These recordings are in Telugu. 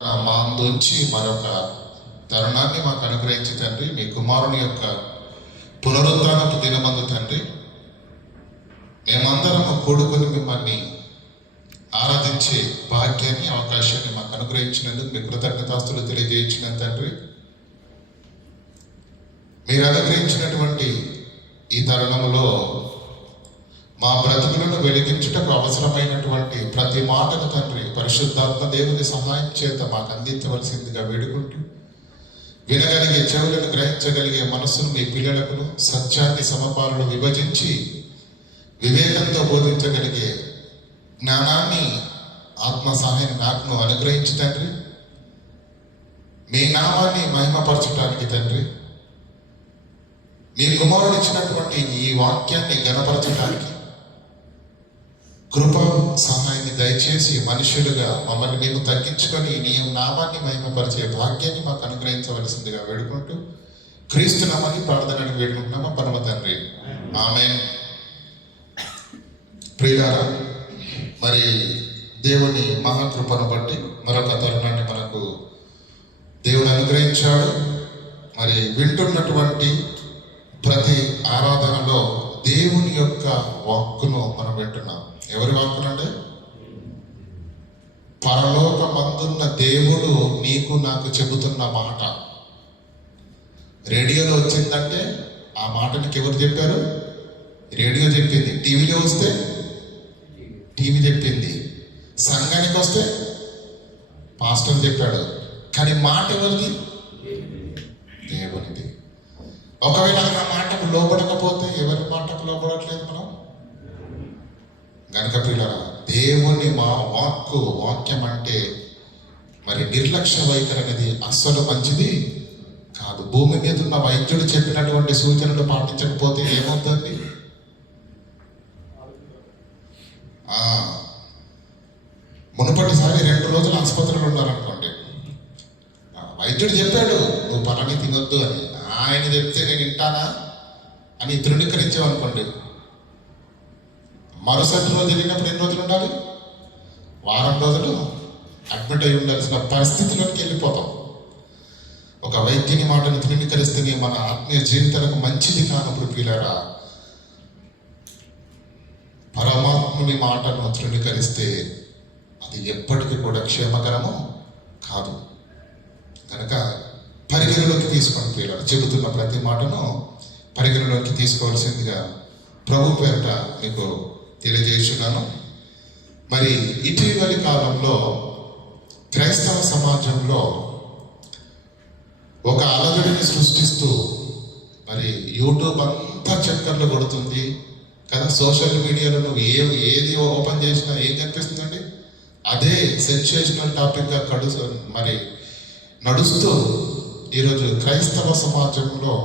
మా నుంచి మరొక తరుణాన్ని మాకు అనుగ్రహించి తండ్రి, మీ కుమారుని యొక్క పునరుద్ధానపు దినమందు తండ్రి, మేమందరము కూడుకొని మిమ్మల్ని ఆరాధించే భాగ్యాన్ని, అవకాశాన్ని మాకు అనుగ్రహించినందుకు మీ కృతజ్ఞతాస్తులు తెలియజేయించిన తండ్రి, మీరు అనుగ్రహించినటువంటి ఈ తరుణంలో మా బ్రతుకులను వెలిగించుటకు అవసరమైనటువంటి ప్రతి మాటను తండ్రి పరిశుద్ధాత్మ దేవుని సహాయం చేత మాకు అందించవలసిందిగా వేడుకుంటూ, వినగలిగే చెవులను, గ్రహించగలిగే మనస్సును మీ పిల్లలకు సత్యాన్ని సమపాలను విభజించి వివేకంతో బోధించగలిగే జ్ఞానాన్ని, ఆత్మ సహాయాన్ని నాకు అనుగ్రహించి తండ్రి, మీ నామాన్ని మహిమపరచడానికి తండ్రి, మీ కుమారుడు ఇచ్చినటువంటి ఈ వాక్యాన్ని గణపరచడానికి కృప సహాయాన్ని దయచేసి మనుషులుగా మమ్మల్ని మేము తగ్గించుకొని నీ నామాన్ని మహిమపరిచే భాగ్యాన్ని మాకు అనుగ్రహించవలసిందిగా వేడుకుంటూ, క్రీస్తు నామాన్ని ప్రార్థనని వేడుకుంటున్నామా పరమ తండ్రి, ఆమేన్. ప్రియులారా, మరి దేవుని మహాకృపను బట్టి మరొక తరుణాన్ని మనకు దేవుడు అనుగ్రహించాడు. మరి వింటున్నటువంటి ప్రతి ఆరాధనలో దేవుని యొక్క వాక్కును మనం వింటున్నాం. ఎవరి వాక్కునండి? పరలోకమందున్న దేవుడు నీకు నాకు చెబుతున్న మాట. రేడియోలో వచ్చిందంటే ఆ మాట నీకు ఎవరు చెప్పారు? రేడియో చెప్పింది. టీవీలో వస్తే టీవీ చెప్పింది. సంఘానికి వస్తే పాస్టర్ చెప్పాడు. కానీ మాట ఎవరిది? దేవునిది. ఒకవేళ ఆ మాటకు లోపడకపోతే ఎవరి మాటకు లోపడట్లేదు మనం. గనుక పిల్లరా, దేవుని వాక్యం అంటే మరి నిర్లక్ష్య వైఖరి అనేది అస్సలు మంచిది కాదు. భూమి మీద ఉన్న వైద్యుడు చెప్పినటువంటి సూచనలు పాటించకపోతే ఏమవుతుంది? మునుపటిసారి 2 రోజులు ఆసుపత్రిలో ఉన్నారనుకోండి, వైద్యుడు చెప్పాడు నువ్వు పలాని తినొద్దు అని, ఆయన చెప్తే నేను వింటానా అని తృణీకరించామనుకోండి, మరుసటి రోజు వెళ్ళినప్పుడు ఎన్ని రోజులు ఉండాలి? వారం రోజులు అడ్మిట్ అయి ఉండాల్సిన పరిస్థితుల్లోకి వెళ్ళిపోతాం. ఒక వైద్యుని మాటను తృణీకరిస్తేనే మన ఆత్మీయ జీవితాలకు మంచిది కానప్పుడు పిల్లరా, పరమాత్ముని మాటను తృణీకరిస్తే అది ఎప్పటికీ కూడా క్షేమకరము కాదు. కనుక పరిగణలోకి తీసుకొని పిల్లలు చెబుతున్న ప్రతి మాటను పరిగణలోకి తీసుకోవాల్సిందిగా ప్రభు పేరిట మీకు తెలియజేస్తున్నాను. మరి ఇటీవలి కాలంలో క్రైస్తవ సమాజంలో ఒక అలజడిని సృష్టిస్తూ మరి యూట్యూబ్ అంతా చక్కర్లు కొడుతుంది కదా. సోషల్ మీడియాలో నువ్వు ఏది ఓపెన్ చేసినా ఏం కనిపిస్తుందండి? అదే సెన్సేషనల్ టాపిక్గా మరి నడుస్తూ ఈరోజు క్రైస్తవ సమాజంలో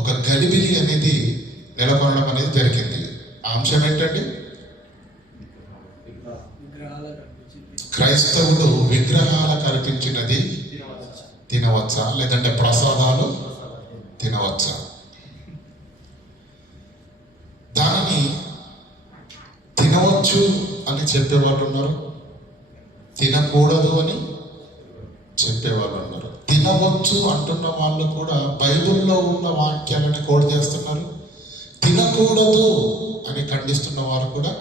ఒక గలిబిలి అనేది నెలకొనడం అనేది జరిగింది. ఆ అంశం ఏంటండి? క్రైస్తవుడు విగ్రహాలు కల్పించినది తినవచ్చా, లేదంటే ప్రసాదాలు తినవచ్చా? దానిని తినవచ్చు అని చెప్పేవాళ్ళు ఉన్నారు, తినకూడదు అని చెప్పేవాళ్ళు ఉన్నారు. తినవచ్చు అంటున్న వాళ్ళు కూడా బైబిల్లో ఉన్న వాక్యాలని కోడ్ చేస్తున్నారు. తినకూడదు అని ఖండిస్తున్న వారు కూడా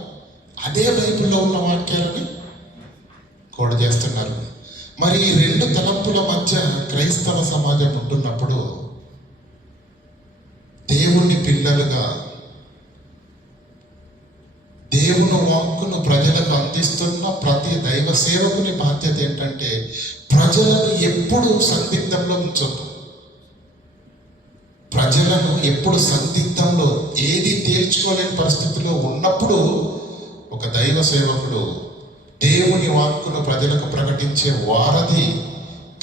అదే బైబిల్లో ఉన్న వాక్యాలని కోడ్ చేస్తున్నారు. మరి ఈ 2 తలంపుల మధ్య క్రైస్తవ సమాజం ఉంటున్నప్పుడు దేవుని పిల్లలుగా దేవుని వాక్కును ప్రజలకు అందిస్తున్న ప్రతి దైవ సేవకుని బాధ్యత ఏంటంటే ప్రజలను ఎప్పుడు సందిగ్ధంలో ఉంచొద్దు. ప్రజలను ఎప్పుడు సందిగ్ధంలో, ఏది తేల్చుకోలేని పరిస్థితిలో ఉన్నప్పుడు ఒక దైవ సేవకుడు దేవుని వాక్కును ప్రజలకు ప్రకటించే వారధి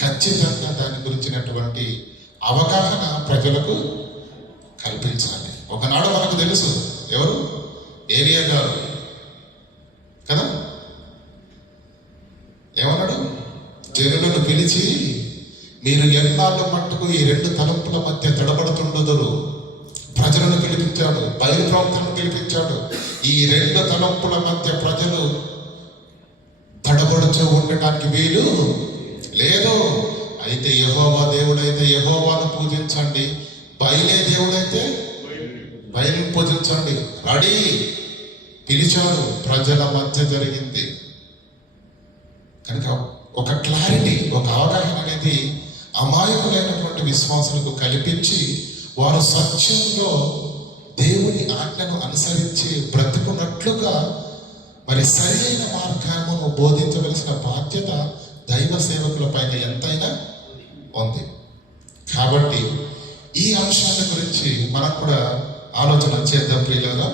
ఖచ్చితంగా దాని గురించినటువంటి అవగాహన ప్రజలకు కల్పించాలి. ఒకనాడు మనకు తెలుసు ఎవరు? ఏలియా గారు కదా. ఏమన్నాడు? జనులను పిలిచి మీరు ఎన్నాళ్ళ మట్టుకు ఈ 2 తలంపుల మధ్య తడబడుతుండదురు. ప్రజలను పిలిపించాడు, బయలు ప్రవక్తలను పిలిపించాడు. ఈ 2 తలంపుల మధ్య ప్రజలు తడబడుతూ ఉండటానికి వీలు లేదు. అయితే యెహోవా దేవుడైతే యెహోవాను పూజించండి, బయలే దేవుడైతే బయలుని పూజించండి. రెడీ, పిలిచాడు, ప్రజల మధ్య జరిగింది. కనుక ఒక క్లారిటీ, ఒక అవగాహన అనేది అమాయకులైనటువంటి విశ్వాసులకు కల్పించి వారు సత్యంలో దేవుని ఆజ్ఞను అనుసరించి బ్రతుకున్నట్లుగా మరి సరి అయిన మార్గాలను బోధించవలసిన బాధ్యత దైవ సేవకుల పైన ఎంతైనా ఉంది. కాబట్టి ఈ అంశాల గురించి మనం కూడా ఆలోచన చేద్దాం ప్రియులారా.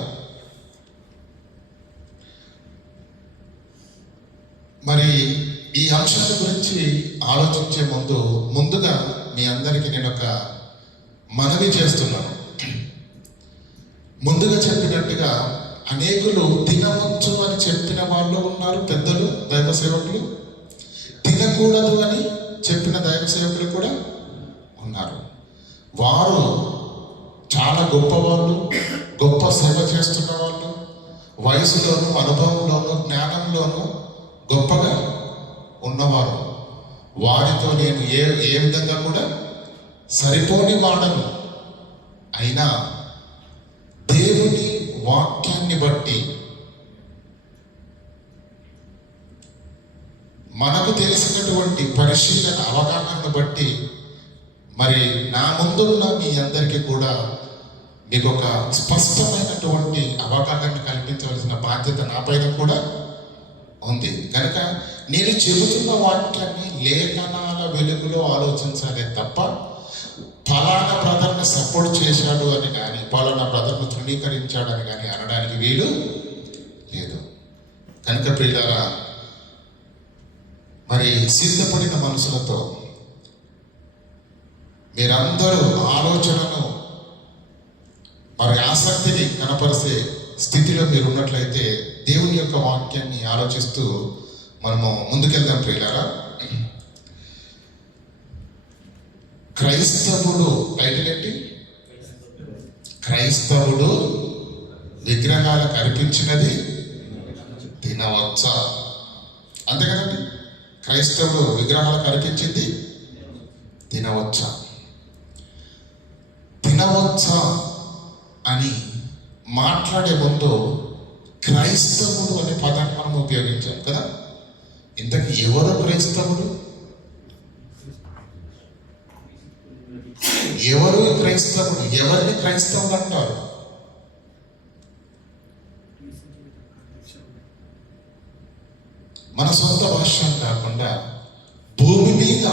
మరి ఈ అంశాల గురించి ఆలోచించే ముందుగా మీ అందరికీ నేను ఒక మనవి చేస్తున్నాను. ముందుగా చెప్పినట్టుగా అనేకులు తినవచ్చు అని చెప్పిన వాళ్ళు ఉన్నారు, పెద్దలు దైవ సేవకులు. తినకూడదు అని చెప్పిన దైవ సేవకులు కూడా ఉన్నారు. వారు చాలా గొప్పవాళ్ళు, గొప్ప సేవ చేస్తున్న వాళ్ళు, వయసులోను, అనుభవంలోను, జ్ఞానంలోను గొప్పగా ఉన్నవారు. వారితో నేను ఏ విధంగా కూడా సరిపోని వాడను. అయినా దేవుని వాక్యాన్ని బట్టి మనకు తెలిసినటువంటి పరిశీలన అవగాహనను బట్టి మరి నా ముందున్న మీ అందరికీ కూడా మీకు ఒక స్పష్టమైనటువంటి అవగాహన కల్పించవలసిన బాధ్యత నా పైన కూడా ఉంది. కనుక నేను చెబుతున్న వాక్యాన్ని లేఖనాల వెలుగులో ఆలోచించాలే తప్ప ఫలానా బ్రదర్ని సపోర్ట్ చేశాడు అని కానీ, ఫలానా బ్రదర్ను తృణీకరించాడని కానీ అనడానికి వీలు లేదు. కనుక ప్రియులారా, మరి సిద్ధపడిన మనసులతో మీరందరూ ఆలోచనను మరి ఆసక్తిని కనపరిచే స్థితిలో మీరు ఉన్నట్లయితే దేవుని యొక్క వాక్యాన్ని ఆలోచిస్తూ మనము ముందుకెళ్దాం ప్రియులారా. క్రైస్తవుడు టైటిల్ ఏంటి? క్రైస్తవుడు విగ్రహాలకు అర్పించినది తినవచ్చా? అంతే కదండి. క్రైస్తవుడు విగ్రహాలకు అర్పించింది తినవచ్చా? తినవచ్చా అని మాట్లాడే ముందు క్రైస్తవుడు అనే పదాన్ని మనం ఉపయోగించాం కదా. ఇంతకీ ఎవరు క్రైస్తవుడు? ఎవరు క్రైస్తవుడు? ఎవరిని క్రైస్తవుడు అంటారు? మన సొంత భాష కాకుండా భూమి మీద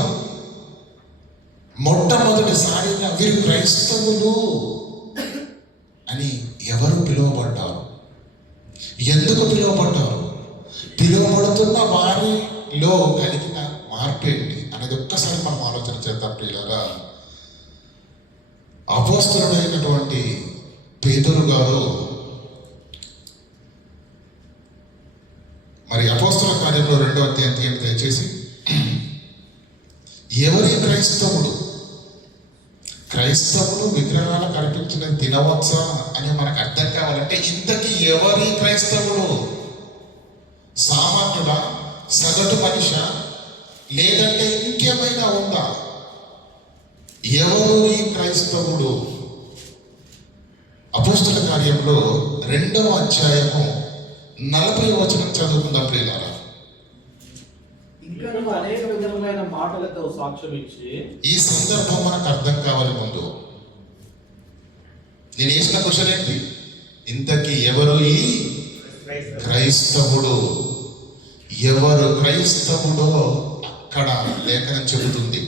మొట్టమొదటిసారిగా వీరు క్రైస్తవులు అని ఎవరు పిలువబడ్డారు? ఎందుకు పిలువబడ్డారు? పిలువబడుతున్న వారిలో కలిగిన మార్పు ఏంటి అనేది ఒక్కసారి మనం ఆలోచన చేద్దాం ప్రియులారా. అపోస్తలుడైనటువంటి పేతురు గారు మరి అపోస్తల కార్యంలో 2వ అధ్యాయం దయచేసి, ఎవరి క్రైస్తవుడు? క్రైస్తవుడు విగ్రహాలకు అర్పించినది తినవచ్చా అని మనకు అర్థం కావాలంటే ఇంతకీ ఎవరి క్రైస్తవుడు? సామాన్యుడా, సగటు మనిష, లేదంటే ఇంకేమైనా ఉందా? ఎవరు ఈ క్రైస్తవుడు? అపోస్తల కార్యంలో 2వ అధ్యాయము 40వ వచనం చదువుకుందాం ప్రియులారా. ఇంకా అనేక విధములైన మాటలతో సాక్ష్యం ఇచ్చి, ఈ సందర్భం మనకు అర్థం కావాలి. ముందు నేను వేసిన క్వశ్చన్ ఏంటి? ఇంతకీ ఎవరు ఈ క్రైస్తవుడు? ఎవరు క్రైస్తవుడో అక్కడ లేఖనం చెబుతుంది.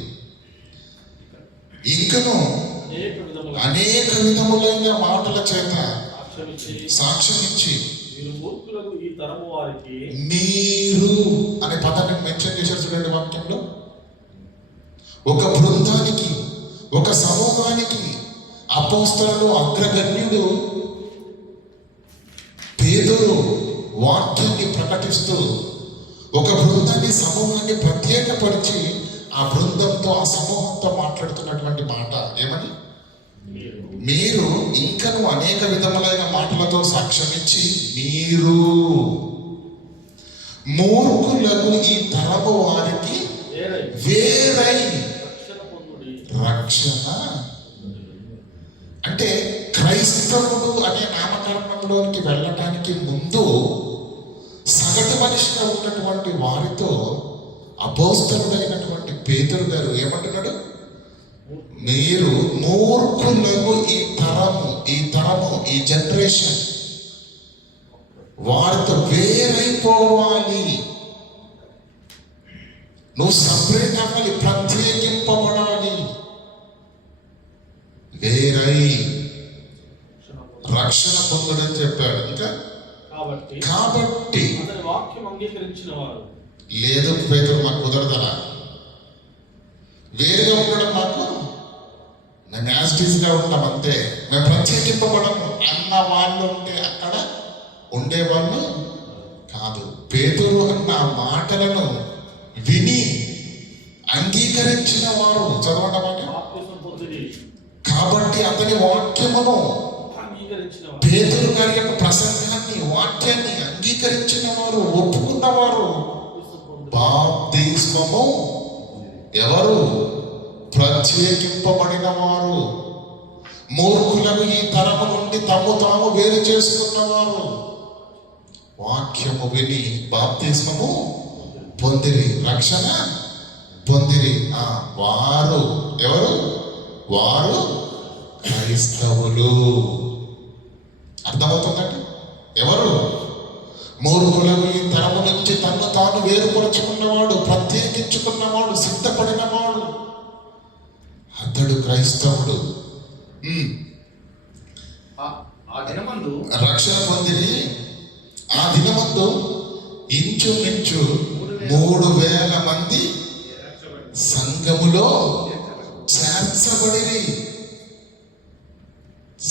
ఇంకను అనేక విధములైన మాటల చేత సాక్ష్యం ఇచ్చి, మీరు అనే పదాన్ని మెన్షన్ చేశారు చూడండి వాక్యంలో. ఒక బృందానికి, ఒక సమూహానికి అపోస్తలుడు అగ్రగణ్యుడు పేతురు వాక్యాన్ని ప్రకటిస్తూ ఒక బృందాన్ని, సమూహాన్ని ప్రత్యేకపరిచి ఆ బృందంతో, ఆ సమూహంతో మాట్లాడుతున్నటువంటి మాట ఏమని? మీరు ఇంకను అనేక విధములైన మాటలతో సాక్ష్యం ఇచ్చి, మీరు మూర్ఖులకు ఈ తరము వారికి వేరై రక్షణ పొందుడి. రక్షణ అంటే క్రైస్తవుడు అనే నామకరణంలోనికి వెళ్ళటానికి ముందు సగటు మనిషిగా ఉన్నటువంటి వారితో అపోస్తలుడైనటువంటి పేతురు గారు ఏమంటున్నాడు? మీరు మూర్ఖులకు ఈ తరము ఈ జనరేషన్ వారితో వేరైపోవాలి. నువ్వు సపరేట్ అవ్వాలి, ప్రత్యేకింపబడాలి. వేరై రక్షణ పొందుడని చెప్పాడు. ఇంకా కాబట్టి అతని వాక్యం అంగీకరించిన వారు లేదు పేతురు మాకు కుదరదలా, వేరుగా ఉండడం మాకు మేము యాస్టీస్గా ఉంటాం అంతే, మేము ప్రత్యేకింపబడము అన్న వాళ్ళు ఉంటే అక్కడ ఉండేవాళ్ళు కాదు. పేతురు అన్న మాటలను విని అంగీకరించిన వారు చదవడం బాప్తిసం పొందిరి. కాబట్టి అతని వాక్యమును అంగీకరించిన వారు, పేతురు గారి యొక్క ప్రసంగాన్ని వాక్యాన్ని అంగీకరించిన వారు, ఒప్పుకున్నవారు బాప్తిస్మము ఎవరు? ప్రత్యేకింపబడిన వారు, మూర్ఖులకు ఈ తరము నుండి తమ్ము తాము వేరు చేసుకున్నవారు, వాక్యము విని బాప్తిస్మము పొందిరి, రక్షణ పొందిరి. వారు ఎవరు? వారు క్రైస్తవులు. అర్థమవుతుందండి? ఎవరు? మూర్ఖులకు ఈ తరము నుంచి తన్ను తాను వేరుపరుచుకున్నవాడు, ప్రత్యేకించుకున్నవాడు, సిద్ధపడినవాడు, అతడు క్రైస్తవుడు. రక్షణ పొందిరి. ఆ దినమందు ఇంచుమించు 3,000 మంది సంఘములో చేర్చబడిరి.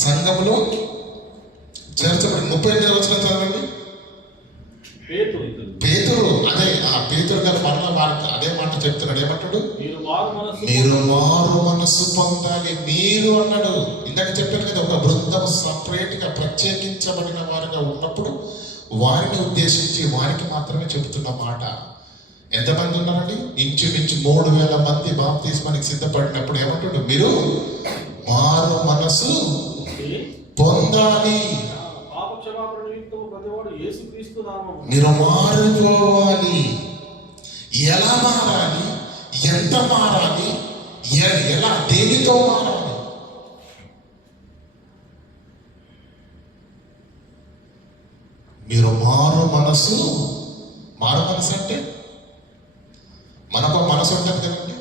సంఘములో చేర్చబడి 38వ వచనం చదవండి. పేతురు అదే ఆ పేతురు గారు వారికి అదే మాట చెప్తున్నాడు. ఏమంటాడు? మీరు మారు మనస్సు పొందాలి. మీరు అన్నాడు. ఇందాక చెప్పాను కదా, ఒక బృందం సపరేట్ గా ప్రత్యేకించబడిన వారిగా ఉన్నప్పుడు వారిని ఉద్దేశించి వారికి మాత్రమే చెబుతున్న మాట. ఎంతమంది ఉన్నారండి? ఇంచుమించు 3,000 మంది బాప్తిస్మానికి సిద్ధపడినప్పుడు ఏమంటాడు? మీరు మారు మనసు పొందాలి, మీరు మారిపోవాలి. ఎలా మారాలి? ఎంత మారాలి? ఎలా దేనితో మారాలి? మీరు మారు మనసు అంటే మనకు మనసు ఉంటుంది కదండి,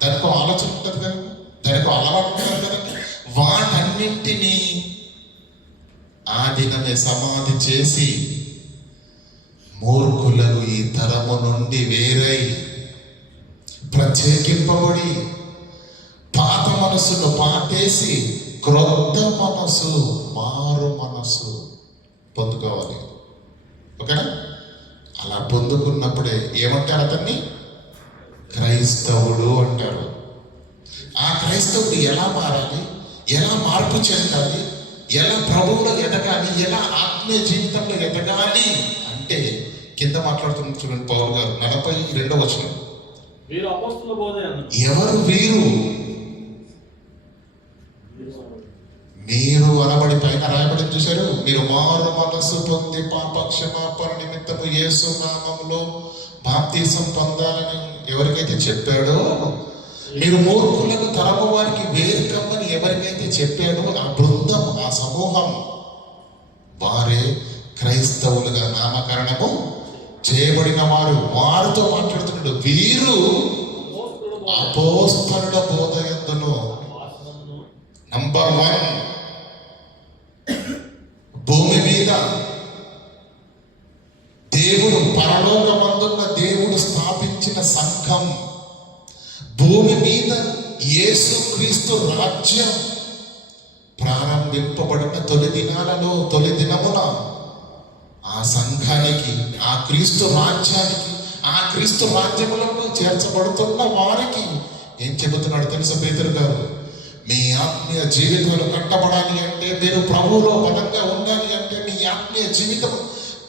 దానికి ఆలోచన ఉంటుంది కదండి, దానికి అలవాటు ఉంటుంది కదండి. వాటన్నింటినీ ఆ దినమే సమాధి చేసి మూర్ఖులను ఈ తరము నుండి వేరై ప్రత్యేకింపబడి పాత మనసును పాతేసి క్రొత్త మనసు, మారు మనసు పొందుకోవాలి. ఓకేనా? అలా పొందుకున్నప్పుడే ఏమంటారు? అతన్ని క్రైస్తవుడు అంటారు. ఆ క్రైస్తవుడు ఎలా మారాలి? ఎలా మార్పు చెందాలి? ఎలా ప్రభువులో ఎదగాలి? ఎలా ఆత్మీయ జీవితంలో ఎదగాలి అంటే కింద మాట్లాడుతున్న చూడండి పౌలు గారు 42వ వచనం. ఎవరు వీరు? మీరు అనబడి పైన రాయబడి చూశారు. మీరు మారు మనస్సు పొంది పాప క్షమాపణ నిమిత్తము యేసు నామములో బాప్తిసం పొందాలని ఎవరికైతే చెప్పాడో, మీరు మూర్ఖులకు తరము వారికి వేరు కమ్మని ఎవరికైతే చెప్పాడో ఆ బృందం, ఆ సమూహం, వారే క్రైస్తవులుగా నామకరణము చేయబడిన వారు. వారితో మాట్లాడుతున్నాడు. వీరు అపోస్తలుల బోధ యందును నంబర్ 1 భూమి మీద దేవుడు, పరలోకమందున్న దేవుడు స్థాపించిన సంఘం, భూమి మీద యేసుక్రీస్తు రాజ్యం ప్రారంభింపబడిన తొలి దినమున ఆ సంఘానికి, ఆ క్రీస్తు రాజ్యానికి, ఆ క్రీస్తు రాజ్యములో చేర్చబడుతున్న వారికి ఏం చెబుతున్నాడు తెలుసా పేతురు గారు? మీ ఆత్మీయ జీవితంలో కట్టబడాలి అంటే, మీరు ప్రభువులో బలంగా ఉండాలి అంటే, మీ ఆత్మీయ జీవితం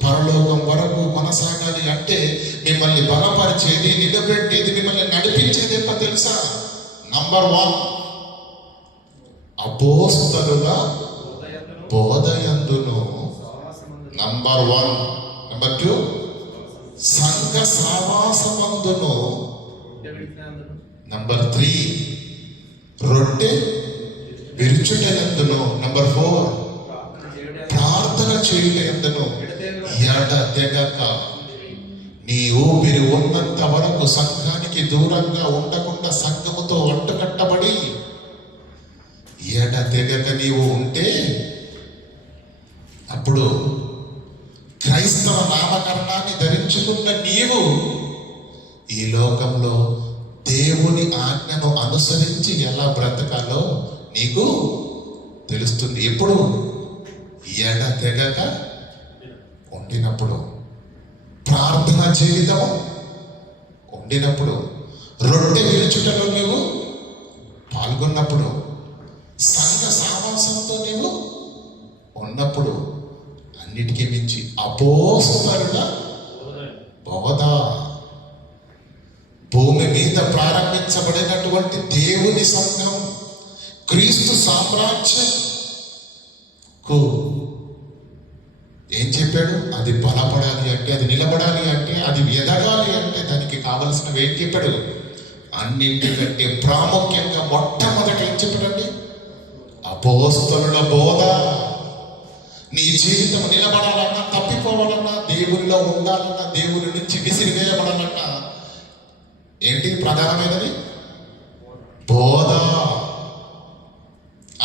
పరలోకం వరకు కొనసాగాలి అంటే మిమ్మల్ని బలపరిచేది, నిలబెట్టేది, మిమ్మల్ని నడిపించేది ఏంటో తెలుసా? నంబర్ 1 అపోస్తలుల బోధయందును. నంబర్ 1. నంబర్ 2 సంఘ సావాసమందును. నంబర్ 3 రొట్టె విరుచుటయందును. నంబర్ 4 ప్రార్థన చేయుటయందును ఎడతెగక. నీ ఊపిరి ఉన్నంత వరకు సంఘానికి దూరంగా ఉండకుండా సంఘముతో అంటుకట్టబడి ఎడతెగక నీవు ఉంటే అప్పుడు క్రైస్తవ నామకరణాన్ని ధరించుకున్న నీవు ఈ లోకంలో దేవుని ఆజ్ఞను అనుసరించి ఎలా బ్రతకాలో నీకు తెలుస్తుంది. ఎప్పుడు? ఎడతెగక ఉండినప్పుడు, ప్రార్థన జీవితం ఉండినప్పుడు, రొట్టె విరుచుటలో నీవు పాల్గొన్నప్పుడు, సంఘ సావాసంతో నీవు ఉన్నప్పుడు, అన్నిటికీ మించి అపోస్తలుల బోధ. భూమి మీద ప్రారంభించబడినటువంటి దేవుని సంఘం, క్రీస్తు సామ్రాజ్యంకు ఏం చెప్పాడు? అది బలపడాలి అంటే, అది నిలబడాలి అంటే, అది ఎదగాలి అంటే దానికి కావలసినవి ఏం చెప్పాడు? అన్నింటికంటే ప్రాముఖ్యంగా మొట్టమొదటి ఏం చెప్పాడండి? అపోస్తలుల బోధ. నీ జీవితం నిలబడాలన్నా, తప్పిపోవాలన్నా, దేవునిలో ఉండాలన్నా, దేవుని నుంచి విసిరివేయబడాలన్నా ఏంటి ప్రధానమైనది? బోధ.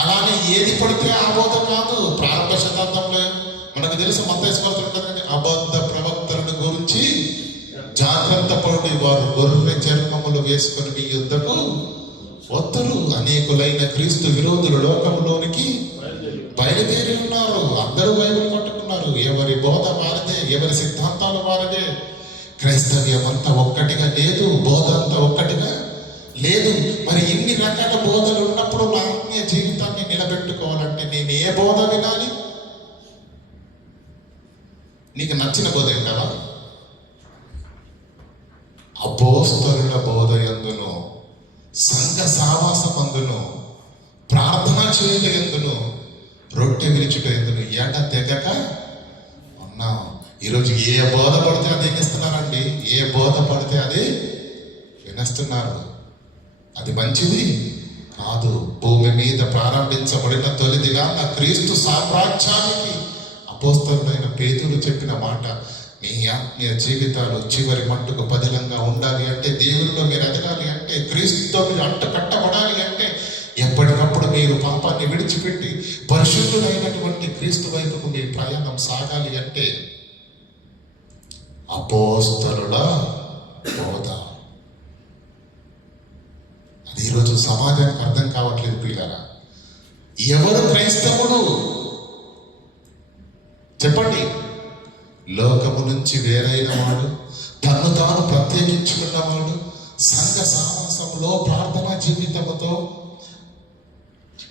అలానే ఏది పడితే ఆ బోధ కాదు. ప్రారంభ శతాబ్దంలో మనకు తెలుసు, మత్తయి సువార్త ఉంటుంది, అబద్ధ ప్రవక్తలను గురించి జాగ్రత్త పడి వారు గొర్రె చర్మములు వేసుకొని మీ యుద్ధకు వత్తరు. అనేకులైన క్రీస్తు విరోధులు లోకంలోనికి బయలుదేరి ఉన్నారు. అందరూ బైబిల్ పట్టుకున్నారు. ఎవరి బోధ వారిదే, ఎవరి సిద్ధాంతాలు వారిదే. క్రైస్తవ్యం అంతా ఒక్కటిగా లేదు, బోధ అంతా ఒక్కటిగా లేదు. మరి ఇన్ని రకాల బోధలు ఉన్నప్పుడు నా ఆత్మీయ జీవితాన్ని నిలబెట్టుకోవాలంటే నేను ఏ బోధ వినాలి? నీకు నచ్చిన బోధ ఏంటవా? అపోస్తలుల బోధ యందును, సంఘ సావాసమందును, ప్రార్థన చేయుట యందును, రొట్టె విరుచుట యందును ఎడతెగక ఉన్నాం. ఈరోజు ఏ బోధ పడితే అది వినిస్తున్నారండి. ఏ బోధ పడితే అది వినిస్తున్నారు. అది మంచిది కాదు. భూమి మీద ప్రారంభించబడిన తొలి దినాన క్రీస్తు సామ్రాజ్యానికి అపోస్తలుడైన పేతురు చెప్పిన మాట, మీ ఆత్మీయ జీవితాలు చివరి మట్టుకు పదిలంగా ఉండాలి అంటే, దేవునిలో మీరు ఎదగాలి అంటే, క్రీస్తుతో మీరు అంటకట్టబడాలి అంటే, ఎప్పటికప్పుడు మీరు పాపాన్ని విడిచిపెట్టి పరిశుద్ధుడైనటువంటి క్రీస్తు వైపుకు మీ ప్రయాణం సాగాలి అంటే అపోస్తలుల బోధ. అది ఈరోజు సమాజానికి అర్థం కావట్లేదు ప్రియులారా. ఎవరు క్రైస్తవుడు చెప్పండి? లోకము నుంచి వేరైన వాడు, తను తాను ప్రత్యేకించుకున్నవాడు, సంఘ సావాసంలో ప్రార్థనా జీవితముతో,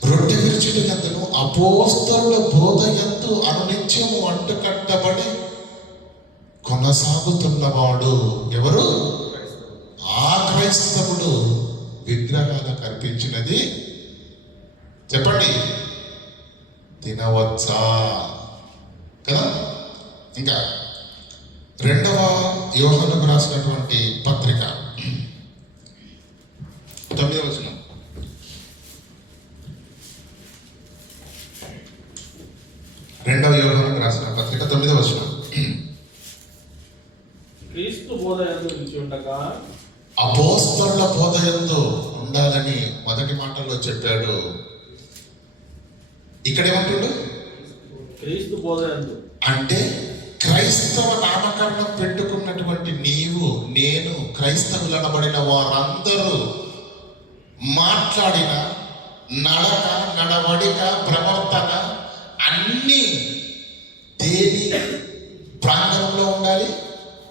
రొట్టె విరుచుట యందును, అపోస్తలుల బోధ యందు అనునిత్యము అంటుకట్టబడి కొనసాగుతున్నవాడు ఎవరు? ఆ క్రైస్తవుడు. విగ్రహాలకు అర్పించినది చెప్పండి తినవచ్చా కదా? ఇంకా 2వ యోహానుకు రాసినటువంటి పత్రిక 9వ వచనం. 2వ యోహానుకు రాసిన పత్రిక 9వ వచనం. క్రీస్తు బోధ యందు నిలిచి ఉండగా, అపోస్తలుల బోధ యందు ఉండాలని మొదటి మాటల్లో చెప్పాడు. ఇక్కడ ఏమంటాడు? క్రీస్తు బోధ యందు అంటే క్రైస్తవ నామకరణం పెట్టుకున్నటువంటి నీవు, నేను, క్రైస్తవులనబడిన వారందరూ మాట్లాడిన నడక, నడవడిక, ప్రవర్తన అన్నీ దేని ప్రాంగణంలో ఉండాలి?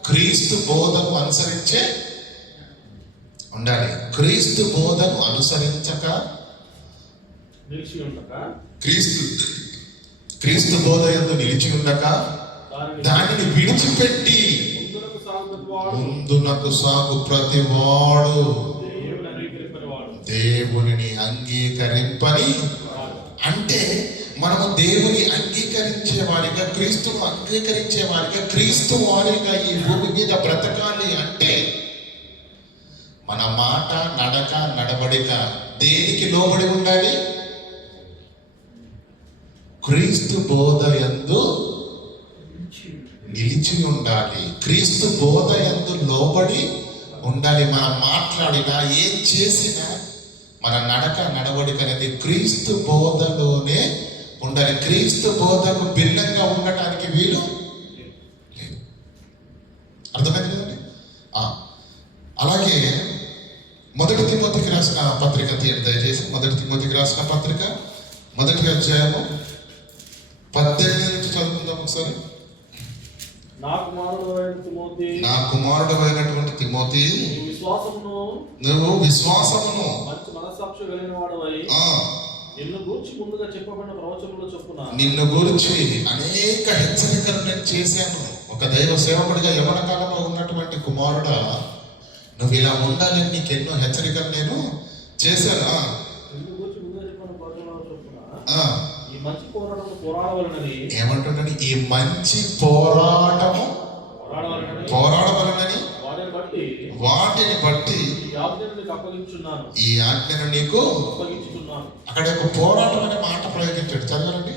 క్రీస్తు బోధను అనుసరించే ఉండాలి. క్రీస్తు బోధను అనుసరించక, నిలిచి ఉండక, క్రీస్తు బోధ యందు నిలిచి ఉండక, దానిని విడిచిపెట్టి ముందునకు సాగు ప్రతివాడు దేవునిని అంగీకరింపని. అంటే మనము దేవుని అంగీకరించే వారిగా, క్రీస్తును అంగీకరించే వారిగా, క్రీస్తు వారిగా ఈ భూమి మీద బ్రతకాలి అంటే మన మాట, నడక, నడవడిక దేనికి లోబడి ఉండాలి? క్రీస్తు బోధ యందు నిలిచి ఉండాలి. క్రీస్తు బోధ యందు లోబడి ఉండాలి. మనం మాట్లాడినా ఏం చేసినా మన నడక, నడవడిక అనేది క్రీస్తు బోధలోనే ఉండాలి. క్రీస్తు బోధకు భిన్నంగా ఉండటానికి వీలు లేదు. అర్థమైంది కదండి? అలాగే మొదటి తిమోతికి రాసిన పత్రిక తీయండి దయచేసి. మొదటి తిమోతికి రాసిన పత్రిక 1వ అధ్యాయము 18 నుంచి చదువుకుందాం ఒకసారి. నా కుమారుడైనటువంటి తిమోతి, నువ్వు విశ్వాసమును మంచి మనస్సాక్షి కలిగిన వాడవై నిన్ను గూర్చి ముందుగా చెప్పబడిన ప్రవచనములో చొప్పున నిన్ను గూర్చి అనేక హెచ్చరికలు నేను చేశాను. ఒక దైవ సేవకుడిగా యవన కాలంలో ఉన్నటువంటి కుమారుడా, నువ్వు ఇలా ఉండాలని నీకు ఎన్నో హెచ్చరికలు నేను చేశాను. నిన్ను గూర్చి ముందుగా చెప్పబడిన ప్రవచనములో చొప్పున ఈ మంచి పోరాటము పోరాడవలనని. ఏమంటున్నాడు? ఈ మంచి పోరాటము పోరాడవలనని వాటిని బట్టి ఈ ఆజ్ఞను నీకు అప్పగించుచున్నాను. అక్కడ ఒక పోరాటం అనే మాట ప్రయోగించాడు. చదవండి.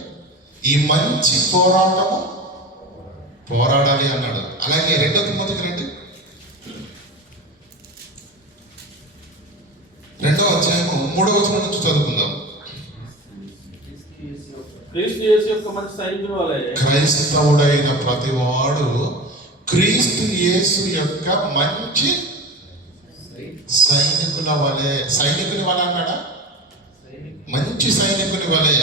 ఈ మంచి పోరాటము పోరాడాలి అన్నాడు. అలాగే 2వ తిమోతికి రండి. 2వ అధ్యాయము 3వ వచనం నుంచి చదువుకుందాం. క్రైస్తవుడైన ప్రతివాడు క్రీస్తు యేసు యొక్క మంచి సైనికుల వలె. సైనికుని వలె అన్నాడా? మంచి సైనికుని వలె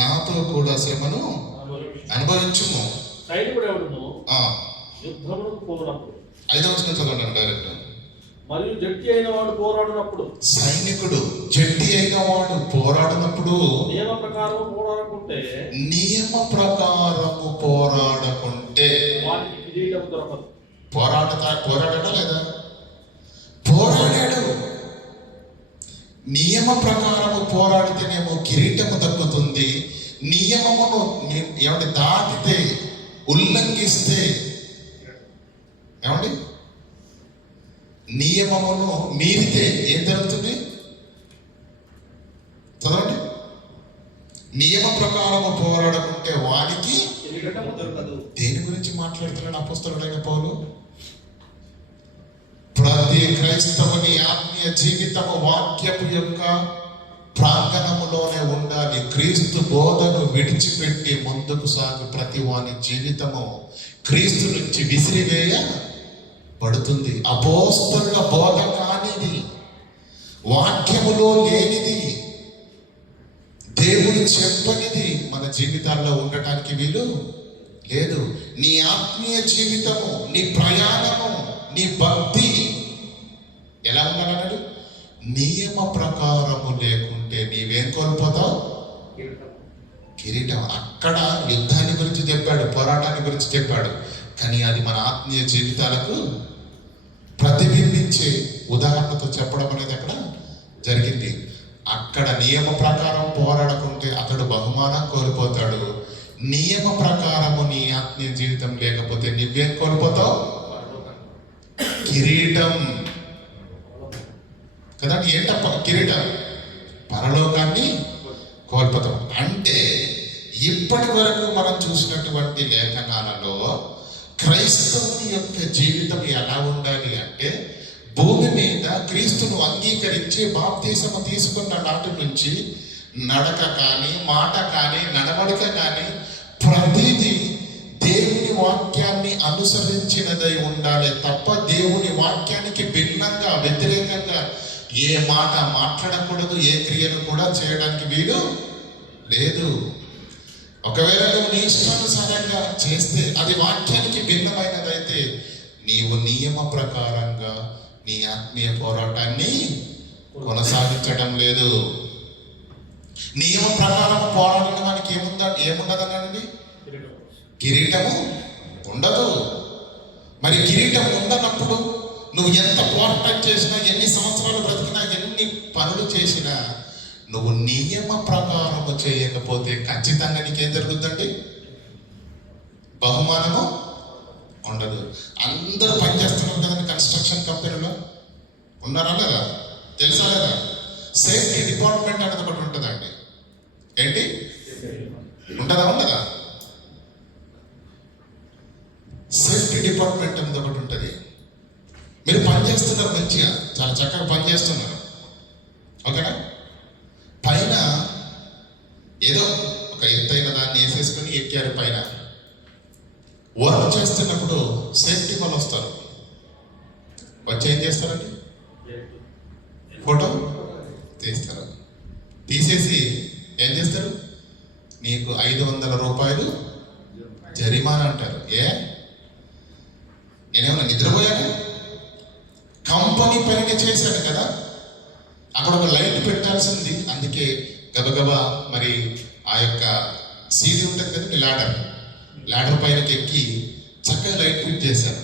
నాతో కూడా శ్రమను అనుభవించుము. 5వ వచనం చదవండి డైరెక్ట్. మరియు జట్టి అయిన వాడు పోరాడినప్పుడు, సైనికుడు జట్టి అయిన వాడు పోరాడినప్పుడు నియమ ప్రకారము పోరాడకుంటే వాటికి కిరీటం దొరకదు. పోరాడడా లేదా? పోరాడాడు. నియమ ప్రకారము పోరాడితేనేమో కిరీటము దక్కుతుంది. నియమమును ఏమంటే దాటితే, ఉల్లంఘిస్తే, ఏమండి నియమమును మీరితే ఏం జరుగుతుంది? చదవండి. నియమ ప్రకారము పోరాడకుంటే వాడికి దేని గురించి మాట్లాడుతున్నాడు అపోస్తలుడైన పౌలు? ప్రతి క్రైస్తవుని ఆత్మీయ జీవితము వాక్యపు యొక్క ప్రాంగణములోనే ఉండాలి. క్రీస్తు బోధను విడిచిపెట్టి ముందుకు సాగు ప్రతి వాని జీవితము క్రీస్తు నుంచి విసిరివేయబడుతుంది. అపోస్తలుల బోధ కానిది, వాక్యములో లేనిది, దేవుడు చెప్పనిది మన జీవితాల్లో ఉండటానికి వీలు లేదు. నీ ఆత్మీయ జీవితము, నీ ప్రయాణము, నీ భక్తి ఎలా ఉండాలన్నాడు? నియమ ప్రకారము లేకుంటే నీవేం కోల్పోతావు? కిరీటం. అక్కడ యుద్ధాన్ని గురించి చెప్పాడు, పోరాటాన్ని గురించి చెప్పాడు. కానీ అది మన ఆత్మీయ జీవితాలకు ప్రతిబింబించే ఉదాహరణతో చెప్పడం అనేది అక్కడ జరిగింది. అక్కడ నియమ ప్రకారం పోరాడకుంటే అతడు బహుమానం కోల్పోతాడు. నియమ ప్రకారము నీ ఆత్మీయ జీవితం లేకపోతే నువ్వేం కోల్పోతావు? కిరీటం. కదండి. ఏంటప్ప కిరీటం? పరలోకాన్ని కోల్పోతాం. అంటే ఇప్పటి వరకు మనం చూసినటువంటి లేఖనాలలో క్రైస్తవుని యొక్క జీవితం ఎలా ఉండాలి అంటే, భూమి మీద క్రీస్తును అంగీకరించి బాప్తీసము తీసుకున్న నాటి నుంచి నడక కానీ, మాట కానీ, నడవడిక కానీ ప్రతిదీ దేవుని వాక్యాన్ని అనుసరించినదై ఉండాలి తప్ప దేవుని వాక్యానికి భిన్నంగా, వ్యతిరేకంగా ఏ మాట మాట్లాడకూడదు, ఏ క్రియను కూడా చేయడానికి వీలు లేదు. ఒకవేళ నువ్వు నీ ఇష్టానుసారంగా చేస్తే అది వాక్యానికి భిన్నమైనదైతే నీవు నియమ ప్రకారంగా నీ ఆత్మీయ పోరాటాన్ని కొనసాగించడం లేదు. నియమ ప్రకారం పోరాడడం మనకి ఏముండదనండి? కిరీటము ఉండదు. మరి కిరీటం ఉండనప్పుడు నువ్వు ఎంత పోరాటం చేసినా, ఎన్ని సంవత్సరాలు బ్రతికినా, ఎన్ని పనులు చేసినా, నువ్వు నియమ ప్రకారము చేయకపోతే ఖచ్చితంగా నీకేం జరుగుతుందండి? బహుమానము ఉండదు. అందరూ పనిచేస్తున్నారు కదండి కన్స్ట్రక్షన్ కంపెనీలో, ఉన్నారా లేదా? తెలుసా లేదా? సేఫ్టీ డిపార్ట్మెంట్ అనేది ఒకటి ఉంటుందండి. ఏంటి ఉంటుందా? ఉండదా? సేఫ్టీ డిపార్ట్మెంట్ అనేది ఒకటి ఉంటుంది. మీరు పని చేస్తున్నారు, మంచిగా చాలా చక్కగా పని చేస్తున్నారు, ఓకేనా? పైన ఏదో ఒక ఎత్తైన దాన్ని వేసేసుకొని ఎక్కారు పైన. వర్క్ చేస్తున్నప్పుడు సేఫ్టీ వాళ్ళు వస్తారు. వచ్చి ఏం చేస్తారండి? ఫోటో తీస్తారు. తీసేసి ఏం చేస్తారు? నీకు 500 రూపాయలు జరిమానా అంటారు. నేనేమన్నా నిద్రపోయాను? కంపెనీ పనిని చేశాను కదా, అక్కడ ఒక లైట్ పెట్టాల్సింది. అందుకే గబగబా మరి ఆ యొక్క సీడీ ఉంటుంది కదండి, ల్యాడర్ పైనకి ఎక్కి చక్కగా లైట్ ఫిట్ చేశాను.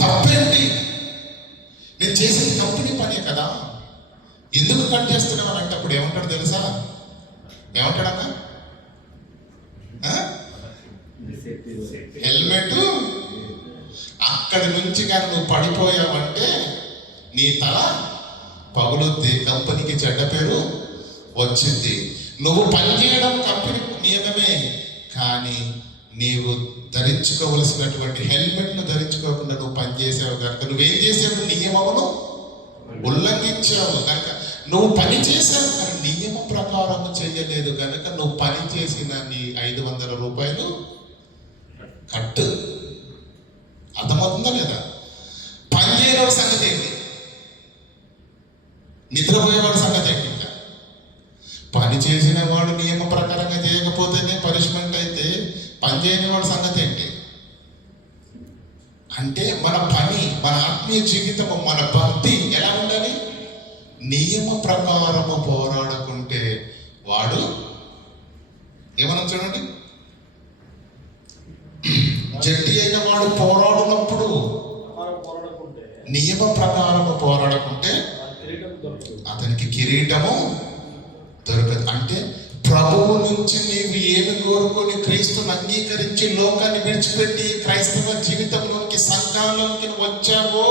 తప్పేంటి? నేను చేసేది కంపెనీ పనే కదా, ఎందుకు కట్ చేస్తున్నావు అంటే అప్పుడు ఏమంటాడు తెలుసా? ఏమంటాడన్నా? హెల్మెట్ అక్కడి నుంచి కానీ నువ్వు పడిపోయావంటే నీ తల పగులుద్ది, కంపెనీకి చెడ్డ పేరు వచ్చింది. నువ్వు పనిచేయడం కంపెనీ నియమమే, కానీ నీవు ధరించుకోవలసినటువంటి హెల్మెట్ను ధరించుకోకుండా నువ్వు పనిచేసావు కనుక నువ్వేం చేసావు? నియమమును ఉల్లంఘించావు కనుక నువ్వు పని చేసావు, కానీ నియమ ప్రకారం చేయలేదు కనుక నువ్వు పని చేసిన నీ 500 రూపాయలు కట్టు. అర్థమవుతుందా లేదా? పని చేయవాడి సంగతి ఏంటి? నిద్రపోయేవాడి సంగతి ఏంటి? ఇంకా పని చేసిన వాడు నియమ ప్రకారంగా చేయకపోతేనే పనిష్మెంట్ అయితే పని చేయని వాడి సంగతి ఏంటి? అంటే మన పని, మన ఆత్మీయ జీవితము, మన భక్తి ఎలా ఉండాలి? నియమ ప్రకారము పోరాడుకుంటే వాడు ఏమన్నా చూడండి, జట్టి అయిన వాడు పోరాడినప్పుడు నియమ ప్రకారము పోరాడుకుంటే అతనికి కిరీటము దొరకదు. అంటే ప్రభువు నుంచి నీవు ఏమి కోరుకొని క్రీస్తుని అంగీకరించి లోకాన్ని విడిచిపెట్టి క్రైస్తవ జీవితంలోనికి, సంఘాల్లోకి వచ్చావో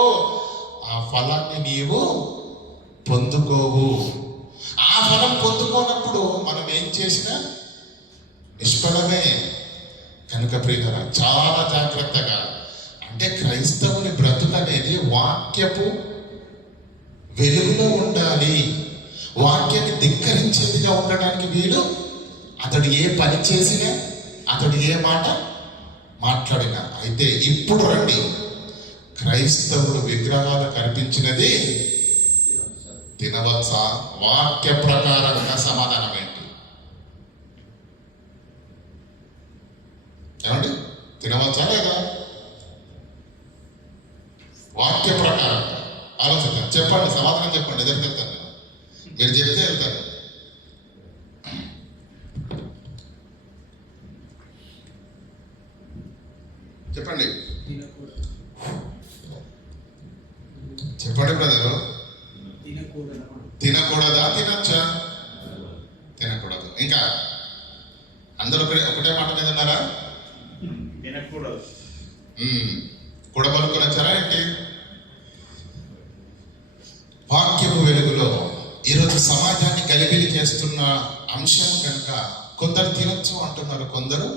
ఆ ఫలాన్ని నీవు పొందుకోవు. ఆ ఫలం పొందుకోనప్పుడు మనం ఏం చేసినా నిష్ఫలమే. కనుక ప్రియులారా, చాలా జాగ్రత్తగా, అంటే క్రైస్తవుని బ్రతుకు అనేది వాక్యపు వెలుగులో ఉండాలి. వాక్యాన్ని ధిక్కరించేదిగా ఉండడానికి వీలు. అతడు ఏ పని చేసినా, అతడు ఏ మాట మాట్లాడినా. అయితే ఇప్పుడు రండి, క్రైస్తవుడు విగ్రహాలు కనిపించినది తినవచ్చా? వాక్య ప్రకారంగా సమాధానం ఏంటి? ఏమండి, తినవచ్చా లేదా? వాక్య ప్రకారం ఆలోచిద్దాం. చెప్పండి, సమాధానం చెప్పండి. ఎదురు వెళ్తాను, మీరు చెప్తే వెళ్తాను. చెప్పండి చెప్పండి బ్రదరు. తినకూడదా? తినచ్చా? తినకూడదు. ఇంకా అందరూ ఒకటే మాట మీద ఉన్నారా? తినకూడదు. కూడబలుకొని వచ్చారా ఏంటి? వాక్యపు వెలుగులో ఈరోజు సమాజాన్ని గలిబిలి చేస్తున్న అంశం కనుక కొందరు తినచ్చు అంటున్నారు, కొందరు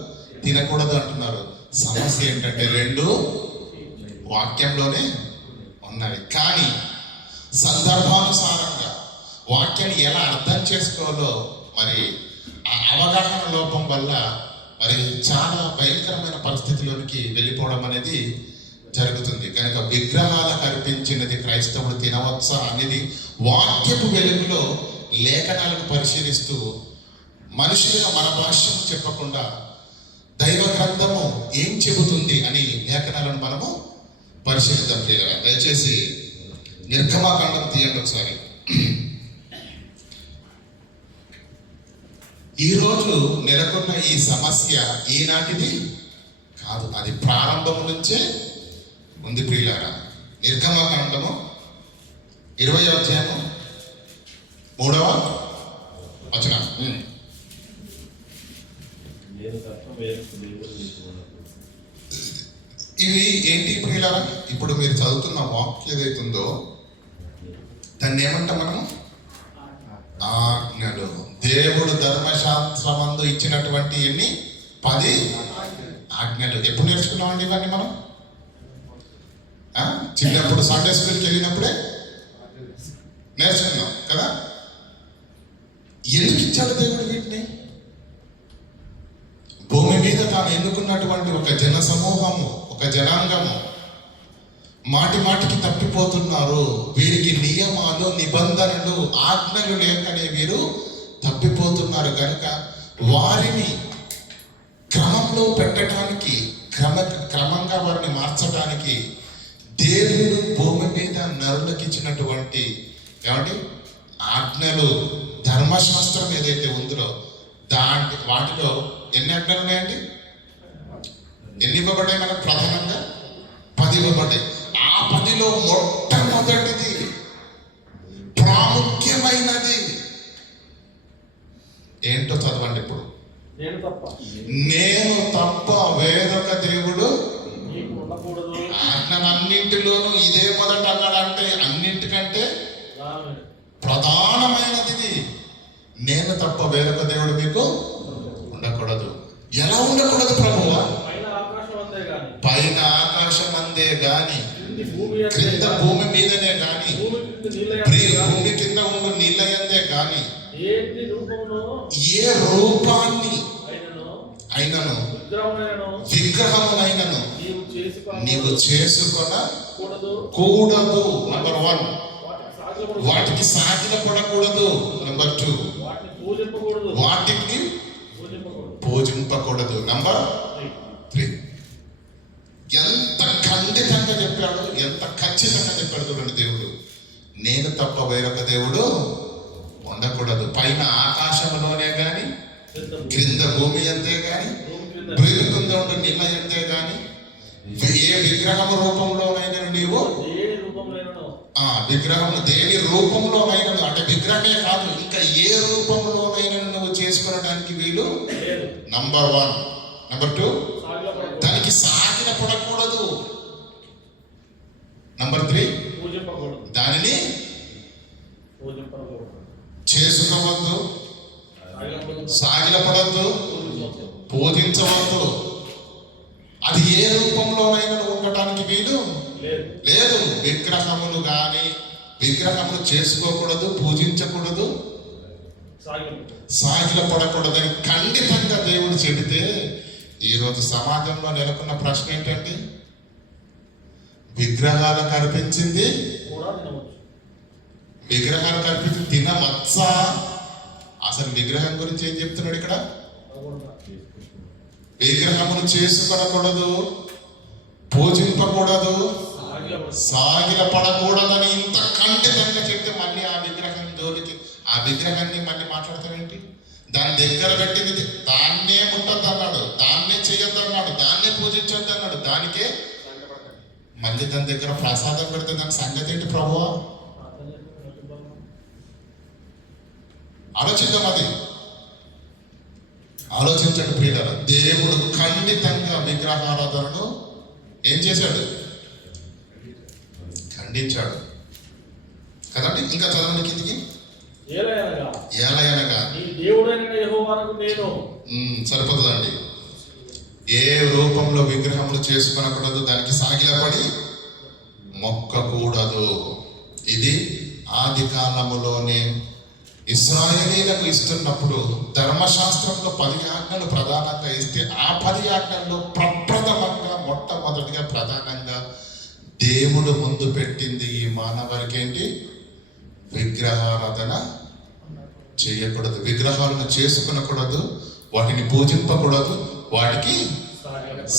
తినకూడదు అంటున్నారు. సమస్య ఏంటంటే రెండు వాక్యంలోనే ఉన్నవి. కానీ సందర్భానుసారంగా వాక్యాన్ని ఎలా అర్థం చేసుకోవాలో మరి ఆ అవగాహన లోపం వల్ల మరి చాలా భయంకరమైన పరిస్థితిలోనికి వెళ్ళిపోవడం అనేది జరుగుతుంది. కనుక విగ్రహాలకు అర్పించినది క్రైస్తవుడు తినవచ్చా అనేది వాక్యపు వెలుగులో లేఖనాలను పరిశీలిస్తూ మనుషులుగా మన భాష్యం చెప్పకుండా దైవ గ్రంథము ఏం చెబుతుంది అని లేఖనాలను మనము పరిశీలిద్దాం. దయచేసి నిర్గమాకాండం తీయండి ఒకసారి. ఈరోజు నెలకొన్న ఈ సమస్య ఈనాటిది కాదు, అది ప్రారంభం నుంచే ఉంది ప్రియులారా. నిర్గమకాండము 20వ అధ్యాయము 3వ వచనం. ఇవి ఏంటి ప్రియులారా? ఇప్పుడు మీరు చదువుతున్న వాక్యం ఏదైతుందో దాన్ని ఏమంటాం మనం? ఆజ్ఞలు. దేవుడు ధర్మశాస్త్రమందు ఇచ్చినటువంటి ఎన్ని? 10 ఆజ్ఞలు. ఎప్పుడు నేర్చుకున్నామండి ఇవన్నీ మనం? చిన్నప్పుడు సండే స్కూల్కి వెళ్ళినప్పుడే నేర్చుకున్నాం కదా. ఎందుకు ఇచ్చాడు దేవుడు వీటిని? భూమి మీద తాను ఎన్నుకున్నటువంటి ఒక జన సమూహము, ఒక జనాంగము మాటి మాటికి తప్పిపోతున్నారు. వీరికి నియమాలు, నిబంధనలు, ఆజ్ఞలు లేకనే వీరు తప్పిపోతున్నారు కనుక వారిని క్రమంలో పెట్టడానికి, క్రమంగా వారిని మార్చడానికి దేవుడు భూమి మీద నరులకు ఇచ్చినటువంటి ఆజ్ఞలు, ధర్మశాస్త్రం ఏదైతే ఉందో వాటిలో ఎన్ని ఆజ్ఞలు ఉన్నాయండి? ఎన్ని ఇవ్వబడ్డాయి మనకు? ప్రధానంగా 10 ఇవ్వబడ్డాయి. ఆ 10లో మొట్టమొదటిది, ప్రాముఖ్యమైనది ఏంటో చదవండి ఇప్పుడు. నేను తప్ప వేరొక దేవుడు ఆజ్ఞలన్నింటిలోనూ ఇదే మొదట అన్నాడంటే అన్నింటికంటే ప్రధానమైనది. నేను తప్ప వేరొక దేవుడు మీకు ఉండకూడదు. ఎలా ఉండకూడదు ప్రభువా? పైన ఆకాశం అందే గాని, క్రింద భూమి మీదనే గాని, భూమి కింద ఉన్న నీళ్ళ అందే గాని ఏ రూపాన్ని అయినను విగ్రహమునైనను నీవు చేసుకొనకూడదు. నంబర్ 1. వాటికి సాగిలపడకూడదు. నంబర్ 2. వాటికి పూజింపకూడదు. నంబర్ 3. ఎంత ఖండితంగా చెప్పాడు, ఎంత ఖచ్చితంగా చెప్పాడు చూడండి దేవుడు. నేను తప్ప వేరొక దేవుడు ఉండకూడదు. పైన ఆకాశంలోనే గాని, క్రింద భూమి అంతే గాని, భూమి కింద ఉండే నీళ్ళ అంతే గాని, ఏ విగ్రహము రూపంలోనైనా నీవు విగ్రహము దేని రూపంలోనైనా, అంటే విగ్రహమే కాదు, ఇంకా ఏ రూపంలోనైనా నువ్వు చేసుకోవడానికి వీలు. నంబర్ 1. నంబర్ 2, దానికి సాగిన పడకూడదు. నంబర్ 3, దానిని చేసుకోవద్దు, సాగిలపడద్దు, పూజించవద్దు. అది ఏ రూపంలోనైనా ఉండటానికి వీలు లేదు. విగ్రహములు కానీ విగ్రహములు చేసుకోకూడదు, పూజించకూడదు, సాగిల పడకూడదని ఖండితంగా దేవుడు చెబితే ఈరోజు సమాజంలో నెలకొన్న ప్రశ్న ఏంటండి? విగ్రహాలు కనిపించింది, విగ్రహాలు కనిపించింది తినమచ్చా? అసలు విగ్రహం గురించి ఏం చెప్తున్నాడు ఇక్కడ? విగ్రహమును చేసుకొనకూడదు, పూజింపకూడదు, సాగిల పడకూడదని ఇంత ఖండితంగా చెప్తే మళ్ళీ ఆ విగ్రహం జోలికి, ఆ విగ్రహాన్ని మళ్ళీ మాట్లాడతామేంటి? దాని దగ్గర పెట్టింది దాన్నే ముట్టద్దు అన్నాడు, దాన్నే చేయొద్దు అన్నాడు, దాన్నే పూజించొద్దు అన్నాడు. దానికే మళ్ళీ దాని దగ్గర ప్రసాదం పెడితే దాని సంగతి ఏంటి ప్రభువా? ఆలోచిద్దాం. అది ఆలోచించండి ప్రియులారా. దేవుడు ఖండితంగా విగ్రహారాధనను ఏం చేశాడు? ఖండించాడు కదండి. ఇంకా చదవండి కిందికి. ఏలయనగా సరిపోతుందండి. ఏ రూపంలో విగ్రహములు చేసుకొనకూడదు, దానికి సాగిలపడి మొక్కకూడదు. ఇది ఆది కాలములోనే ఇశ్రాయేలీయులకు ఇస్తున్నప్పుడు ధర్మశాస్త్రంలో 10 ఆజ్ఞలు ప్రధానంగా ఇస్తే ఆ 10 ఆజ్ఞల్లో ప్రప్రథమంగా మొట్టమొదటిగా ప్రధానంగా దేవుడు ముందు పెట్టింది ఈ మానవారికి ఏంటి? విగ్రహారాధన చేయకూడదు, విగ్రహాలను చేసుకునకూడదు, వాటిని పూజింపకూడదు, వాటికి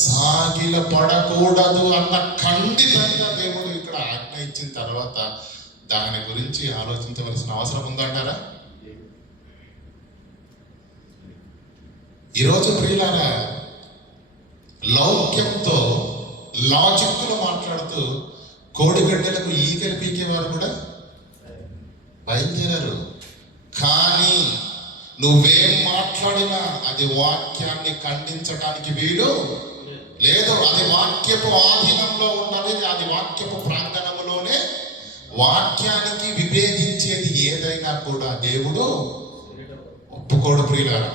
సాగిల పడకూడదు అన్న ఖండితంగా దేవుడు ఇక్కడ ఆజ్ఞ ఇచ్చిన తర్వాత దాని గురించి ఆలోచించవలసిన అవసరం ఉందంటారా? ఈరోజు ప్రియులారా, లౌక్యంతో లాజిక్లో మాట్లాడుతూ కోడిగడ్డలకు ఈగలు పీకేవారు కూడా బయలుదేరారు. కానీ నువ్వేం మాట్లాడినా అది వాక్యాన్ని ఖండించడానికి వీలు లేదు. అది వాక్యపు ఆధీనంలో ఉన్నది, అది వాక్యపు ప్రాంగణంలోనే. వాక్యానికి విభేదించేది ఏదైనా కూడా దేవుడు ఒప్పుకోడు ప్రియులారా.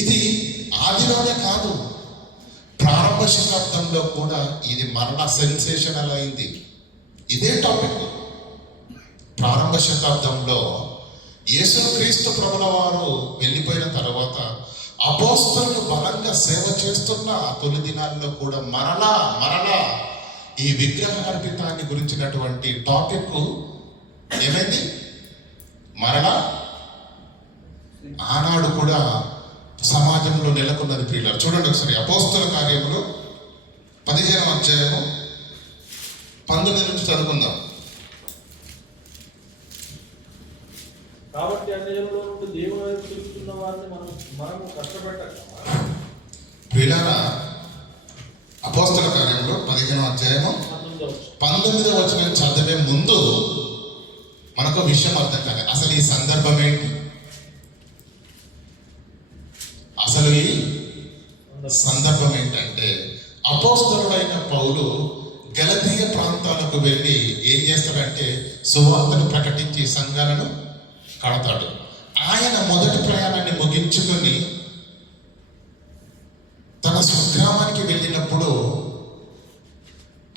ఇది ఆదిలోనే కాదు, ప్రారంభ శతాబ్దంలో కూడా ఇది మరణ సెన్సేషనల్ అయింది. ఇదే టాపిక్. ప్రారంభ శతాబ్దంలో యేసుక్రీస్తు ప్రభుల వారు వెళ్ళిపోయిన తర్వాత అపోస్తలులు బలంగా సేవ చేస్తున్న తొలి దినాల్లో కూడా మరలా ఈ విగ్రహార్పితాన్ని గురించినటువంటి టాపిక్ ఏమైంది? మరలా ఆనాడు కూడా సమాజంలో నెలకొన్నది ప్రియులారా. చూడండి ఒకసారి అపోస్తల కార్యములు 15వ అధ్యాయము 19 నుంచి చదువుకుందాం. కాబట్టి అన్ని జనుల నుండి దేవుని వైపు తిరుగుతున్న వారిని మనము కష్టపెట్టక ప్రియులారా, అపోస్తల కార్యంలో 15వ అధ్యాయము 19వ వచనం చదివే ముందు మనకు విషయం అర్థం కాదు. అసలు ఈ సందర్భం ఏంటి? అసలు ఈ సందర్భం ఏంటంటే, అపోస్తలుడైన పౌలు గలతీయ ప్రాంతాలకు వెళ్ళి ఏం చేస్తాడంటే సువార్తను ప్రకటించి సంఘాలను కడతాడు. ఆయన మొదటి ప్రయాణాన్ని ముగించుకొని తన స్వగ్రామానికి వెళ్ళినప్పుడు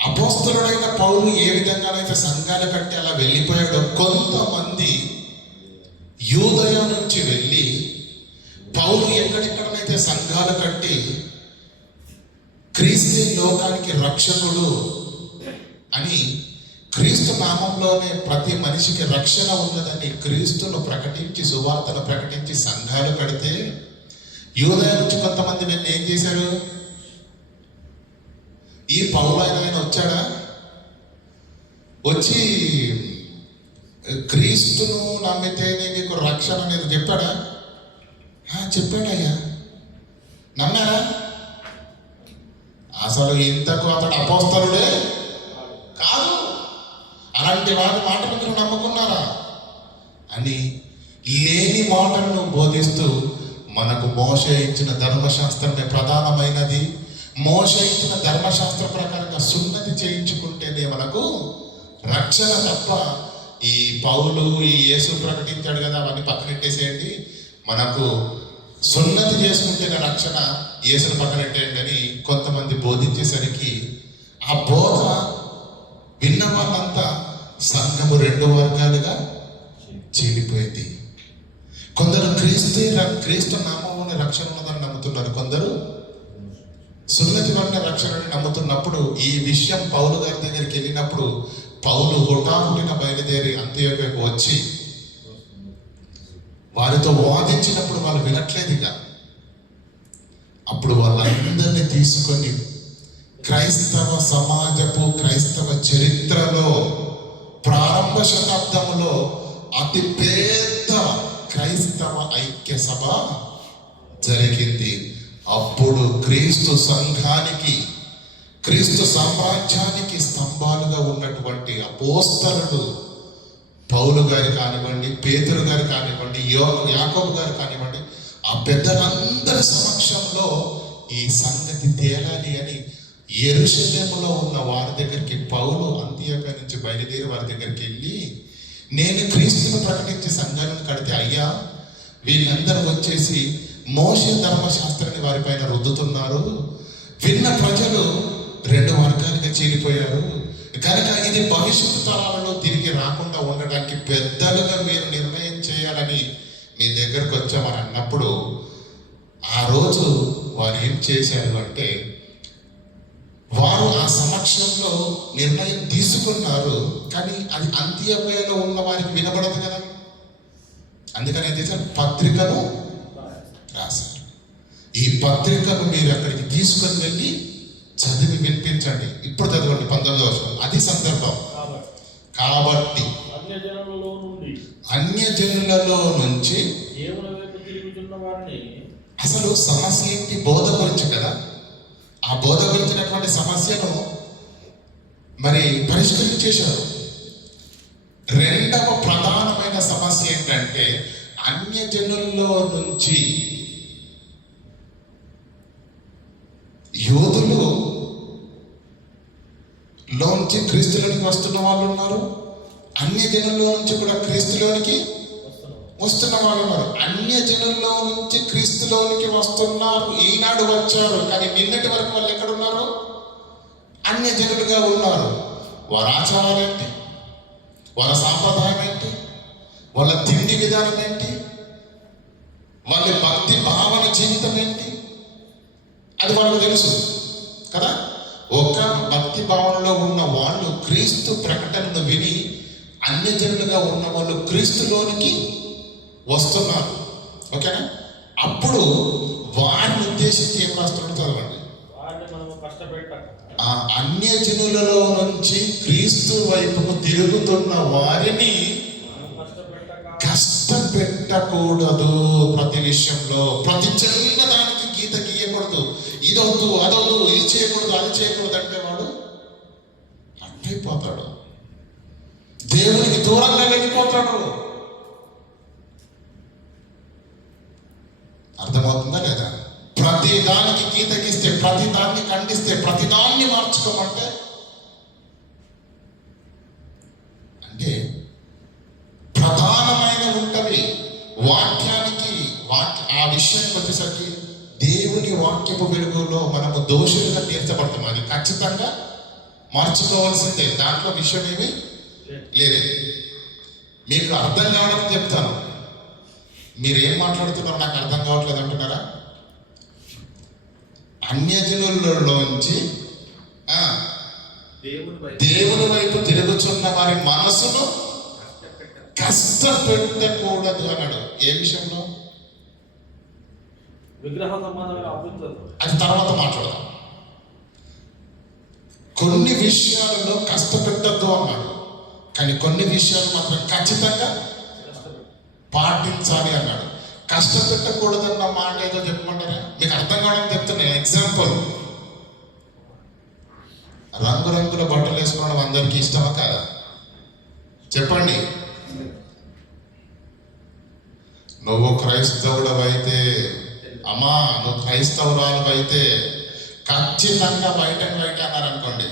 అపోస్తలుడైన పౌలు ఏ విధంగానైతే సంఘాల కట్టి అలా వెళ్ళిపోయాడో, కొంతమంది యూదయ నుంచి వెళ్ళి పౌలు ఎక్కడెక్కడనైతే సంఘాలు కట్టి క్రీస్తు లోకానికి రక్షకుడు అని, క్రీస్తు నామంలోనే ప్రతి మనిషికి రక్షణ ఉన్నదని క్రీస్తును ప్రకటించి సువార్తను ప్రకటించి సంఘాలు కడితే, యూదయ నుంచి కొంతమంది వెళ్ళి ఏం చేశారు? ఈ పౌలు ఆయన వచ్చాడా, వచ్చి క్రీస్తును నమ్మితేనే నీకు రక్షణ అనేది చెప్పాడా? చెప్పాడయ్యా. నమ్మారా? అసలు ఇంతకు అతడు అపోస్తలుడే కాదు. అలాంటి వారి మాటలు మీరు నమ్ముకున్నారా అని లేని మాటలను బోధిస్తూ, మనకు మోషే ఇచ్చిన ధర్మశాస్త్రమే ప్రధానమైనది, మోషే ఇచ్చిన ధర్మశాస్త్ర ప్రకారంగా సున్నతి చేయించుకుంటేనే మనకు రక్షణ తప్ప ఈ పౌలు ఈ యేసు ప్రకటించాడు కదా అవన్నీ పక్కనెట్టేసేయండి, మనకు సున్నతి చేసుకుంటేనే రక్షణ, యేసును పక్కనెట్టేయండి అని కొంతమంది బోధించేసరికి ఆ బోధ విన్న వాళ్ళంతా సంఘము 2 వర్గాలుగా చీలిపోయింది. కొందరు క్రీస్తు నామంలోనే రక్షణ ఉన్నదని నమ్ముతున్నారు, కొందరు సున్నతి వలన రక్షణని నమ్ముతున్నప్పుడు ఈ విషయం పౌలు గారి దగ్గరికి వెళ్ళినప్పుడు పౌలు హుటాహుటిన బయలుదేరి అంత్యోక్యకు వచ్చి వారితో వాదించినప్పుడు వాళ్ళు వినట్లేదుగా. అప్పుడు వాళ్ళందరినీ తీసుకొని క్రైస్తవ సమాజపు క్రైస్తవ చరిత్రలో ప్రారంభ శతాబ్దంలో అతి పెద్ద క్రైస్తవ ఐక్య సభ జరిగింది. అప్పుడు క్రీస్తు సంఘానికి, క్రీస్తు సామ్రాజ్యానికి స్తంభాలుగా ఉన్నటువంటి అపోస్తలుడు పౌలు గారు కానివ్వండి, పేతురు గారు కానివ్వండి, యాకోబు గారు కానివ్వండి, ఆ పెద్దలందరి సమక్షంలో ఈ సంగతి తేలాలి అని యెరూషలేములో ఉన్న వారి దగ్గరికి పౌలు అంతియోక్య నుంచి బయలుదేరి వారి దగ్గరికి వెళ్ళి, నేను క్రీస్తును ప్రకటించి సంఘాలను కడితే, అయ్యా వీళ్ళందరూ వచ్చేసి మోషే ధర్మశాస్త్రాన్ని వారిపైన రుద్దుతున్నారు, విన్న ప్రజలు 2 వర్గాలుగా చీలిపోయారు కనుక ఇది భవిష్యత్తు తరాలలో తిరిగి రాకుండా ఉండడానికి పెద్దలుగా మీరు నిర్ణయం చేయాలని మీ దగ్గరకు వచ్చామని అన్నప్పుడు, ఆ రోజు వారు ఏం చేశారు అంటే, వారు ఆ సమక్షంలో నిర్ణయం తీసుకున్నారు, కానీ అది అంత్యోక్యలో ఉన్న వారికి వినబడదు కదా. అందుకని ఏం చేశారు? పత్రికను రాశారు. ఈ పత్రికను మీరు అక్కడికి తీసుకొని వెళ్ళి చదివి వినిపించండి. ఇప్పుడు చదవండి 19వ వచనం. అది సందర్భం. కాబట్టి అన్యజనులలో నుంచి దేవుని వైపు తిరుగుతున్న వారిని, అసలు సమస్య ఏంటి? బోధ గురించి కదా. ఆ బోధ గురించినటువంటి సమస్యను మరి పరిష్కరించేశారు. రెండవ ప్రధానమైన సమస్య ఏంటంటే అన్యజనుల్లో నుంచి యోధులు లోంచి క్రీస్తులోనికి వస్తున్న వాళ్ళు ఉన్నారు, అన్యజనుల్లో నుంచి కూడా క్రీస్తులోనికి వస్తున్న వాళ్ళు ఉన్నారు. అన్యజనుల్లో నుంచి క్రీస్తులోనికి వస్తున్నారు, ఈనాడు వచ్చారు. కానీ నిన్నటి వరకు వాళ్ళు ఎక్కడున్నారు? అన్యజనులుగా ఉన్నారు. వారి ఆచారాలు ఏంటి, వాళ్ళ సాంప్రదాయం ఏంటి, వాళ్ళ తిండి విధానం ఏంటి, వాళ్ళ భక్తి భావన జీవితం ఏంటి, అది వాళ్ళకు తెలుసు కదా. ఒక భక్తి భావనలో ఉన్న వాళ్ళు క్రీస్తు ప్రకటనను విని అన్యజనులుగా ఉన్న వాళ్ళు క్రీస్తులోనికి వస్తున్నారు. ఓకేనా? అప్పుడు వారిని ఉద్దేశించి ఏం రాస్తున్నాడు చదవండి. ఆ అన్యజనులలో నుంచి క్రీస్తు వైపుకు తిరుగుతున్న వారిని కష్టపెట్టకూడదు. ప్రతి విషయంలో, ప్రతి చిన్న దానికి గీత గీయకూడదు. ఇదొద్దు, అదొద్దు, ఇది చేయకూడదు, అది చేయకూడదు అంటే వాడు అట్టయిపోతాడు, దేవునికి దూరంగా వెళ్ళిపోతాడు. అర్థమవుతుందా లేదా? ప్రతి దానికి గీత గీస్తే, ప్రతి దాన్ని ఖండిస్తే, ప్రతి దాన్ని మార్చుకోమంటే అంటే ప్రధానమైన ఉంటవి వాక్యానికి ఆ విషయానికి వచ్చేసరికి దేవుని వాక్యపు వెలుగులో మనము దోషులుగా తీర్చబడతాం. అది ఖచ్చితంగా మార్చుకోవాల్సిందే, దాంట్లో విషయం ఏమీ లేదు. మీకు అర్థం కావడానికి చెప్తాను. మీరేం మాట్లాడుతున్నారో నాకు అర్థం కావట్లేదు అంటున్నారా? అన్యజనులలోంచి దేవుని వైపు తిరుగుతున్న వారి మనసును కష్టపెట్టకూడదు అన్నాడు. ఏ విషయంలో? విగ్రహ సంబంధమైన అపవిత్రత. అది తర్వాత మాట్లాడదాం. కొన్ని విషయాలలో కష్టపెట్టద్దు అన్నాడు, కానీ కొన్ని విషయాలు మాత్రం ఖచ్చితంగా పాటించాలి అన్నాడు. కష్టపెట్టకూడదన్న మాట ఏదో చెప్పమంటారా? మీకు అర్థం కావడం చెప్తున్నా. ఎగ్జాంపుల్, రంగురంగుల బట్టలు వేసుకోవడం అందరికీ ఇష్టమా కాదా? చెప్పండి. నువ్వు క్రైస్తవుడు అయితే, అమ్మా నువ్వు క్రైస్తవురాలు అయితే ఖచ్చితంగా వైట్ అండ్ వైట్ అన్నారు అనుకోండి.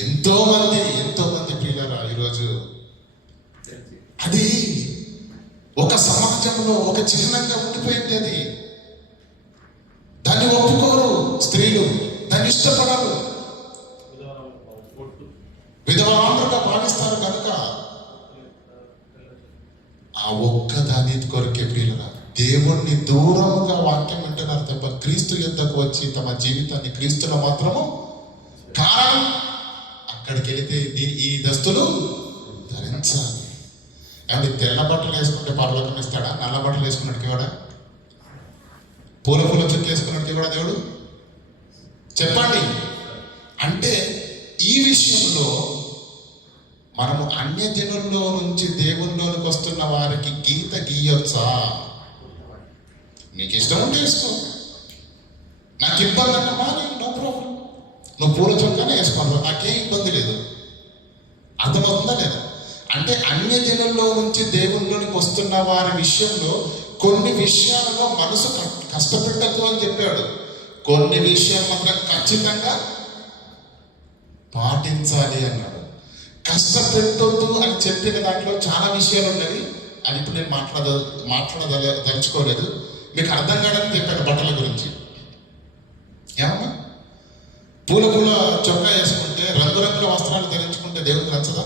ఎంతో మంది ప్రియులారా ఈరోజు అది ఒక సమాజంలో ఒక చిహ్నంగా ఉండిపోయింది. అది దాన్ని ఒప్పుకోరు స్త్రీలు, దాన్ని ఇష్టపడరు, విధవరాండ్రుగా భావిస్తారు. కనుక ఆ ఒక్క దాని కొరకే ప్రియులరా దేవుణ్ణి దూరముగా వాక్యం వింటున్నారు తప్ప క్రీస్తు యుద్ధకు వచ్చి తమ జీవితాన్ని క్రీస్తులో మాత్రము కారణం అక్కడికి వెళితే ఈ దస్తులు ధరించాలి. ఏమంటే తెల్ల బట్టలు వేసుకుంటే పరలోకం ఇస్తాడా? నల్ల బట్టలు వేసుకున్నట్టుకి కూడా, పూల చుట్టూ వేసుకున్నట్టుకి కూడా దేవుడు? చెప్పండి. అంటే ఈ విషయంలో మనము అన్యజనుల్లో నుంచి దేవుల్లోనికి వస్తున్న వారికి గీత గీయొచ్చా? నీకు ఇష్టం ఉంటే వేసుకో, నాకు ఇబ్బంది అంటే నో ప్రాబ్లం, నువ్వు పూల చొక్కానే వేసుకోవాలి, నాకేం ఇబ్బంది లేదు. అర్థమవుతుందా లేదా? అంటే అన్యజనుల్లో నుంచి దేవుల్లోనికి వస్తున్న వారి విషయంలో కొన్ని విషయాలలో మనసు కష్టపెట్టద్దు అని చెప్పాడు. కొన్ని విషయాలు మాత్రం ఖచ్చితంగా పాటించాలి అన్నాడు. కష్టపెట్టొద్దు అని చెప్పిన దాంట్లో చాలా విషయాలు ఉన్నవి. అది ఇప్పుడు నేను మాట్లాడదలుచుకోలేదు. మీకు అర్థం కావడానికి చెప్పాను బట్టల గురించి. ఏమన్నా పూల చొక్కా వేసుకుంటే, రంగురంగుల వస్త్రాలు ధరించుకుంటే దేవుడికి నచ్చదా?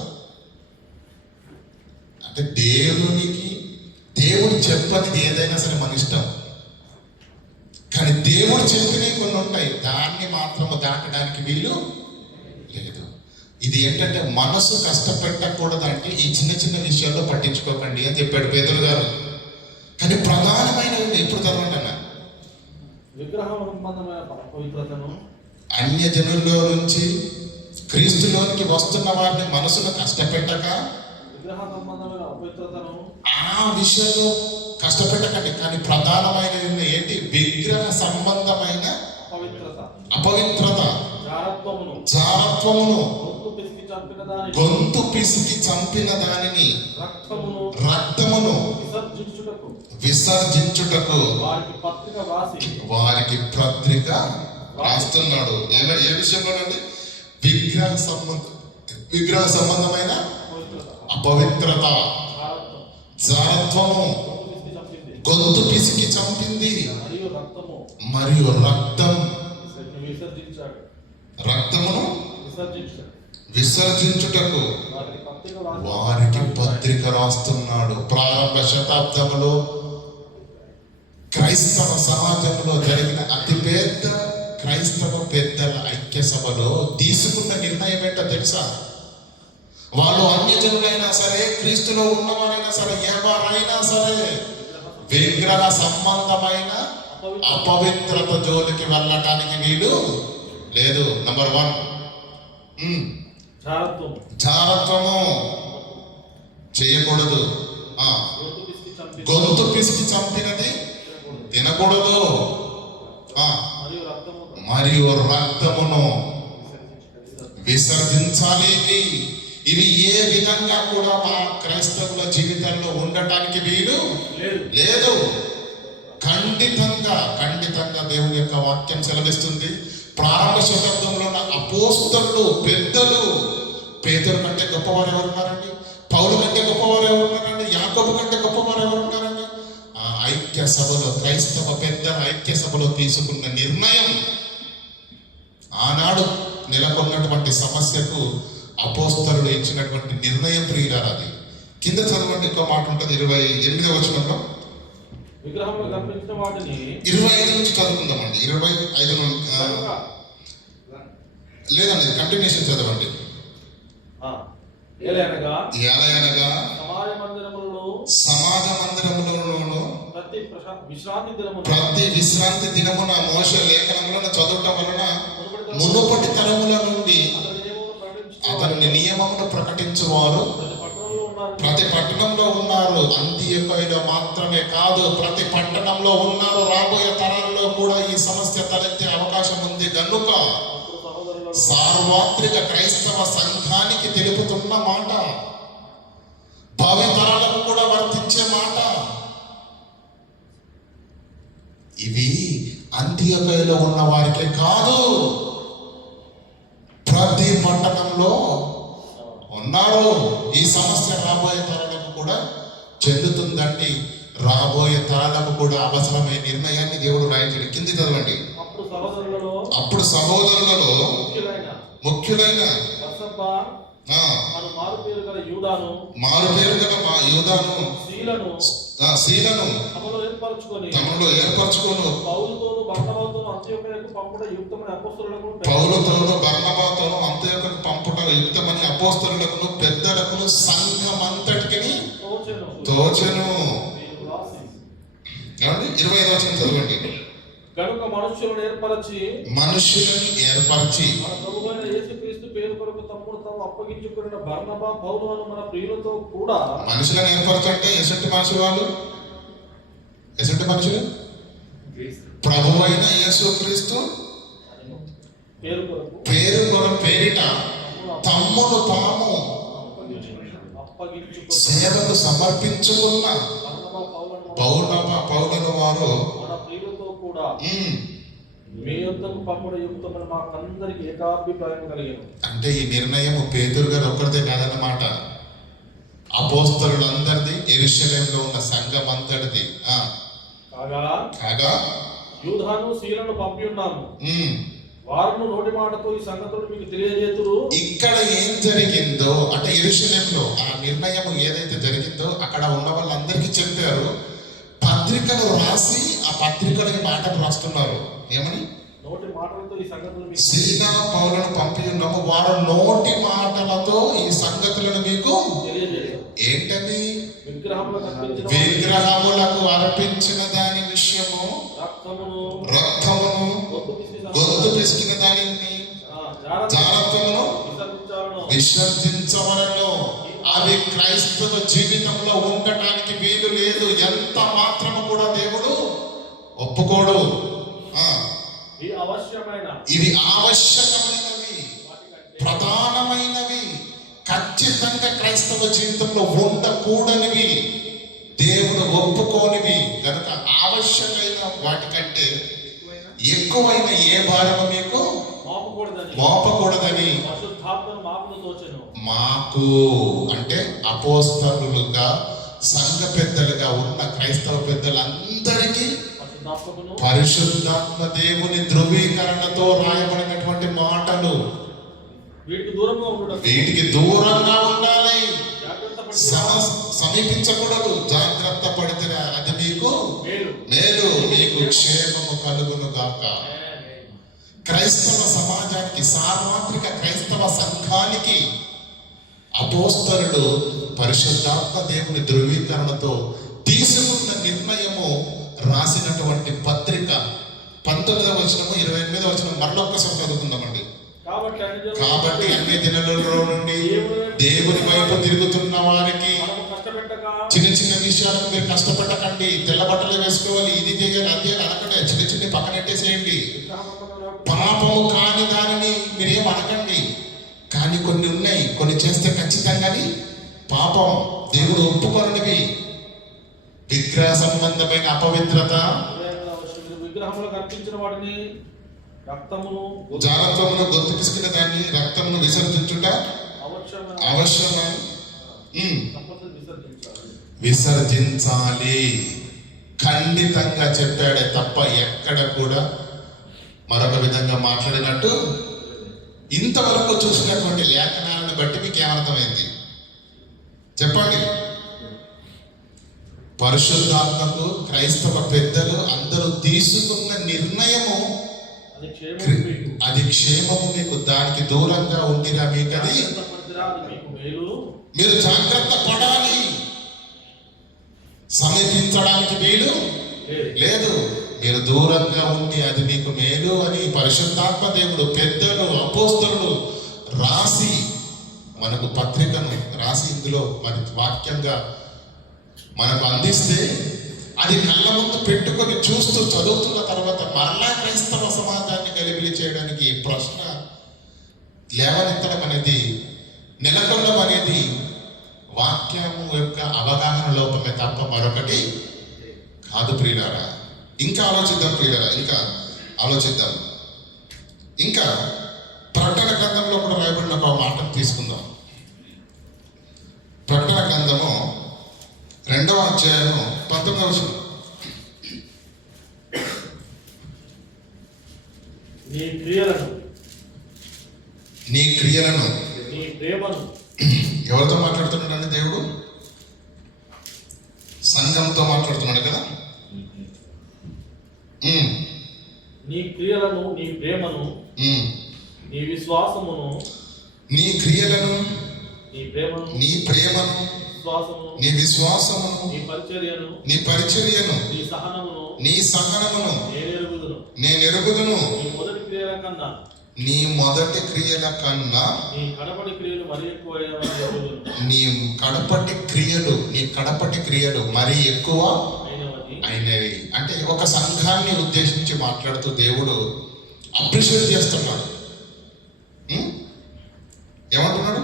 అంటే దేవుడు చెప్పనిది ఏదైనా సరే మన ఇష్టం, కానీ దేవుడు చెప్పినవి కొన్ని ఉంటాయి, దాన్ని మాత్రము దాటడానికి వీలు లేదు. ఇది ఏంటంటే మనసు కష్టపెట్టకూడదంటే ఈ చిన్న చిన్న విషయాల్లో పట్టించుకోకండి అని చెప్పాడు పేతురు గారు. కానీ ప్రధానమైనవి ఇప్పుడు చదవండి అన్న. విగ్రహం సంబంధమైన పవిత్రతను, అన్యజనుల్లో నుంచి క్రీస్తులోనికి వస్తున్న వారిని మనసును కష్టపెట్టక విగ్రహ సంబంధమైన అపవిత్రతను, ఆ విషయంలో కష్టపెట్టకండి. కానీ ప్రధానమైన ఏంటి? విగ్రహ సంబంధమైన అపవిత్రత, జారత్వమును, గొంతు పిసికి చంపిన దానిని, రక్తమును విసర్జించుటకు వారికి పత్రిక రాస్తున్నాడు. ఏ విషయంలోనండి? విగ్రహ సంబంధమైన అపవిత్రత, జారత్వము, గొంతు పిసికి చంపింది మరియు రక్తమును విసర్జించుటకు వారికి పత్రిక రాస్తున్నాడు. ప్రారంభ శతాబ్దంలో క్రైస్తవ సమాజంలో జరిగిన అతిపెద్ద క్రైస్తవ పెద్దల ఐక్య సభలో తీసుకున్న నిర్ణయం ఏంటో తెలుసా? వాళ్ళు అన్యజనులైనా సరే, క్రీస్తులో ఉన్నవారైనా సరే, ఎవరైనా సరే విగ్రహ సంబంధమైన అపవిత్రత జోలికి వెళ్ళటానికి వీలు లేదు. నంబర్ 1 జారత్వము చేయకూడదు. గొంతు పిసికి చంపినది తినకూడదు. మరియు రక్తమును విసర్జించాలి. ఇవి ఏ విధంగా కూడా మా క్రైస్తవుల జీవితంలో ఉండటానికి వీలు లేదు. ఖండితంగా దేవుని యొక్క వాక్యం సెలవిస్తుంది. ప్రారంభ శతాబ్దంలో ఉన్న అపోస్తలులు, పెద్దలు, పేతురు కంటే గొప్పవారు ఎవరున్నారండి? పౌలు కంటే గొప్పవారు ఎవరున్నారండి? యాకోబు కంటే గొప్పవారు ఎవరున్నారండి? ఆ ఐక్య సభలో, క్రైస్తవ పెద్దల ఐక్య సభలో తీసుకున్న నిర్ణయం ఆనాడు నెలకొన్నటువంటి సమస్యకు అపోస్తలుడు ఇచ్చినటువంటి నిర్ణయం ప్రియులారా. అది కింద చదవండి, ఇంకో మాట ఉంటుంది 28వ వచనంలో. విగ్రహంలో కనిపించిన వాటిని 25 నుంచి చదువుకుందామండి. 25 లేదండి, కంటిన్యూషన్ చదవండి. ఏలయనగా సమాజ మందిరములలోను ప్రతి విశ్రాంతి దినమున మోషే లేఖనములను చదవటం వలన మునుపటి తరముల నుండి అతని నియమమును ప్రకటించువారు ప్రతి పట్టణంలో ఉన్నారు. అంత్యోకయలో మాత్రమే కాదు, ప్రతి పట్టణంలో ఉన్నారు. రాబోయే తరాల్లో కూడా ఈ సమస్య తలెత్తే అవకాశం ఉంది. కనుక సార్వత్రిక క్రైస్తవ సంఘానికి తెలుపుతున్న మాట, భావితరాలకు కూడా వర్తించే మాట. ఇవి అంత్యోకయలో ఉన్న వారికే కాదు, ప్రతి పట్టణంలో ఉన్నారు. ఈ సమస్య రాబోయే తరాలకు కూడా చెందుతుందండి. రాబోయే తరాలకు కూడా అవసరమైన నిర్ణయాన్ని దేవుడు రాయించాడు. కింది చదవండి. అప్పుడు సహోదరులలో ముఖ్యులైన మారుపేరు గల యూదాను శీలను తమలో ఏర్పరచుకోను పౌలుతోను బర్నబాతోను అంత్యోకయకు పంపుట యుక్తమని అపోస్తలులకు పెద్దలకు సంఘమంతటికి తోచెను. 25వ వచనం చదవండి. కనుక మనుషులను ఏర్పరచి మన ప్రభువైన యేసుక్రీస్తు పేరు కొరకు తమ్ముడు తాము అప్పగించుకున్న బర్నబా, పౌలు అను మన ప్రియులతో కూడా. మనుషులను ఏర్పరచంటే ఎసంటి మనుషులు వాళ్ళు? ఎసంటి మనుషులు? ప్రభువైన యేసుక్రీస్తు పేరు కొరకు పేరిట తమ్ముడు తాము సేవకు సమర్పించుకున్న పౌలను వారు అంటే ఈ నిర్ణయం పేతురు గారు ఒక్కరిదే కాదన్నమాట. అపోస్తలులందరిది, యెరూషలేములో ఉన్న సంఘం అంతటిది. కాగా యూదాను శీలను పంపి ఉన్నాము, వారు నోటి మాటతో ఈ సంగతులు మీకు తెలియజేతురు. ఇక్కడ ఏం జరిగిందో అంటే యెరూషలేములో ఆ నిర్ణయం ఏదైతే జరిగిందో అక్కడ ఉన్న వాళ్ళందరికీ చెప్పారు. పత్రికలు రాసి ఆ పత్రికలకి మాటలు రాస్తున్నారు. ఏమని? నోటి మాటలతో ఈ సంగతులు సీలా పౌలను పంపి ఉన్నాము, వారు నోటి మాటలతో ఈ సంగతులను మీకు ఏంటని? విగ్రహములకు అర్పించిన దాని విషయము, రక్తమును, గొంతు పిసికిన దానిని, జారత్వమును విసర్జించవలను. అవి క్రైస్తవ జీవితంలో ఉండటానికి వీలు లేదు. ఎంత మాత్రము కూడా దేవుడు ఒప్పుకోడు. ఇవి ఆవశ్యకమైనవి, ప్రధానమైనవి, ఖచ్చితంగా క్రైస్తవ జీవితంలో ఉండకూడనివి, దేవుడు ఒప్పుకోనివి కనుక ఆవశ్యకమైన వాటికంటే ఎక్కువైన ఏ భారము మీకు మోపకూడదని మాకు అంటే అపోస్తలులుగా సంఘ పెద్దలుగా ఉన్న క్రైస్తవ పెద్దలందరికీ పరిశుద్ధాత్మ దేవుని ధృవీకరణతో రాయబడినటువంటి మాటలు. వీటికి దూరంగా ఉండాలి, సమీపించకూడదు. జాగ్రత్త పడితే అది మీకు మేలు, మీకు క్షేమము కలుగును గాక. క్రైస్తవ సమాజానికి, సార్వత్రిక క్రైస్తవ సంఘానికి అపోస్తలులు పరిశుద్ధాత్మ దేవుని ధృవీకరణతో తీసుకున్న నిర్ణయము రాసినటువంటి పత్రిక 19వ వచనము 28వ వచనం మరొక్కసారి చదువుకుందామండి. కాబట్టి అన్ని దినాలలో నుండి దేవుని వైపు తిరుగుతున్న వారికి చిన్న చిన్న విషయాలకు మీరు కష్టపడకండి. తెల్ల బట్టలు వేసుకోవాలి, ఇది చేయాలి, అది అనకండి. చిన్న చిన్న పక్కనెట్టేసేయండి. పాపము కాని దానిని మీరేం అనకండి. కానీ కొన్ని ఉన్నాయి, కొన్ని చేస్తే ఖచ్చితంగాని పాపం, దేవుడు ఒప్పుకొనివి. విగ్రహ సంబంధమైన అపవిత్రత, విగ్రహములు కల్పించిన వాటిని, రక్తమును, జాలత్వమును, గొంతు పిసికిన దాన్ని, రక్తమును విసర్జించుట అవశ్యమని విసర్జించాలి. ఖండితంగా చెప్పాడే తప్ప ఎక్కడ కూడా మరొక విధంగా మాట్లాడినట్టు ఇంతవరకు చూసినటువంటి లేఖనాలను బట్టి మీకు ఏమర్థమైంది చెప్పండి? పరిశుద్ధాత్మకు క్రైస్తవ పెద్దలు అందరూ తీసుకున్న నిర్ణయము అది క్షేమము మీకు. దానికి దూరంగా ఉండిరా మీకు అది మీరు జాగ్రత్త పడాలి. సమీపించడానికి వీలు లేదు, మీరు దూరంగా ఉండి అది మీకు మేలు అని పరిశుద్ధాత్మ దేవుడు, పెద్దలు, అపోస్తలులు రాసి మనకు పత్రికను రాసి ఇందులో మరి వాక్యంగా మనకు అందిస్తే అది కళ్ళ ముందు పెట్టుకొని చూస్తూ చదువుతున్న తర్వాత మరలా క్రైస్తవ సమాజాన్ని గలిబిలి చేయడానికి ప్రశ్న లేవనెత్తడం అనేది, నెలకొనడం అనేది వాక్యము యొక్క అవగాహన లోపమే తప్ప మరొకటి కాదు ప్రియులారా. ఇంకా ఆలోచిద్దాం ప్రియులారా, ఇంకా ఆలోచిద్దాం. ఇంకా ప్రకటన గ్రంథంలో కూడా రాయబడిన ఒక మాటను తీసుకుందాం. ప్రకటన గ్రంథము 2వ అధ్యాయము 19వ వచనం. నీ క్రియలను నీ ప్రేమను ఎవరితో మాట్లాడుతున్నాడు దేవుడు? సంఘంతో మాట్లాడుతున్నాడు కదా. నీ క్రియలను, నీ ప్రేమను, నీ విశ్వాసమును, నీ క్రియలను, నీ ప్రేమను, నీ ప్రేమను, నీ విశ్వాసమును, నీ పరిచర్యను, నీ సహనమును నేను ఎరుగుదును. నీ మొదటి క్రియల కన్నా నీ కడపటి క్రియలు మరి ఎక్కువ అయినవి. అంటే ఒక సంఘాన్ని ఉద్దేశించి మాట్లాడుతూ దేవుడు అప్రిషియేట్ చేస్తున్నాడు. ఏమంటున్నాడు?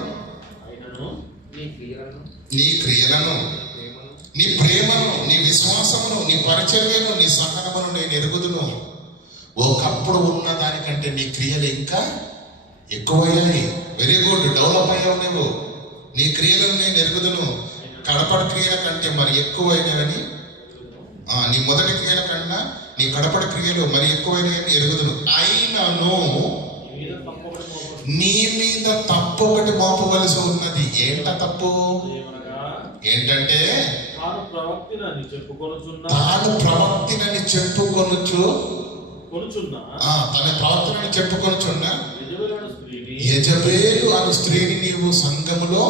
నీ క్రియలను, నీ ప్రేమను, నీ విశ్వాసమును, నీ పరిచర్యను, నీ సహనమును నేను ఎరుగుదును. ఒకప్పుడు ఉన్న దానికంటే నీ క్రియలు ఇంకా ఎక్కువయ్యాయి. వెరీ గుడ్, డెవలప్ అయ్యావు నువ్వు. నీ క్రియలను నేను ఎరుగుదును. కడపడి క్రియల కంటే మరి ఎక్కువైనవని, నీ మొదటి క్రియల కన్నా నీ కడపడి క్రియలు మరి ఎక్కువైనవని ఎరుగుదును. అయినను నీ మీద తప్పు ఒకటి మోపవలసి ఉన్నది. ఏంట తప్పు? ఏంటంటే తాను ప్రవక్తినని చెప్పుకొనుచు తన ప్రవక్తనని చెప్పుకొనుచున్న యెజబేలు అను స్త్రీని నీవు సంఘములో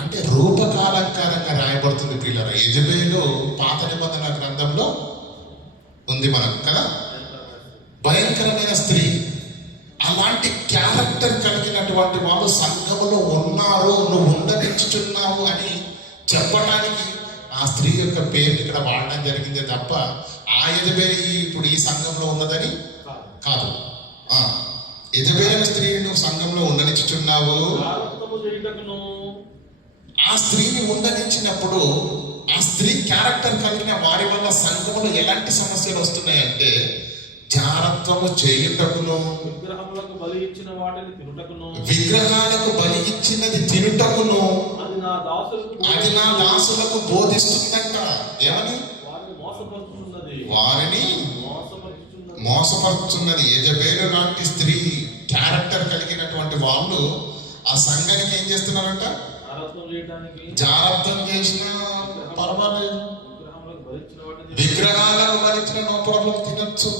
అంటే రూపకాలంకారంగా రాయబడుతుంది పిల్లరా. యెజబేలు పాత నిబంధన గ్రంథంలో ఉంది మనకు కదా. భయంకరమైన స్త్రీ. అలాంటి క్యారెక్టర్ కలిగినటువంటి కలిగినటువంటి వాళ్ళు సంఘములో ఉన్నారు, నువ్వు ఉండనిచ్చుచున్నావు అని చెప్పటానికి ఆ స్త్రీ యొక్క పేరు ఇక్కడ వాడడం జరిగిందే తప్ప ఆ యజబేలి ఇప్పుడు ఈ సంఘంలో ఉన్నదని కాదు. యజబేలి స్త్రీ నువ్వు సంఘంలో ఉండనిచ్చుచున్నావు. ఆ స్త్రీని ఉండనిచ్చినప్పుడు ఆ స్త్రీ క్యారెక్టర్ కలిగిన వారి వల్ల సంఘములో ఎలాంటి సమస్యలు వస్తున్నాయంటే జారత్వము చేయుటకును, విగ్రహములకు బలి ఇచ్చిన వాటిని తినుటకును, విగ్రహాలకు బలి ఇచ్చినది తినుటకును అది నా దాసులకు బోధిస్తుందంట. ఏమని? వారిని మోసపరుచున్నది. యజబేలు లాంటి స్త్రీ క్యారెక్టర్ కలిగినటువంటి వాళ్ళు ఆ సంఘానికి ఏం చేస్తున్నారంట? జారత్వం చేసిన పర్వాలేదు, విగ్రహాలకు బలిచ్చిన నో ప్రాబ్లం, తినొచ్చు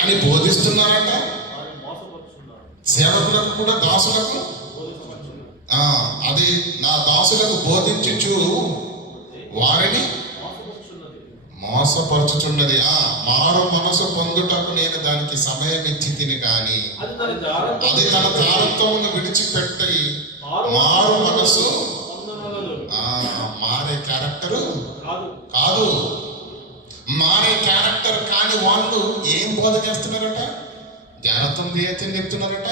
అని బోధిస్తున్నారంట. సేవకులకు కూడా దాసులకు అది నా దాసులకు బోధించుచు వారిని మోసపరచుచున్నది. మారు మనసు పొందుటకు నేను దానికి సమయం ఇచ్చి తిని కానీ అది తన తారత్వమును విడిచిపెట్టి మారు మనసు మారే క్యారెక్టర్ కాదు. మారే క్యారెక్టర్ కాని వాళ్ళు ఏం బోధ చేస్తున్నారట? జాగ్రత్తం చేయొచ్చని చెప్తున్నారట.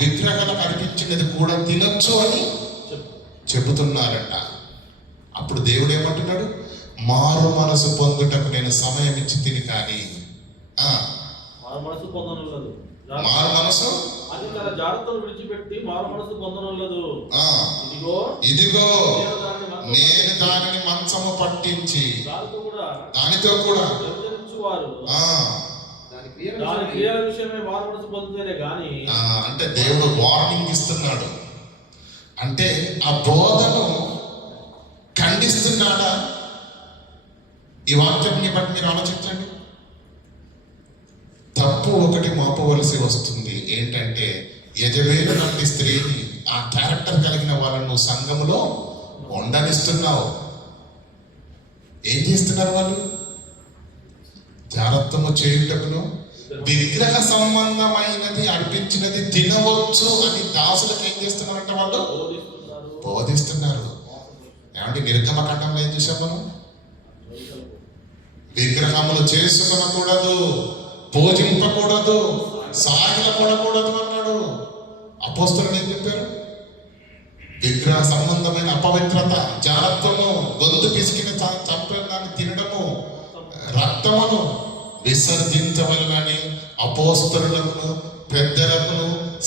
విగ్రహాలకు అర్పించినది కూడా తినొచ్చు అని చెబుతున్నారట. అప్పుడు దేవుడు ఏమంటున్నాడు? మారు మనసు పొందుటకు నేను సమయం ఇచ్చి తిని కానీ మారు మనసు విడిచిపెట్టి మారు మనసు పొందనలేదు. ఇదిగో నేను దానిని మంచము పట్టించి దానితో కూడా అంటే దేవుడు వార్నింగ్ ఇస్తున్నాడు. అంటే ఆ బోధను ఖండిస్తున్నాడా? ఈ వాక్యాన్ని బట్టి మీరు ఆలోచించండి. తప్పు ఒకటి మోపవలసి వస్తుంది. ఏంటంటే యజబేలు లాంటి స్త్రీని, ఆ క్యారెక్టర్ కలిగిన వాళ్ళను సంఘములో ఉండనిస్తున్నావు. ఏం చేస్తున్నారు వాళ్ళు? జారత్వము చేయుటకును విగ్రహ సంబంధమైనది అర్పించినది తినవచ్చు అని దాసులకు ఏం చేస్తున్నారంట? వాళ్ళు బోధిస్తున్నారు. ఏమంటే నిర్గమకాండంలో ఏం చూసాం మనం? విగ్రహములు చేసుకొనకూడదు, పూజింపకూడదు, సాగిలపడకూడదు అన్నాడు. అపోస్తలులు ఏం చెప్పారు? విగ్రహ సంబంధమైన అపవిత్రత, జారత్వము, గొంతు పిసికిన చంపేదాన్ని తినడము, రక్తమును విసర్జించవలనని అపోస్తలులకు, పెద్దలకు,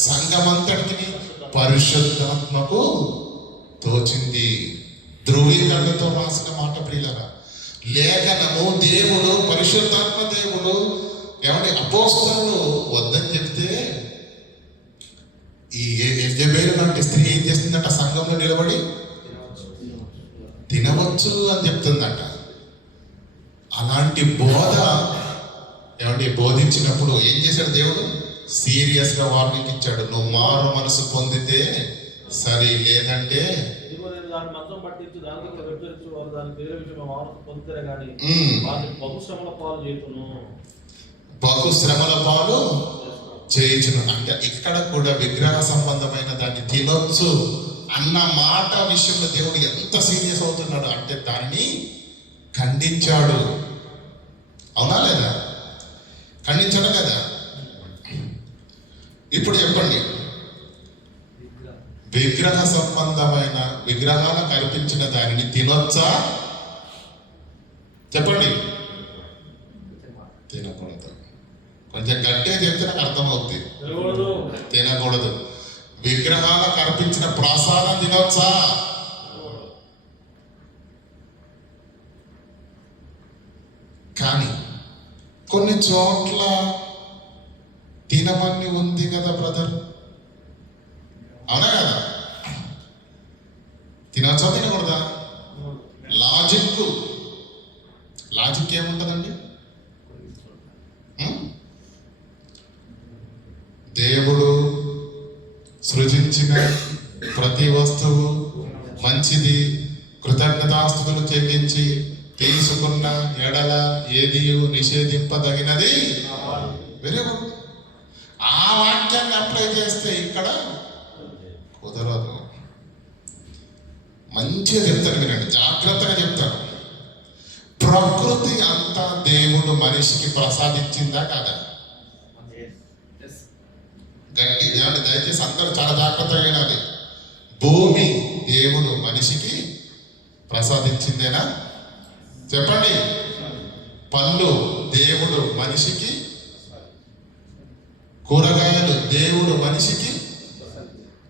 సంఘమంతటికి పరిశుద్ధాత్మకు తోచింది. ధృవీకరణతో రాసిన మాట ప్రియులరా. లేఖనము దేవుడు, పరిశుద్ధాత్మ దేవుడు ఏమంటే అపోస్తలులు వద్దని చెప్తే ఈ యెజబేలు లాంటి స్త్రీ ఏం చేస్తుందంట? సంఘంలో నిలబడి తినవచ్చు అని చెప్తుందంట. అలాంటి బోధ ఏమంటే బోధించినప్పుడు ఏం చేశాడు దేవుడు? సీరియస్ గా వార్నింగ్ ఇచ్చాడు. నువ్వు మారు మనసు పొందితే సరే, లేదంటే బహు శ్రమల పాలు చేయుచును. అంటే ఇక్కడ కూడా విగ్రహ సంబంధమైన దాన్ని తినొచ్చు అన్న మాట విషయంలో దేవుడు ఎంత సీరియస్ అవుతున్నాడు అంటే దాన్ని ఖండించాడు. అవునా లేదా? ఖండించాడు కదా? ఇప్పుడు చెప్పండి, విగ్రహ సంబంధమైన విగ్రహాలకు అర్పించిన దానిని తినొచ్చా? చెప్పండి. తినకూడదు. కొంచెం గట్టిగా చెప్తే నాకు అర్థమవుతుంది. తినకూడదు. విగ్రహాలకు అర్పించిన ప్రసాదం తినొచ్చా? కానీ కొన్ని చోట్ల తినమని ఉంది కదా బ్రదర్, అవునా కదా? తినొచ్చా తినకూడదా? లాజిక్ ఏముంటుందండి? దేవుడు సృజించిన ప్రతి వస్తువు మంచిది, కృతజ్ఞతాస్తుతులు చెల్లించి తీసుకున్న ఎడల ఏది నిషేధింపదగినది. Very good. ఆ వాక్యాన్ని అప్లై చేస్తే ఇక్కడ కుదరదు. మంచిగా చెప్తాను, వినండి, జాగ్రత్తగా చెప్తాను. ప్రకృతి అంతా దేవుడు మనిషికి ప్రసాదించిందా కాదా? గట్టి ఏమంటే దయచేసి అందరూ చాలా జాగ్రత్తగా వినాలి. భూమి దేవుడు మనిషికి ప్రసాదించిందేనా? చెప్పండి. పళ్ళు దేవుడు మనిషికి, కూరగాయలు దేవుడు మనిషికి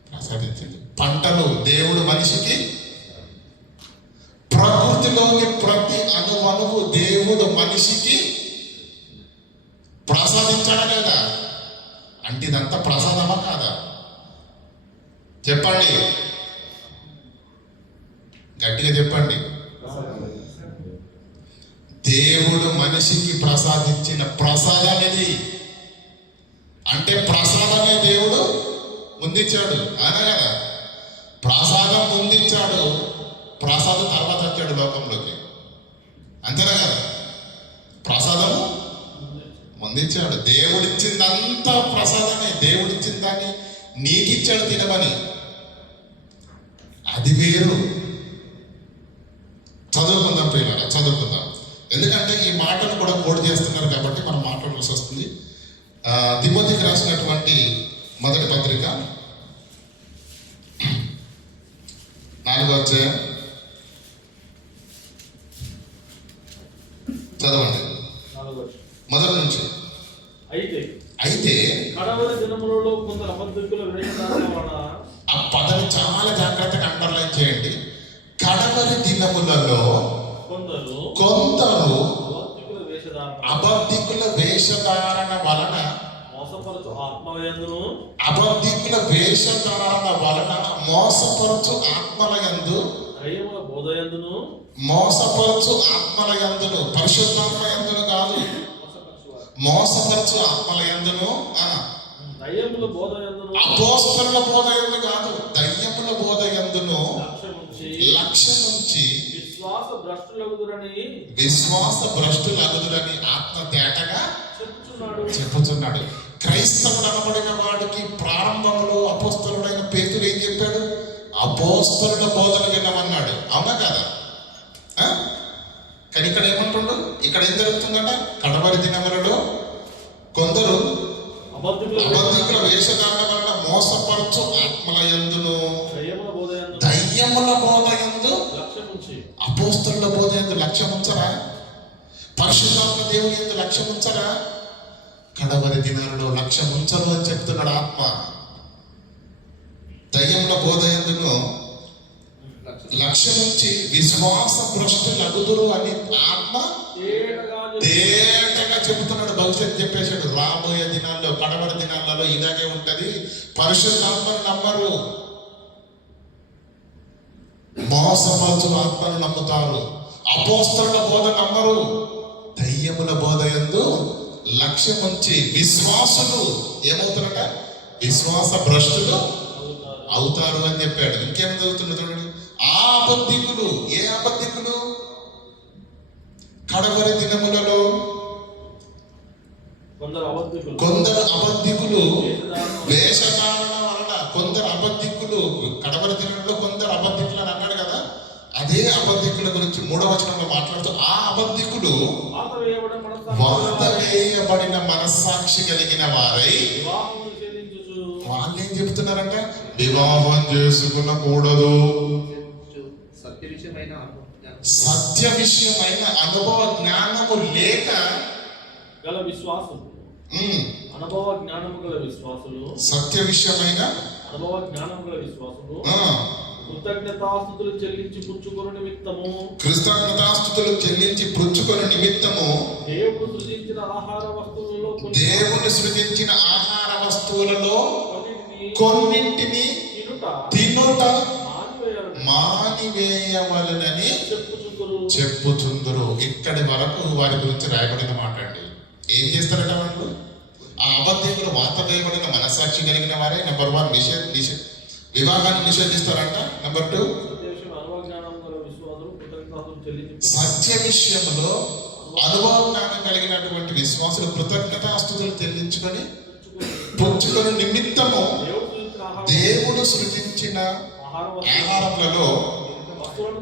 ప్రసాదించింది, పంటలు దేవుడు మనిషికి, ప్రకృతిలోని ప్రతి అణువణువు దేవుడు మనిషికి ప్రసాదించాడా లేదా? అంటే ఇదంతా ప్రసాదమా కాదా? చెప్పండి, గట్టిగా చెప్పండి. దేవుడు మనిషికి ప్రసాదించిన ప్రసాదం ఇది. అంటే ప్రసాదమే దేవుడు ముందిచ్చాడు, అనా కదా? ప్రసాదం ముందిచ్చాడు, ప్రసాదం తర్వాత వచ్చాడు లోకంలోకి, అంతేనా కదా? ప్రసాదము ముందిచ్చాడు. దేవుడిచ్చిందంతా ప్రసాదమే. దేవుడిచ్చిన దాన్ని నీకిచ్చాడు తినమని, అది వేరు. చదువుకుందాం ప్రియులారా, చదువుకుందాం. ఎందుకంటే ఈ మాటలు కూడా కోడ్ చేస్తున్నారు కాబట్టి మనం మాట్లాడాల్సి వస్తుంది. తిమోతికి రాసినటువంటి మొదటి పత్రిక 4వ అధ్యాయం చదవండి, మొదటి నుంచి. అయితే కడవరి దినములలో కొందరు అబద్ధికుల వేషధారణ వలన, ఆ పదాన్ని చాలా జాగ్రత్తగా అండర్లైన్ చేయండి. కడవరి దినములలో కొందరు అబద్ధికుల వేషధారణ వలన, మోసపరచు ఆత్మయందును, అబద్ధికుల వేషధారణ వలన మోసపరచు ఆత్మలయందు, దయ్యముల బోధయందును, మోసపరచు ఆత్మలయందును, పరిశుద్ధాత్మయందును కాదు, మోసపరచు ఆత్మలయందును, దయ్యముల బోధయందును, అపోస్తలుల బోధయందు కాదు, దయ్యముల బోధయందును లక్ష్యముంచి విశ్వాస భ్రష్టులగుదురని ఆత్మ తేటగా చెప్పుచున్నాడు. క్రైస్తవుడు అనబడిన వాడికి ప్రారంభంలో అపోస్తలుడైన పేతురు ఏం చెప్పాడు? అపోస్తలుల బోధన వినమన్నాడు, అవునా కదా? కానీ ఇక్కడ ఏమంటుండు? ఇక్కడ ఏం జరుగుతుందట? కడవరి దినములలో కొందరు అబద్ధికుల వేషధారణ వలన మోసపరచు ఆత్మలయందును, దయ్యముల బోధయందు, అపోస్తలుల బోధయందు లక్ష్యముంచరా? పరిశుద్ధాత్మ దేవుని యందు లక్ష్యముంచరా? కడవరి దినాలలో లక్ష్యముంచరు అని చెప్తున్నాడు ఆత్మ. దయ్యముల బోధయందును లక్ష్యముంచి విశ్వాస భ్రష్టులగుదురు అని ఆత్మ తేటగా చెబుతున్నాడు. భవిష్యత్తు చెప్పేశాడు. రాబోయే దినాల్లో, కడవరి దినాలలో ఇలాగే ఉంటది. పరిశుద్ధాత్మను నమ్మరు, మోసపరచు ఆత్మను నమ్ముతారు. అపోస్తలుల బోధ నమ్మరు, దయ్యముల బోధ యందు లక్ష్యముంచి విశ్వాసులు ఏమవుతారట? విశ్వాస భ్రష్టులు అవుతారు అని చెప్పాడు. ఇంకేం చదువుతున్నా చూడండి. ఆ అబద్ధికులు, ఏ అబద్ధికులు? కడవరి దినములలో కొందరు అబద్ధికులు వేషధారణ వలన, కొందరు అబద్ధికులు, కడవరి దినంలో కొందరు అబద్ధికులు అని అన్నాడు కదా. అదే అబద్ధికుల గురించి 3వ వచనంలో మాట్లాడుతూ, ఆ అబద్ధికులు వాత వేయబడిన మనస్సాక్షి కలిగిన వారై, వాళ్ళు ఏం చెప్తున్నారంట? వివాహం చేసుకునకూడదు, సత్య విషయమైన అనుభవ జ్ఞానము లేక గల విశ్వాసులు, అనుభవ జ్ఞానము గల విశ్వాసులు, సత్య విషయమైన అనుభవ జ్ఞానము గల విశ్వాసులు కృతజ్ఞతాస్తుతులు చెల్లించి పుచ్చుకొను నిమిత్తము, కృతజ్ఞతాస్తుతులు చెల్లించి పుచ్చుకొను నిమిత్తము దేవుడు సృజించిన ఆహార వస్తువులలో, దేవుని సృజించిన ఆహార వస్తువులలో కొన్నింటిని తినుట మానివేయవలనని చెప్పుచుందురు. ఇక్కడి వరకు వారి గురించి రాయబడిన మాట అండి. ఏం చేస్తారట వాళ్ళు? ఆ అబద్ధికులు వాత వేయబడిన మనస్సాక్షి కలిగిన వారే. నెంబర్ 1 వివాహాన్ని నిషేధిస్తారంట. నెంబర్ 2 సత్య విషయంలో అనుభవ జ్ఞానం కలిగినటువంటి విశ్వాసులు కృతజ్ఞతాస్తుతులు చెల్లించుకొని పుచ్చుకొని నిమిత్తము దేవుడు సృష్టించిన దేవుడు ఆహారం సృజించిన ఆహారములలో వస్తువులను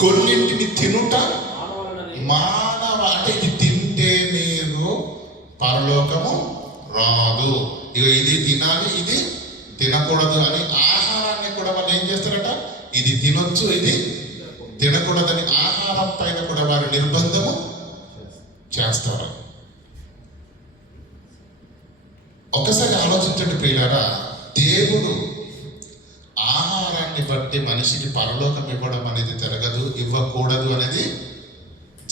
కొన్నింటిని తినుట మానవాలనని మానవ, అంటే ఇది తింటే మీరు పరలోకము రాదు, ఇక ఇది తినాలి ఇది తినకూడదు అని ఆహారాన్ని కూడా వాళ్ళు ఏం చేస్తారట, ఇది తినొచ్చు ఇది తినకూడదని ఆహారం పైన కూడా వారు నిర్బంధము చేస్తారు. ఒకసారి ఆలోచించండి ప్రియులారా, దేవుడు ఆహారాన్ని బట్టి మనిషికి పరలోకం ఇవ్వడం అనేది జరగదు, ఇవ్వకూడదు అనేది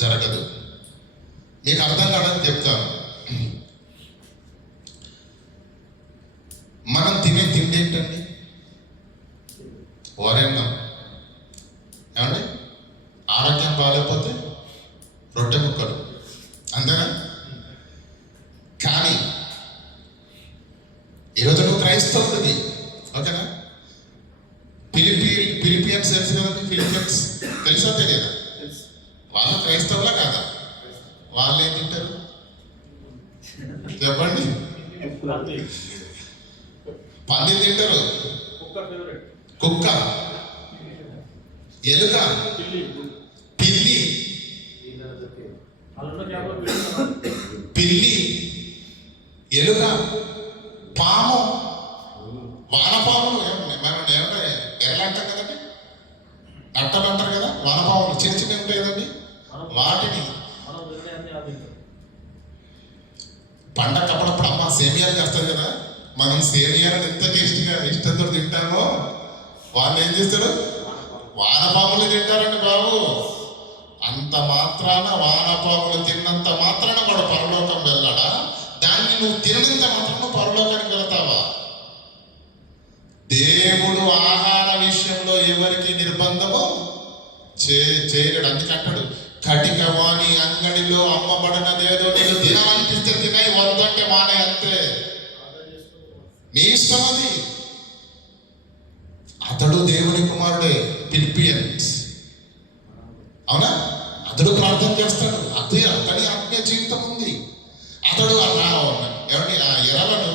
జరగదు. మీకు అర్థం కాదని చెప్తాను. మనం తినే తిండి ఏంటండి? వరేన్నాం ఏమండి? ఆరోగ్యం బాగాలేకపోతే రొట్టె ముక్కలు, అంతేనా? కానీ ఈరోజు నువ్వు క్రైస్తవుడివి, ఓకేనా? ఫిలిపియన్స్ తెలుసు కదండి, ఫిలిపియన్స్ తెలుసా తెలియదా? వాళ్ళు క్రైస్తవులా కాదా? వాళ్ళు ఏం తింటారు చెప్పండి? పంది తింటారు, కుక్క, ఎలుక, పిల్లి, ఎలుక, పాము, వానపాములు, ఏమంటే ఎర్రలు అంటారు కదండి, నట్టలు అంటారు కదా, వానపాములు చిన్న చిన్నవి ఉంటాయి కదండి, వాటిని పండగ అప్పుడప్పుడు అమ్మ సేమియాలు చేస్తారు కదా, మనం సేమియాలను ఎంత ఇష్టంతో తింటామో వాళ్ళు ఏం చేస్తారు, వానపాములు తింటారండి బాబు. అంత మాత్రాన వానపాములు తిన్నంత మాత్రాన వాడు పరలోకం వెళ్ళడా? దాన్ని నువ్వు తినంత మాత్రాన పరలోకానికి వెళతావా? దేవుడు ఆహార విషయంలో ఎవరికి నిర్బంధము చేయడు. అందుకంటాడు, కటిక వాణి అంగడిలో అమ్మబడినదేదో నీకు తినాలనిపిస్తే తినాయి, వద్దంటే మానే, అంతే, నీ ఇష్టం అది. అతడు దేవుని కుమారుడే, ఫిలిపియన్స్, అవునా? అతడు ప్రార్థన చేస్తాడు, అతని ఆత్మీయ జీవితం ఉంది. అతడు ఏమంటే ఆ ఎరలను,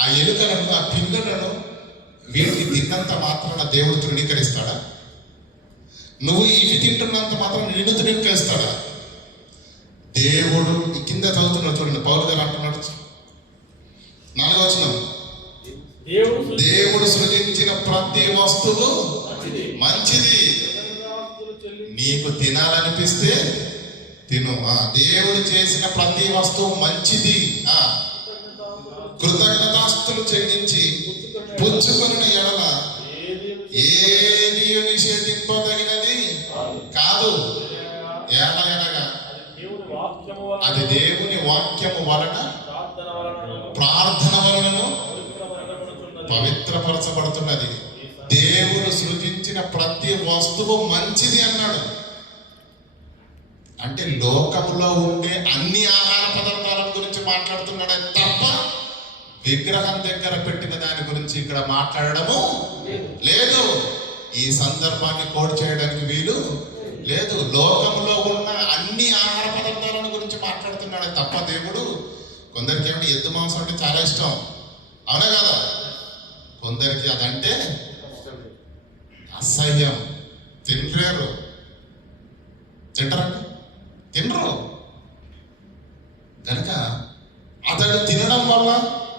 ఆ ఎలుకలను, ఆ పిల్లలను వీటిని తిన్నంత మాత్రాన దేవుడు తృణీకరిస్తాడా? నువ్వు ఇవి తింటున్నంత మాత్రం నిన్ను తృణీకరిస్తాడా? దేవుడు కింద చదువుతున్నాడు చూడండి, పౌలు గారు అంటున్నాడు, 4వ వచనం, దేవుడు సృజించిన ప్రతి వస్తువు మంచిది, నీకు తినాలనిపిస్తే తిను. దేవుడు చేసిన ప్రతి వస్తువు మంచిది. కృతజ్ఞతాస్తులు చెల్లించి పుచ్చుకొనిన ఎడల ఏది నిషేధింపదగినది కాదు. ఎలాగనగా అది దేవుని వాక్యము వలన, ప్రార్థన వలనను పవిత్రపరచబడుతున్నది. దేవుడు సృజించిన ప్రతి వస్తువు మంచిది అన్నాడు. అంటే లోకంలో ఉండే అన్ని ఆహార పదార్థాల గురించి మాట్లాడుతున్నాడే తప్ప విగ్రహం దగ్గర పెట్టిన దాని గురించి ఇక్కడ మాట్లాడడము లేదు. ఈ సందర్భాన్ని కోడ్ చేయడానికి వీలు లేదు. లోకంలో ఉన్న అన్ని ఆహార పదార్థాలను గురించి మాట్లాడుతున్నాడే తప్ప దేవుడు, కొందరికి ఏమిటి ఎద్దు మాంసం అంటే చాలా ఇష్టం, అవునా కదా? కొందరికి అదంటే అసహ్యం, తినలేరు. తింటారండి? తినరు. కనుక అతడు తినడం వల్ల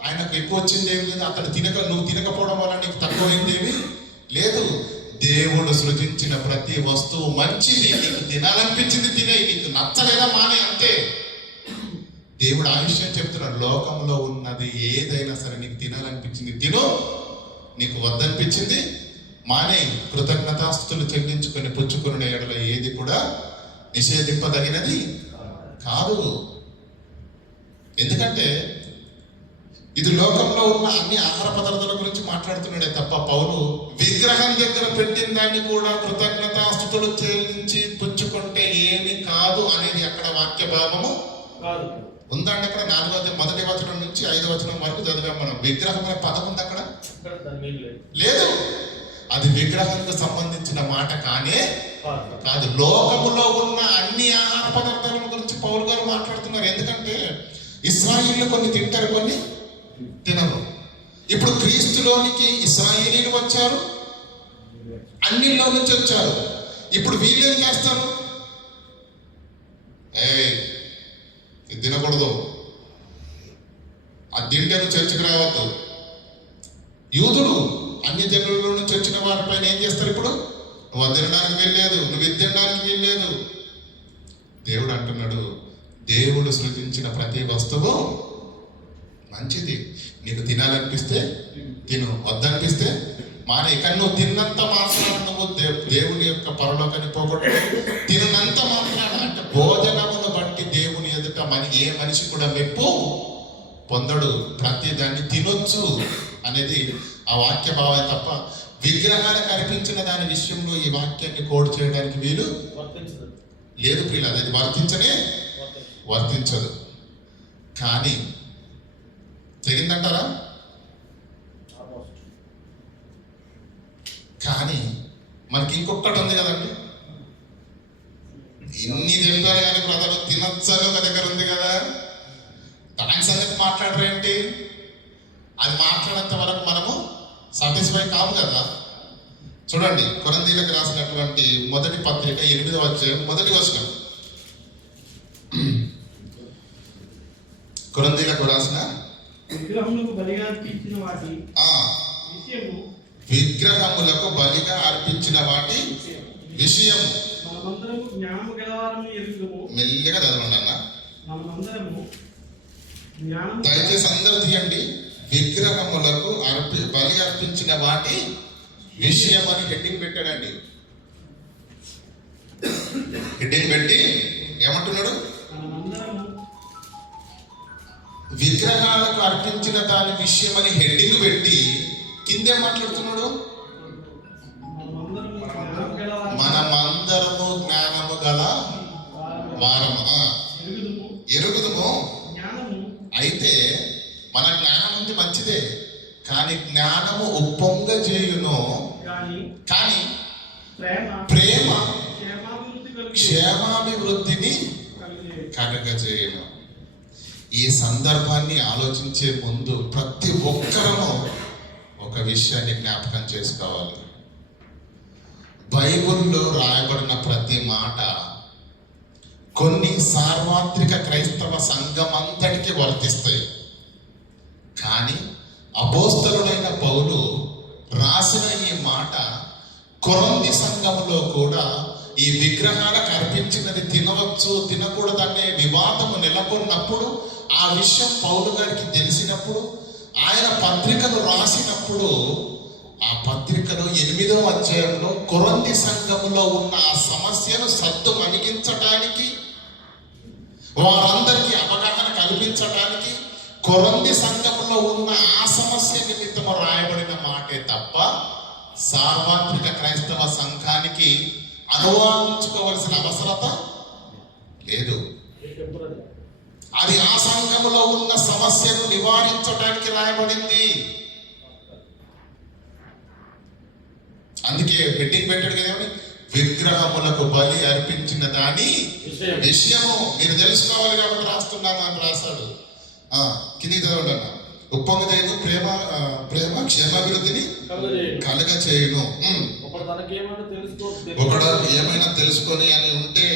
ఆయనకు ఎక్కువ వచ్చింది ఏమి లేదు, అతడు నువ్వు తినకపోవడం వల్ల నీకు తక్కువైందేమి లేదు. దేవుడు సృజించిన ప్రతి వస్తువు మంచిది, నీకు తినాలనిపించింది తినే, నీకు నచ్చలేదా మానే, అంతే. దేవుడు ఆ విషయం చెప్తున్నాడు, లోకంలో ఉన్నది ఏదైనా సరే నీకు తినాలనిపించింది తిను, నీకు వద్దనిపించింది మానే. కృతజ్ఞతాస్తులు చెల్లించుకొని పుచ్చుకునే ఎడల ఏది కూడా నిషేధింపదగినది కాదు. ఎందుకంటే ఇది లోకంలో ఉన్న అన్ని ఆహార పదార్థాల గురించి మాట్లాడుతున్నాడే తప్ప పౌలు విగ్రహం దగ్గర పెట్టిన దాన్ని కూడా కృతజ్ఞతాస్తుతులు చెల్లించి పుచ్చుకుంటే ఏమి కాదు అనేది అక్కడ వాక్య భావము ఉందండి. అక్కడ 1వ వచనం నుంచి 5వ వచనం వరకు చదివాం మనం. విగ్రహం అనే పదం ఉంది అక్కడ? లేదు. అది విగ్రహానికి సంబంధించిన మాట కానే కాదు. లోకములో ఉన్న అన్ని ఆహార పదార్థాల గురించి పౌలు గారు మాట్లాడుతున్నారు. ఎందుకంటే ఇశ్రాయేలు కొన్ని తింటారు, కొన్ని తినరు. ఇప్పుడు క్రీస్తులోనికి ఇశ్రాయేలీలు వచ్చారు, అన్నిల్లో నుంచి వచ్చారు. ఇప్పుడు వీళ్ళు ఏం చేస్తారు? ఇది తినకూడదు, అది తింటే నువ్వు చర్చకు రావద్దు. యూదులు అన్ని జనుల నుంచి వచ్చిన వారిపైన ఏం చేస్తారు? ఇప్పుడు నువ్వు అది తినడానికి వీల్లేదు, నువ్వు ఇది తినడానికి వీల్లేదు. దేవుడు అంటున్నాడు, దేవుడు సృజించిన ప్రతి వస్తువు మంచిది. నీకు తినాలనిపిస్తే తిను, వద్దనిపిస్తే మానే. కానీ నువ్వు తిన్నంత మాత్రాన నువ్వు దేవుని యొక్క పరలోకాన్ని పోగొట్టు. తిన్నంత మాత్రాన అంటే భోజనమును బట్టి దేవుని ఎదుట ఏ మనిషి కూడా మెప్పు పొందడు. ప్రతి దాన్ని తినొచ్చు అనేది ఆ వాక్య భావే తప్ప విగ్రహాలకు అర్పించిన దాని విషయంలో ఈ వాక్యాన్ని కోడ్ చేయడానికి వీలు లేదు ప్రియులు. అది వర్తించదు. కానీ తెగిందంటారా? కానీ మనకి ఇంకొకటి ఉంది కదండి. ఇన్ని చెప్పారు కానీ బ్రదర్ తినొచ్చని ఒక దగ్గర ఉంది కదా, దాని సంగతి మాట్లాడరేంటి? అది మాట్లాడేంత వరకు మనము సాటిస్ఫై కాము కదా. చూడండి, కొరింథీయులకు రాసినటువంటి మొదటి పత్రిక 8వ అధ్యాయం 1వ వచనం. కొరింథీయులకు రాసిన విగ్రహములకు బలిగా అర్పించిన వాటి విషయము మనమందరము జ్ఞానము గలవారము ఎరుగుదుము. మెల్లిగా చదవండి అన్న, మనమందరము జ్ఞానము. దయచేసి అందరూ తీయండి. విగ్రహములకు బలి అర్పించిన వాటి విషయం అని హెడ్డింగ్ పెట్టాడండి. హెడ్డింగ్ పెట్టి ఏమంటున్నాడు? విగ్రహాలకు అర్పించిన దాని విషయం అని హెడ్డింగ్ పెట్టి కిందే మాట్లాడుతున్నాడు, మనమందరము జ్ఞానము గల వారము ఎరుగుదుము. అయితే మన జ్ఞానం ఉంది మంచిదే, కానీ జ్ఞానము ఉప్పొంగజేయును, కానీ ప్రేమ క్షేమాభివృద్ధిని కలుగజేయును. ఈ సందర్భాన్ని ఆలోచించే ముందు ప్రతి ఒక్కరము ఒక విషయాన్ని జ్ఞాపకం చేసుకోవాలి. బైబిల్లో రాయబడిన ప్రతి మాట కొన్ని సార్వత్రిక క్రైస్తవ సంఘం అంతటికి వర్తిస్తాయి. కానీ అపోస్తలుడైన పౌలు రాసిన ఈ మాట కొరింథీ సంఘంలో కూడా ఈ విగ్రహాలకు అర్పించినది తినవచ్చు తినకూడదనే వివాదము నెలకొన్నప్పుడు, ఆ విషయం పౌలు గారికి తెలిసినప్పుడు, ఆయన పత్రికను రాసినప్పుడు, ఆ పత్రికలో 8వ అధ్యాయంలో కొరింథీ సంఘంలో ఉన్న ఆ సమస్యను సద్దు మణిగించటానికి, వారందరికీ అవగాహన కల్పించటానికి కొరింథీ సంఘంలో ఉన్న ఆ సమస్య నిమిత్తము రాయబడిన మాటే తప్ప సార్వత్రిక క్రైస్తవ సంఘానికి అనువాదించుకోవలసిన అవసరత లేదు. అది ఆ సంఘములో ఉన్న సమస్యను నివారించడానికి రాయబడింది. అందుకే హెడ్డింగ్ పెట్టాడు కదా, విగ్రహములకు బలి అర్పించిన దాని విషయము మీరు తెలుసుకోవాలి కాబట్టి రాస్తున్నాను అని రాశాడు. కింది చదవండి అన్న. ఉప్పొంగజేయును, ప్రేమ క్షేమాభివృద్ధిని కలుగజేయును. ఒకడు ఏమైనా తెలుసుకొని అని ఉంటే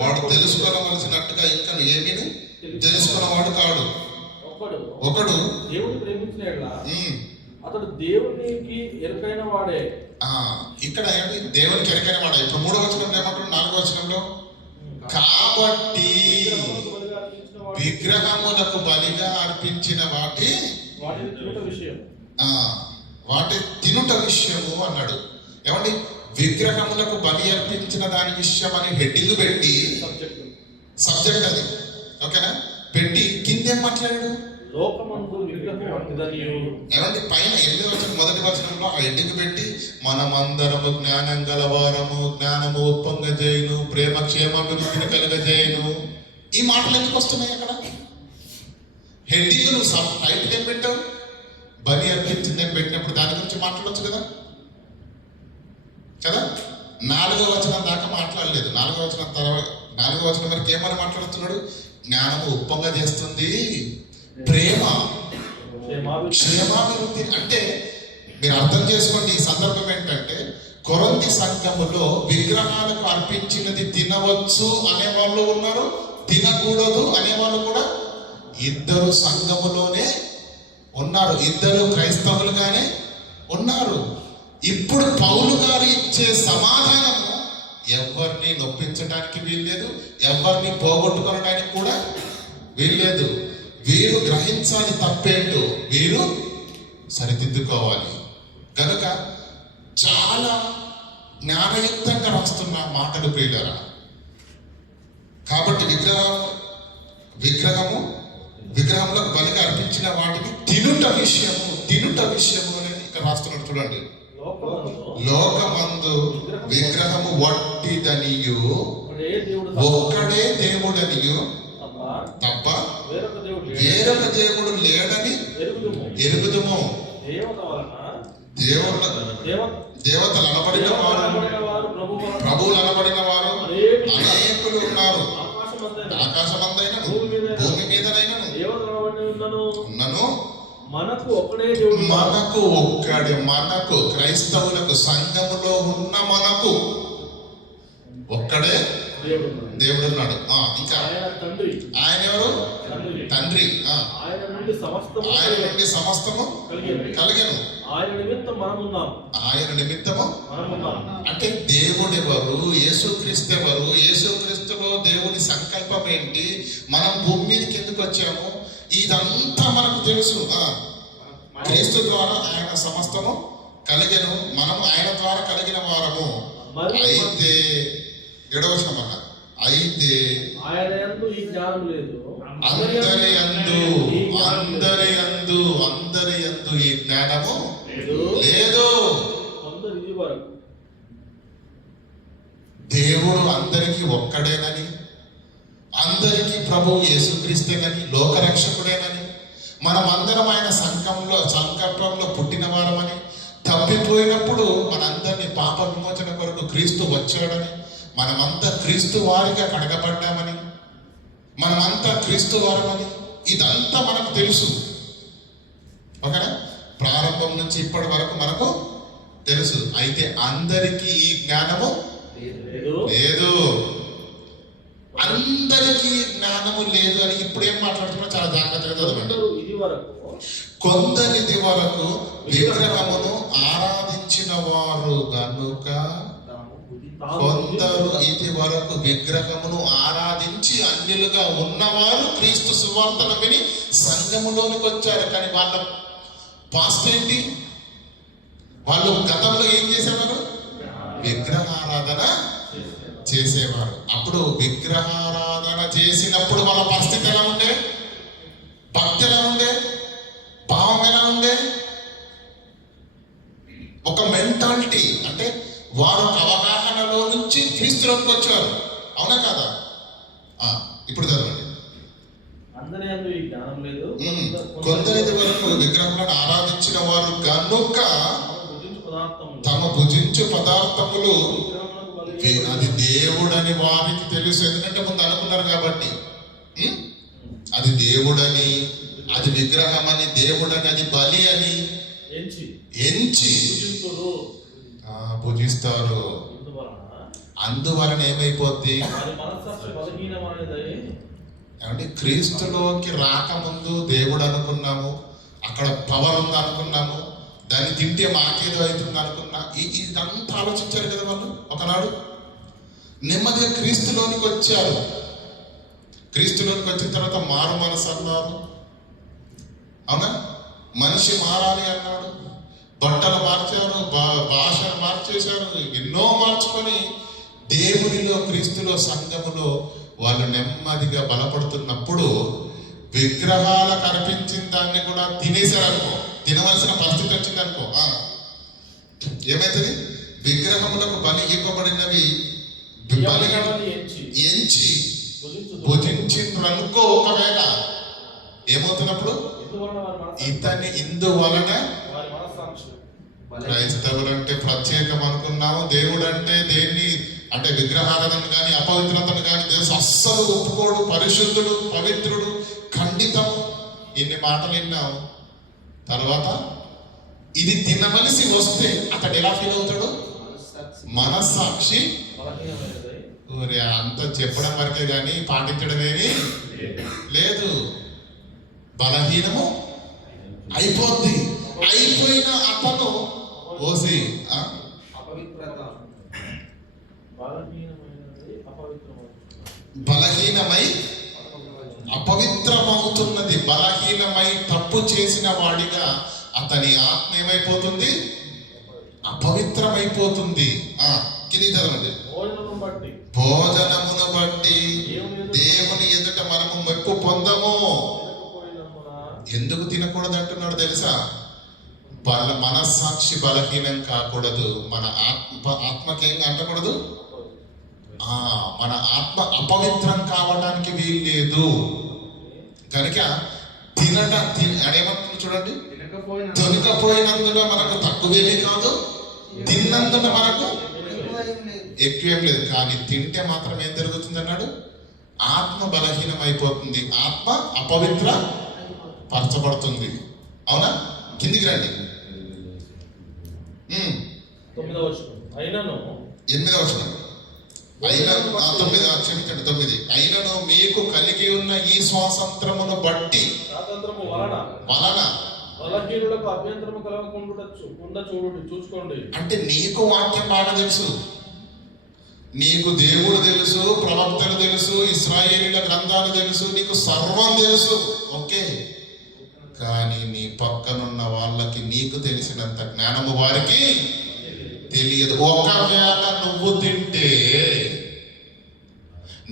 వాడు తెలుసుకోవలసినట్టుగా ఇంకా ఏమీ తెలుసుకున్నవాడు కాడు. ఒకడు దేవుని ప్రేమించిన అతడు దేవునికి ఎరుకైన వాడే. ఇక్కడ ఏంటి? దేవునికి ఎరుకైన వాడే. ఇప్పుడు 3వ వచనంలో ఏమంటాడు? 4వ వచనంలో కాబట్టి విగ్రహములకు బలిగా అర్పించిన వాటి తినుట విషయము అన్నాడు. ఏమండి? విగ్రహములకు బలి అర్పించిన దాని విషయం అని హెడ్డింగ్ పెట్టి, సబ్జెక్ట్ అది ఓకేనా, పెట్టి కిందేం మాట్లాడాడు? ఏమండి? పైన 8వ వచనం 1వ వచనంలో ఆ హెడ్డింగ్ పెట్టి మనమందరము జ్ఞానం గలవారము, జ్ఞానము ఉప్పొంగజేయును, ప్రేమ క్షేమాభివృద్ధిని కలుగజేయును. ఈ మాటలు ఎందుకు వస్తున్నాయి అక్కడ? హెడ్డింగ్ నువ్వు సబ్ టైటిల్ ఏం పెట్టావు? బలి అర్పించిందని పెట్టినప్పుడు దాని గురించి మాట్లాడవచ్చు కదా. 4వ వచనం దాకా మాట్లాడలేదు. 4వ వచనం వరకు ఏమని మాట్లాడుతున్నాడు? జ్ఞానము ఉప్పొంగ చేస్తుంది, ప్రేమ క్షేమాభివృద్ధి అంటే మీరు అర్థం చేసుకోండి. ఈ సందర్భం ఏంటంటే కొరింథీ సంఘములో విగ్రహాలకు అర్పించినది తినవచ్చు అనే వాళ్ళు ఉన్నారు, తినకూడదు అనేవాళ్ళు కూడా ఇద్దరు సంఘములోనే ఉన్నారు, ఇద్దరు క్రైస్తవులుగానే ఉన్నారు. ఇప్పుడు పౌలు గారు ఇచ్చే సమాధానము ఎవరిని నొప్పించడానికి వీల్లేదు, ఎవరిని పోగొట్టుకోవడానికి కూడా వీల్లేదు. వీరు గ్రహించాలి తప్పేంటో, వీరు సరిదిద్దుకోవాలి. కనుక చాలా జ్ఞానయుక్తంగా రాస్తున్న మాటలు ప్రియులారా. కాబట్టి విగ్రహంలో బలిగా అర్పించిన వాటిని తినుట విషయము అని ఇక్కడ రాస్తున్నాడు చూడండి. లోకమందు విగ్రహము వట్టిదనియు ఒక్కడే దేవుడనియు తప్ప వేరొక దేవుడు లేడని ఎరుగుదుము. దేవతలు అనబడిన వారు, ప్రభువులు అనబడిన వారు అనేకులు ఉన్నారు. ఆకాశమందైన భూమి మీదనైనను ఉన్నను. మనకు క్రైస్తవులకు సంఘములో ఉన్న మనకు ఒక్కడే దేవుడు ఉన్నాడు. ఇంకా ఆయన ఎవరు? తండ్రి. ఆయన నుండి సమస్తము కలిగెను. ఆయన నిమిత్తము అంటే దేవుడు ఎవరు? యేసుక్రీస్తు ఎవరు? యేసుక్రీస్తులో దేవుని సంకల్పం ఏంటి? మనం భూమి మీదకి ఎందుకు వచ్చాము? ఇదంతా మనకు తెలుసు. క్రీస్తు ద్వారా ఆయన సమస్తము కలిగెను, మనం ఆయన ద్వారా కలిగిన వారము. అయితే 7వ వచనం అన్నారు, అయితే అందరి యందు ఈ జ్ఞానము లేదు. దేవుడు అందరికీ ఒక్కడేనని, అందరికీ ప్రభువు యేసుక్రీస్తేనని, లోకరక్షకుడేనని, మనమందరం ఆయన సంకల్పంలో పుట్టిన వారమని, తప్పిపోయినప్పుడు మనందరినీ పాప విమోచన కొరకు క్రీస్తు వచ్చాడని, మనమంతా క్రీస్తు వారిగా కడగబడ్డామని, మనమంతా క్రీస్తు వారమని, ఇదంతా మనకు తెలుసు. ఓకేనా? ప్రారంభం నుంచి ఇప్పటి వరకు మనకు తెలుసు. అయితే అందరికీ ఈ జ్ఞానము లేదు. అందరికీ జ్ఞానము లేదు అని ఇప్పుడు ఏం మాట్లాడుతున్నా చాలా జాగ్రత్తగా చదవండి. కొందరిది వరకు విగ్రహమును ఆరాధించిన వారు గనుక, కొందరు ఇది వరకు విగ్రహమును ఆరాధించి అన్యులుగా ఉన్నవారు క్రీస్తు సువార్తను విని సంఘములోనికి వచ్చారు. కానీ వాళ్ళ పాస్ట్ ఏంటి? వాళ్ళు గతంలో ఏం చేసేవారు? విగ్రహారాధన చేసేవారు. అప్పుడు విగ్రహారాధన చేసినప్పుడు వాళ్ళ పరిస్థితి ఎలా ఉండే? భక్తి ఎలా ఉండే? భావం ఎలా ఉండే? ఒక మెంటాలిటీ అంటే వారు అవగాహనలో నుంచి క్రీస్తులోకి వచ్చారు. అవునా కాదా? ఇప్పుడు చదవండి. కొందరిది వరకు విగ్రహములను ఆరాధించిన వారు గనుక తమ భుజించు పదార్థములు అది దేవుడని వారికి తెలుసు. ఎందుకంటే ముందు అనుకున్నారు కాబట్టి. అది దేవుడని, అది విగ్రహం అని, దేవుడని, అది బలి అని ఎంచి పూజిస్తారు. అందువలన ఏమైపోద్ది అంటే క్రీస్తులోకి రాకముందు దేవుడు అనుకున్నాము, అక్కడ పవర్ ఉంది అనుకున్నాము, దాన్ని తింటే మాకేదో అవుతుంది అనుకున్నా. ఇదంతా ఆలోచించారు కదా వాళ్ళు. ఒకనాడు నెమ్మదిగా క్రీస్తులోనికి వచ్చారు. క్రీస్తులోనికి వచ్చిన తర్వాత మారు మనసు అన్నారు. అవునా? మనిషి మారాలి అన్నాడు. బట్టలు మార్చారు, భాషను మార్చేశారు, ఎన్నో మార్చుకొని దేవునిలో క్రీస్తులో సంఘములో వాళ్ళు నెమ్మదిగా బలపడుతున్నప్పుడు విగ్రహాలకు అర్పించిన దాన్ని కూడా తినేశారనుకో, తినవలసిన పరిస్థితి వచ్చిందనుకో, ఏమైతుంది? విగ్రహములకు బలి ఇవ్వబడినవి ఎంచి భుజించిండ్రనుకో, ఒకవేళ ఏమవుతున్నప్పుడు ఇతన్ని ఇందువలన క్రైస్తవులంటే ప్రత్యేకం అనుకున్నాము. దేవుడు అంటే దేన్ని అంటే విగ్రహారాధన కానీ అపవిత్రతను కానీ దేవుడు అస్సలు ఒప్పుకోడు. పరిశుద్ధుడు, పవిత్రుడు, ఖండితము, ఇన్ని మాటలు విన్నాము. తర్వాత ఇది తినవలసి వస్తే అతడు ఎలా ఫీల్ అవుతాడు? మనస్సాక్షి బలహీనమైనది. ఊరే అంత చెప్పడం వరకే కానీ పాటించడం ఏమీ లేదు. బలహీనము అయిపోద్ది. అయిపోయిన అతను ఓసి అపవిత్రత. బలహీనమైనది అపవిత్రమవుతుంది. బలహీనమై అపవిత్రమవుతున్నది. బలహీనమై తప్పు చేసిన వాడిగా అతని ఆత్మ ఏమైపోతుంది? అపవిత్రమైపోతుంది. కింది చదవండి. భోజనమును బట్టి భోజనమును బట్టి దేవుని ఎదుట మనము మెప్పు పొందము. ఎందుకు తినకూడదు అంటున్నాడు తెలుసా? మనస్సాక్షి బలహీనం కాకూడదు. మన ఆత్మకేం అంటకూడదు. మన ఆత్మ అపవిత్రం కావడానికి వీల్లేదు. కనుక అడేమంటున్నాడు చూడండి, తినకపోయినందున మనకు తక్కువేమీ కాదు, తిన్నందున మనకు ఎక్కువేం లేదు. కానీ తింటే మాత్రం ఏం జరుగుతుంది అన్నాడు? ఆత్మ బలహీనం అయిపోతుంది, ఆత్మ అపవిత్ర పరచబడుతుంది. అవునా? కిందికి రండి. 9వ వచనం. అయినను 8వ వచనం. క్షమించండి 9. అయినను మీకు కలిగి ఉన్న ఈ స్వాతంత్రమును బట్టి స్వాతంత్రము వలన బలహీనులకు అభ్యంతరము కలగకుండా చూసుకోండి. అంటే నీకు వాక్యం బాగా తెలుసు, నీకు దేవుడు తెలుసు, ప్రవక్తలు తెలుసు, ఇశ్రాయేలీల గ్రంథాలు తెలుసు, నీకు సర్వం తెలుసు. ఓకే, కానీ నీ పక్కనున్న వాళ్ళకి నీకు తెలిసినంత జ్ఞానము వారికి తెలియదు. ఒకవేళ నువ్వు తింటే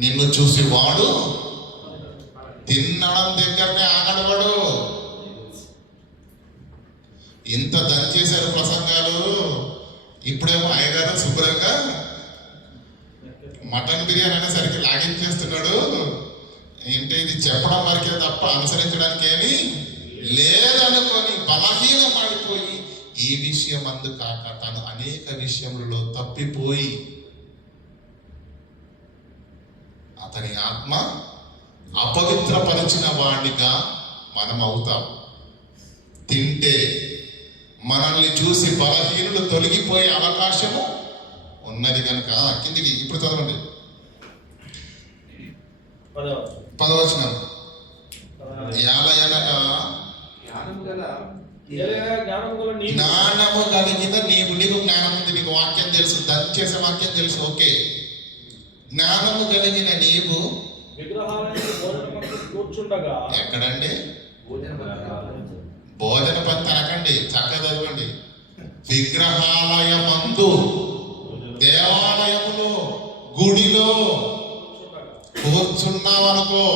నిన్ను చూసి వాడు తినడం దగ్గరనే ఆగడవాడు. ఇంత దంచేశారు ప్రసంగాలు. ఇప్పుడేమో అయ్యగారు శుభ్రంగా మటన్ బిర్యానీ అనేసరికి లాగించేస్తున్నాడు. ఏంటి ఇది చెప్పడం వరకే తప్ప అనుసరించడానికి ఏమీ లేదనుకొని బలహీనం పడిపోయి ఈ విషయం అందుకాక తను అనేక విషయములలో తప్పిపోయి అతని ఆత్మ అపవిత్రపరిచిన వాడిగా మనం అవుతాం. తింటే మనల్ని చూసి బలహీనులు తొలగిపోయే అవకాశము ఉన్నది కనుక కిందికి ఇప్పుడు చదవండి. 10వ వచనం. జ్ఞానము కలిగిన నీకు జ్ఞానం ఉంది, నీకు వాక్యం తెలుసు, దయచేసే వాక్యం తెలుసు. ఓకే, జ్ఞానము కలిగిన నీవు కూర్చుండగా ఎక్కడండి? భోజన పంక్తి అనకండి, చక్కగా చదవండి. విగ్రహాలయమందు, దేవాలయములో, గుడిలో కూర్చున్నావనుకో,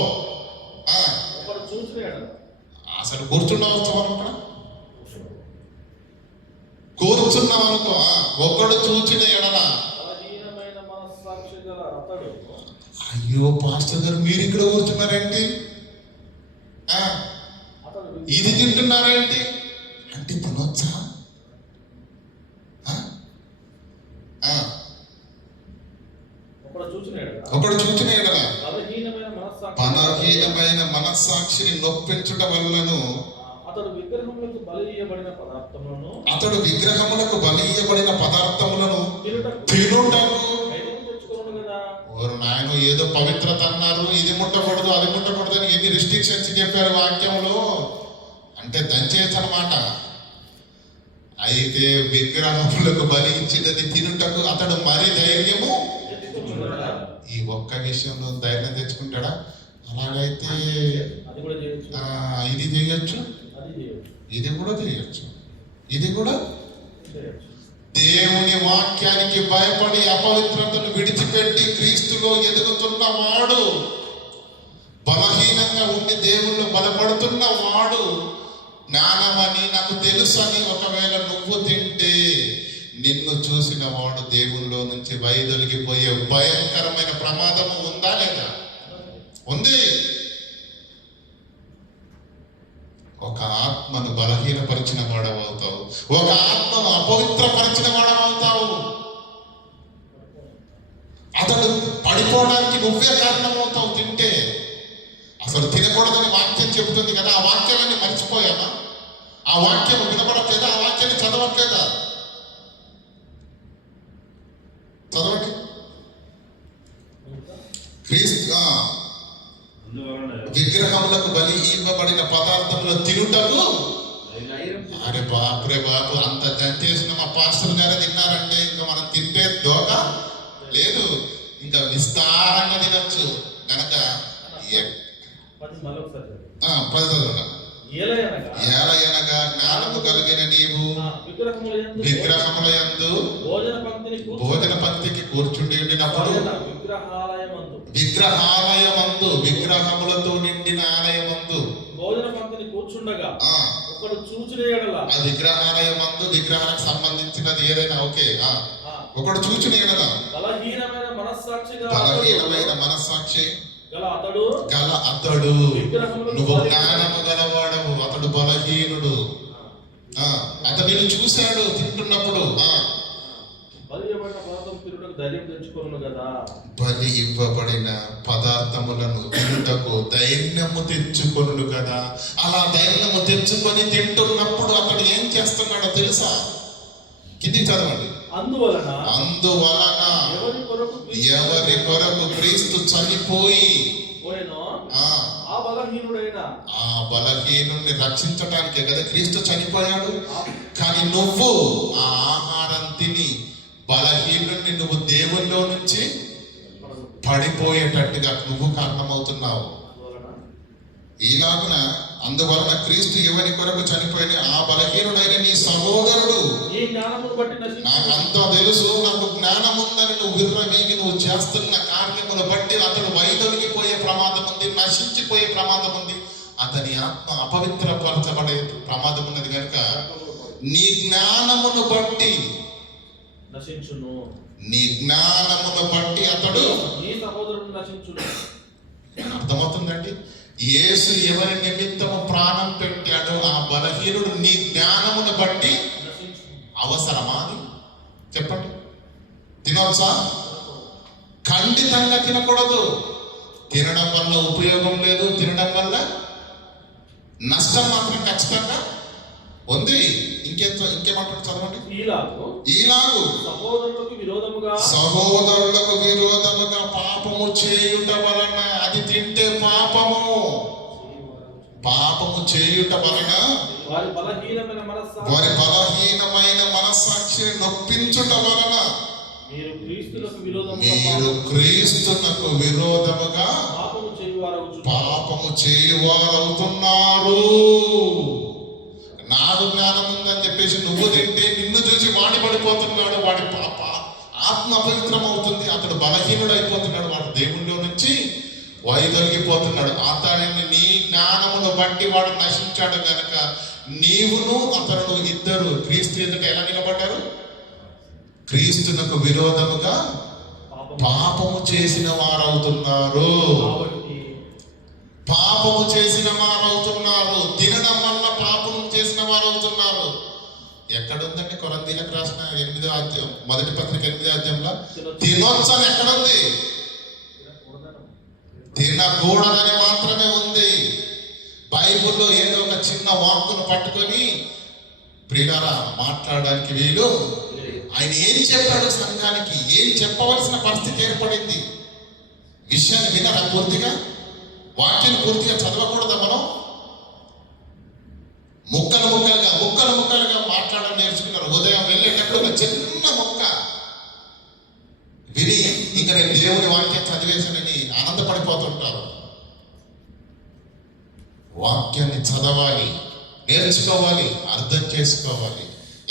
అసలు కూర్చున్నావు అక్కడ కూర్చున్నావనుకో, ఒకడు చూచిన ఎడల అయ్యో పాస్టర్ గారు మీరు ఇక్కడ కూర్చున్నారేంటి, ఇది తింటున్నారేంటి అంటే తినొచ్చా? ఒకడు చూచిన ఎడల బలహీనమైన మనస్సాక్షిని నొప్పించుట వల్లను అతడు విగ్రహములకు బలి ఇయ్యబడిన పదార్థములను తినుటకు. ఓరు నాయన, ఏదో పవిత్రత అన్నారు, ఇది ముట్టకూడదు అది ముట్టకూడదు అని ఎన్ని రిస్ట్రిక్షన్స్ చెప్పారు వాక్యంలో. అంటే దంచేయచ్చు అన్నమాట. అయితే విగ్రహములకు బలి ఇచ్చినది తినుటకు అతడు మరి ధైర్యము, ఈ ఒక్క విషయంలో ధైర్యం తెచ్చుకుంటాడా? అలాగైతే ఇది చేయొచ్చు, ఇది కూడా చేయొచ్చు, ఇది కూడా. దేవుని వాక్యానికి భయపడి అపవిత్రతను విడిచిపెట్టి క్రీస్తులో ఎదుగుతున్న వాడు, బలహీనంగా ఉండి దేవుళ్ళు బలపడుతున్న వాడు, జ్ఞానమని నాకు తెలుసని ఒకవేళ నువ్వు తింటే నిన్ను చూసిన వాడు దేవుల్లో నుంచి వైదొలిగిపోయే భయంకరమైన ప్రమాదము ఉందా లేదా? ఉంది. ఒక ఆత్మను బలహీనపరిచిన వాడవవుతావు, ఒక ఆత్మను అపవిత్రపరిచిన వాడవవుతావు. అతడు పడిపోవడానికి నువ్వే కారణమవుతావు తింటే. అసలు తినకూడదని వాక్యం చెబుతుంది కదా, ఆ వాక్యాలన్నీ మర్చిపోయామా? ఆ ఆ వాక్యం వినపడట్లేదా? ఆ వాక్యాన్ని చదవట్లేదా? చదవండి. క్రీస్తు విగ్రహములకు బలి ఇవ్వబడిన పదార్థములు తినుటకు. అరే బాపురే బాపు, అంత చేసిన మా పాస్టర్ గారే తిన్నారంటే ఇంకా మనం తింటే దోక లేదు, ఇంకా విస్తారంగా తినచ్చు గనక 10 ఏలయనగా జ్ఞానము కలిగిన నీవు విగ్రహముల యందు భోజన పంక్తికి కూర్చుండి ఉండినప్పుడు, విగ్రహాలయమందు విగ్రహములతో నిండిన ఆలయమందు భోజన పంక్తిని కూర్చుండగా ఒకడు చూచిన ఎడల, ఆ విగ్రహాలయమందు విగ్రహానికి సంబంధించినది ఏదైనా ఓకే, ఒకడు చూచిన ఎడల బలహీనమైన మనస్సాక్షి గల అతడు నువ్వు జ్ఞానము గలవాడవు, అతడు బలహీనుడు. అతడు చూశాడు తింటున్నప్పుడు. బలి ఇవ్వబడిన పదార్థములను తినుటకు ధైర్యము తెచ్చుకొనుడు కదా. అలా ధైర్యము తెచ్చుకొని తింటున్నప్పుడు అతడు ఏం చేస్తున్నాడో తెలుసా? కిందికి చదవండి. అందువలన ఎవరి కొరకు క్రీస్తు చనిపోయి ఆ బలహీనుడిని రక్షించటానికే కదా క్రీస్తు చనిపోయాడు. కానీ నువ్వు ఆ ఆహారం తిని బలహీనుడిని నువ్వు దేవుల్లో నుంచి పడిపోయేటట్టుగా నువ్వు కారణమవుతున్నావు. ఈలాగున అందువలన క్రీస్తు ఎవరి కొరకు చనిపోయిన ఆ బలహీనుడైన నీ సహోదరుడు, నాకంతా తెలుసు, నాకు జ్ఞానం ఉందని నువ్వు విర్రవీగి నువ్వు చేస్తున్న కార్యములు బట్టి అతడు వైదొలిగిపోయే ప్రమాదం ఉంది, నశించిపోయే ప్రమాదం ఉంది, అతని ఆత్మ అపవిత్రపరచబడే ప్రమాదం ఉన్నది. కనుక నీ జ్ఞానమును బట్టి నశించును, నీ జ్ఞానమును బట్టి అతడు నీ సహోదరుడు నశించును. అర్థమవుతుందండి? యేసు ఎవరి నిమిత్తము ప్రాణం పెట్టాడో ఆ బలహీనుడు నీ జ్ఞానమును బట్టి అవసరమా? అది చెప్పండి. తినవచ్చా? ఖండితంగా తినకూడదు. తినడం వల్ల ఉపయోగం లేదు, తినడం వల్ల నష్టం మాత్రం ఖచ్చితంగా ఉంది. ఇంకేమంటాడు చదవండి. ఈలాగు సహోదరులకు విరోధముగా పాపము చేయుట వలన, అది తింటే పాపము చేయుట వలన వారి బలహీనమైన మనస్సాక్షిని నొప్పించుట వలన మీరు క్రీస్తునకు విరోధముగా పాపము చేయువారవుతున్నారు. నాకు జ్ఞానం ఉందని చెప్పేసి నువ్వు తింటే నిన్ను చూసి వాడి పడిపోతున్నాడు, వాడి పాప ఆత్మ పవిత్రం అవుతుంది, అతడు బలహీనుడు అయిపోతున్నాడు, వాడు దేవుళ్ళో నుంచి వైదొలిగిపోతున్నాడు. అతడిని నీ జ్ఞానమును బట్టి వాడు నశించాడు. గనక నీవును అతడు ఇద్దరు క్రీస్తు ఎదుట ఎలా నిలబడ్డారు? క్రీస్తునకు విరోధముగా పాపము చేసిన వారవుతున్నారు. పాపము చేసిన వారవుతున్నారు. తినడం వల్ల పాపము చేసిన వారవుతున్నారు. ఎక్కడుందండి? కొరంథీయులకు రాసిన 8వ అధ్యాయం, మొదటి పత్రిక 8వ అధ్యాయంలో తినొచ్చని ఎక్కడుంది? తినకూడదని మాత్రమే ఉంది. బైబిల్లో ఏదో ఒక చిన్న వాక్కును పట్టుకొని ప్రియులారా మాట్లాడడానికి వీలు. ఆయన ఏం చెప్పాడు సంఘానికి? ఏం చెప్పవలసిన పరిస్థితి ఏర్పడింది? విషయాన్ని వినరా? పూర్తిగా వాక్యాన్ని పూర్తిగా చదవకూడదా? మనం ముక్కలు ముక్కలుగా మాట్లాడడం నేర్చుకున్నారు. ఉదయం వెళ్ళేటప్పుడు ఒక చిన్న మొక్క విని ఇంకా నేను దేవుని వాక్యం చదివేశానని ఆనందపడిపోతుంటారు. వాక్యాన్ని చదవాలి, నేర్చుకోవాలి, అర్థం చేసుకోవాలి.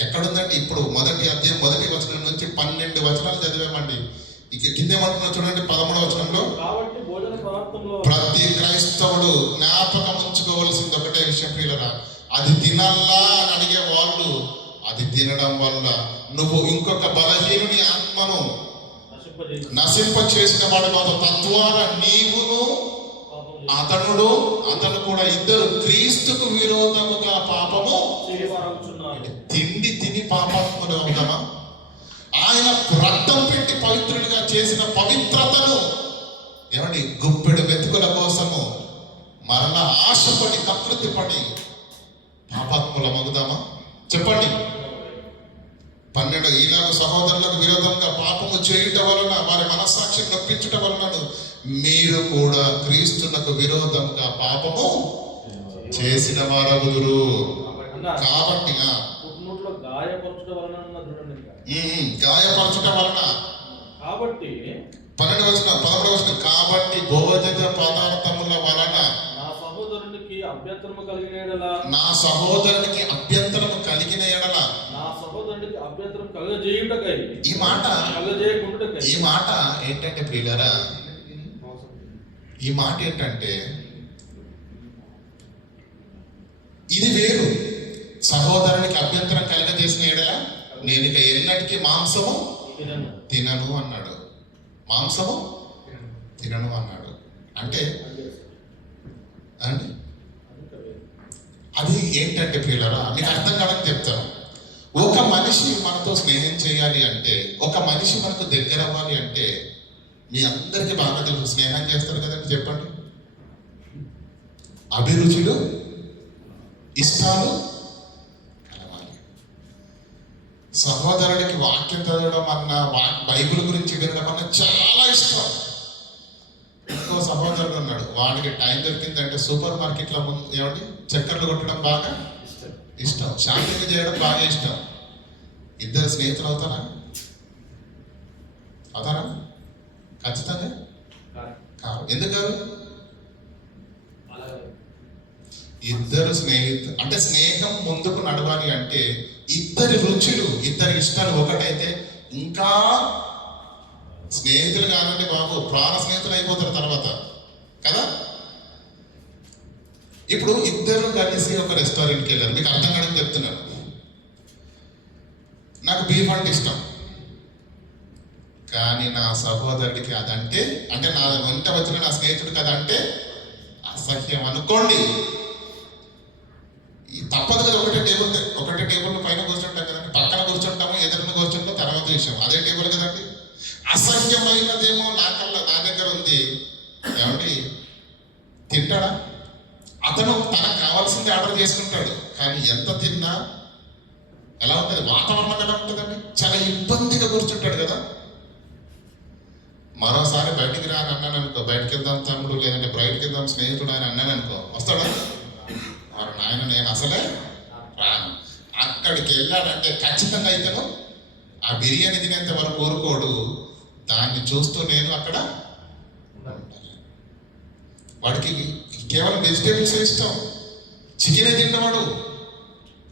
ఎక్కడుందండి? ఇప్పుడు మొదటి అధ్యాయం 1వ వచనం నుంచి 12 వచనాలు చదివామండి. ఇక కిందేమంటున్నా చూడండి. 13వ వచనంలో ప్రతి క్రైస్తవుడు జ్ఞాపకం ఉంచుకోవలసింది ఒకటే విషయం ప్రియులరా, అది తినాలా అని అడిగే వాళ్ళు, అది తినడం వల్ల నువ్వు ఇంకొక బలహీనుని ఆత్మను నశింప చేసిన వాడు కాదు. తద్వారా నీవును అతను కూడా ఇద్దరు క్రీస్తుకు విరోధముగా పాపము తిని పాపాత్ములు అవుతామా? ఆయన రక్తం పెట్టి పవిత్రుడిగా చేసిన పవిత్రతను ఏమండి గుప్పెడు మెతుకుల కోసము మరణ ఆశపడి కకృతి పడి పాపాత్మ పాపముల మగుదామా? చెప్పండి. 12 ఈలాగ సహోదరులకు విరోధంగా పాపము చేయుట వలన వారి మనస్సాక్షిని నొప్పించుట వలన మీరు కూడా క్రీస్తునకు విరోధంగా పాపము చేసిన వారగుదురు. కాబట్టి పుట్టినోట్లో గాయపరచుట వలన అన్నది చూడండి ఇంకా. గాయపరచుట వలన కాబట్టి 12వ వచనం కాబట్టి భోజన పదార్థముల వలన నా సహోదరునికి అభ్యంతరము కలిగిన ఎడల నా సహోదరునికి అభ్యంతరము కలిగిన ఎడల నా సహోదరునికి అభ్యంతరం కలగజేయుటకై ఈ మాట కలగజేయకుండుటకై ఈ మాట ఏంటంటే ప్రియులారా, ఈ మాట ఏంటంటే ఇది వేరు. సహోదరునికి అభ్యంతరం కలగజేసిన ఎడల నేను ఇక ఎన్నటికీ మాంసము తినను అన్నాడు. మాంసము తినను అన్నాడు. అంటే అది ఏంటంటే ప్రియులారా, మీకు అర్థం కాదని చెప్తాను. ఒక మనిషి మనతో స్నేహం చేయాలి అంటే, ఒక మనిషి మనకు దగ్గర అవ్వాలి అంటే, మీ అందరికీ బాగా తెలుసు స్నేహం చేస్తారు కదండి. చెప్పండి. అభిరుచులు, ఇష్టాలు కలవాలి. సహోదరుడికి వాక్యం చదవడం అన్న, బైబిల్ గురించి వినడం అన్న చాలా ఇష్టం. ఇంకో సహోదరుడు ఉన్నాడు, వాడికి టైం దొరికిందంటే సూపర్ మార్కెట్లో ఏమండి చక్కర్లు కొట్టడం బాగా ఇష్టం, షాపింగ్ చేయడం బాగా ఇష్టం. ఇద్దరు స్నేహితులు అవుతారా? ఖచ్చితంగా కాదు. ఎందుకు? ఇద్దరు అంటే స్నేహం ముందుకు నడవాలి అంటే ఇద్దరి రుచులు, ఇద్దరి ఇష్టాలు ఒకటైతే ఇంకా స్నేహితులు కాదండి బాబు, ప్రాణ స్నేహితులు అయిపోతారు తర్వాత కదా. ఇప్పుడు ఇద్దరు కలిసి ఒక రెస్టారెంట్కి వెళ్ళారు. మీకు అర్థం కాదని చెప్తున్నాను. నాకు బీఫ్ అంటే ఇష్టం, కానీ నా సహోదరుడికి అదంటే, అంటే నా వంట వచ్చిన నా స్నేహితుడికి అదంటే అసహ్యం అనుకోండి. తప్పదు కదా. ఒకటే టేబుల్ పైన కూర్చుంటాం కదండి, పక్కన కూర్చుంటాము, ఎదురును కూర్చుంటాం, తర్వాత విషయం అదే టేబుల్ కదండి. అసహ్యమైనదేమో నా దగ్గర ఉంది. ఏమండి తింటాడా? అతను తనకు కావాల్సింది ఆర్డర్ చేసుకుంటాడు, కానీ ఎంత తిన్నా ఎలా ఉంటుంది, వాతావరణం ఎలా ఉంటుందండి, చాలా ఇబ్బందిగా కూర్చుంటాడు కదా. మరోసారి బయటికి రాని అన్నాను అనుకో, బయటకి వెళ్దాం తమ్ముడు, లేదంటే బయటకి వెళ్దాం స్నేహితుడు అని అన్నాను అనుకో, వస్తాడా? మరి నాయన నేను అసలే రాను. అక్కడికి వెళ్ళాడంటే ఖచ్చితంగా ఇతను ఆ బిర్యానీ తినేంత వరకు కోరుకోడు, దాన్ని చూస్తూ నేను అక్కడ వాడికి కేవలం వెజిటేబుల్స్ ఇష్టం, చికెనే తిన్నవాడు.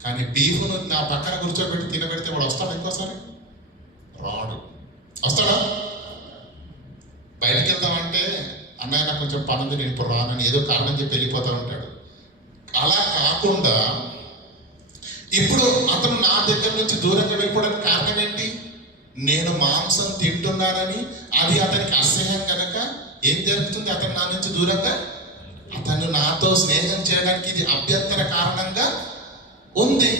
కానీ బీఫ్ను నా పక్కన కూర్చోబెట్టి తినబెడితే వాడు వస్తాడు ఇంకోసారి? రాడు. వస్తాడా? బయటకు వెళ్దామంటే అన్నయ్య నాకు కొంచెం పని ఉంది, నేను ఇప్పుడు రానని ఏదో కారణం చెప్పి వెళ్ళిపోతూ ఉంటాడు. అలా కాకుండా ఇప్పుడు అతను నా దగ్గర నుంచి దూరంగా వెళ్ళిపోవడానికి కారణం ఏంటి? నేను మాంసం తింటున్నానని అది అతనికి అసహ్యం కనుక ఏం జరుగుతుంది? అతను నా నుంచి దూరంగా, అతను నాతో స్నేహం చేయడానికి ఇది అభ్యంతర కారణంగా ఉంది.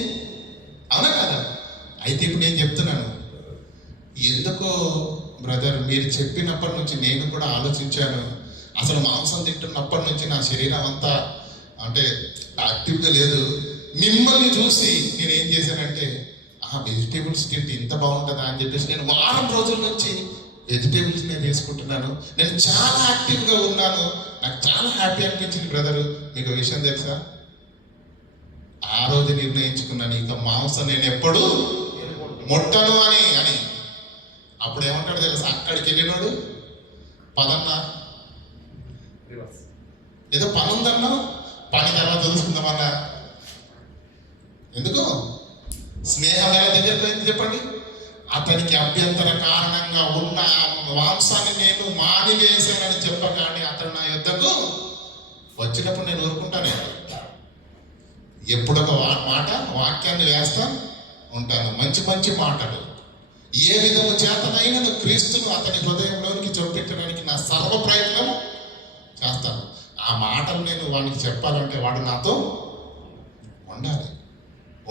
అవునా కదా? అయితే ఇప్పుడు నేను చెప్తున్నాను, ఎందుకో బ్రదర్ మీరు చెప్పినప్పటి నుంచి నేను కూడా ఆలోచించాను. అసలు మాంసం తింటున్నప్పటి నుంచి నా శరీరం అంతా అంటే యాక్టివ్గా లేదు. మిమ్మల్ని చూసి నేను ఏం చేశానంటే, వెజిటేబుల్స్ తింటే ఇంత బాగుంటుందా అని చెప్పేసి నేను వారం రోజుల నుంచి వెజిటేబుల్స్ నేను తీసుకుంటున్నాను. నేను చాలా యాక్టివ్గా ఉన్నాను. నాకు చాలా హ్యాపీ అనిపించింది బ్రదరు. మీకు విషయం తెలుసా? ఆ రోజు నిర్ణయించుకున్నాను, ఇక మాంసం నేను ఎప్పుడు ముట్టను అని. అప్పుడు ఏమంటాడు తెలుసా? అక్కడికి వెళ్ళినాడు, పదన్నా ఏదో పని ఉందన్నా, పని తర్వాత చూసుకుందామన్నా. ఎందుకు? స్నేహం ఎలా దగ్గర పోయింది చెప్పండి? అతనికి అభ్యంతర కారణంగా ఉన్న మాంసాన్ని నేను మానివేశానని చెప్పగానే అతను నా యుద్ధకు వచ్చినప్పుడు నేను ఊరుకుంటానే. ఎప్పుడొక మాట వాక్యాన్ని వేస్తా ఉంటాను. మంచి మంచి మాటలు ఏ విధము చేతనైనా క్రీస్తును అతని హృదయంలోనికి చొప్పించడానికి నా సర్వ ప్రయత్నం చేస్తాను. ఆ మాటలు నేను వాడికి చెప్పాలంటే వాడు నాతో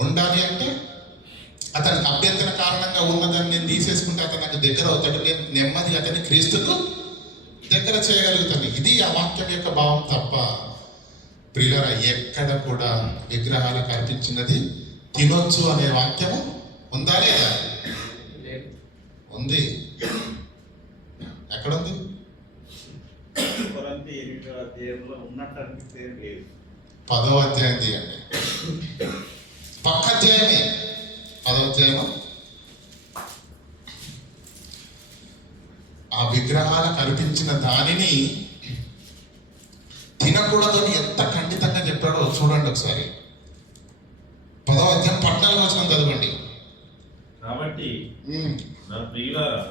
ఉండాలి అంటే అతనికి అభ్యంతర కారణంగా ఉన్నదాన్ని నేను తీసేసుకుంటే అతను నాకు దగ్గర అవుతాడు. నేను నెమ్మది అతని క్రీస్తుకు దగ్గర చేయగలుగుతాను. ఇది ఆ వాక్యం యొక్క భావం తప్ప ప్రియులారా, ఎక్కడ కూడా విగ్రహాలకు అర్పించినది తినొచ్చు అనే వాక్యము ఉందా లేదా? ఉంది. ఎక్కడుంది? కొరింథీ 8వ అధ్యాయంలో ఉన్నట్టు అనిపిస్తే లేదు. 10వ అధ్యాయం తీయండి. పక్క అధ్యాయమే 10వ అధ్యాయము. ఆ విగ్రహాలకు అర్పించిన దానిని తినకూడదని ఎంత ఖండితంగా చెప్పాడో చూడండి ఒకసారి. 10వ అధ్యాయం 14వ వచనం చదవండి. కాబట్టి నా ప్రియులారా,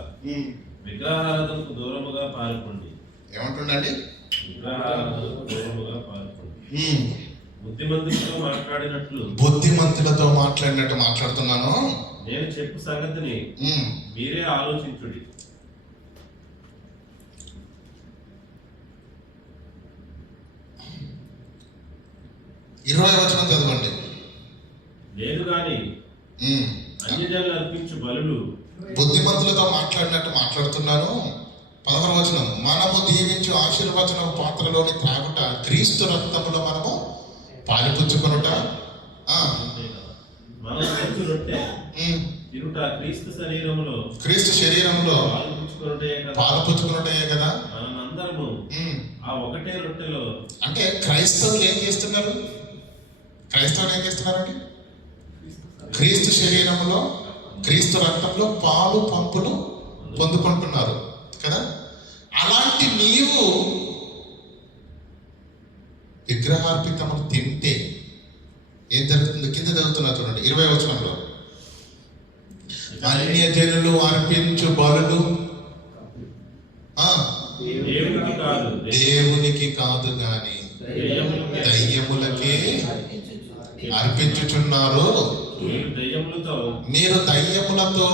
విగ్రహారాధనకు దూరముగా పారిపోండి. ఏమంటుండండి? విగ్రహారాధనకు దూరముగా పారిపోండి. బుద్ధిమంతులతో మాట్లాడినట్లు, బుద్ధిమంతులతో మాట్లాడినట్టు మాట్లాడుతున్నాను. నేను చెప్పు సంగతిని మీరే ఆలోచించుడి. ఇరవై వచనం చదవండి. లేదు గాని అన్యజనులు అర్పించు బలులు, బుద్ధిమంతులతో మాట్లాడినట్టు మాట్లాడుతున్నాను. 11వ వచనం, మనము దీవించు ఆశీర్వచన పాత్రలోని త్రాగుట, క్రీస్తు రక్తములో మనము పాలిపుచ్చుకొనుట. మనం తెచ్చు రొట్టె తినుట క్రీస్తు శరీరములో, క్రీస్తు శరీరంలో పాలుపుచ్చుకొనుటే కదా. కదా. మనందరము ఆ ఒకటే రొట్టెలో. అంటే క్రైస్తవులు ఏం చేస్తున్నారు? క్రైస్తవులు ఏం చేస్తున్నారండి? క్రీస్తు శరీరంలో, క్రీస్తు రక్తంలో పాలు పంపులు పొందుకుంటున్నారు కదా. అలాంటి నీవు విగ్రహార్పితములు తింటే ఏం జరుగుతుంది? కింద చదువుతున్నా చూడండి 20వ వచనంలో, అన్యజనులు అర్పించు బలులు దేవునికి కాదు గాని దయ్యములకే అర్పించుచున్నారు. మీరు దయ్యములతో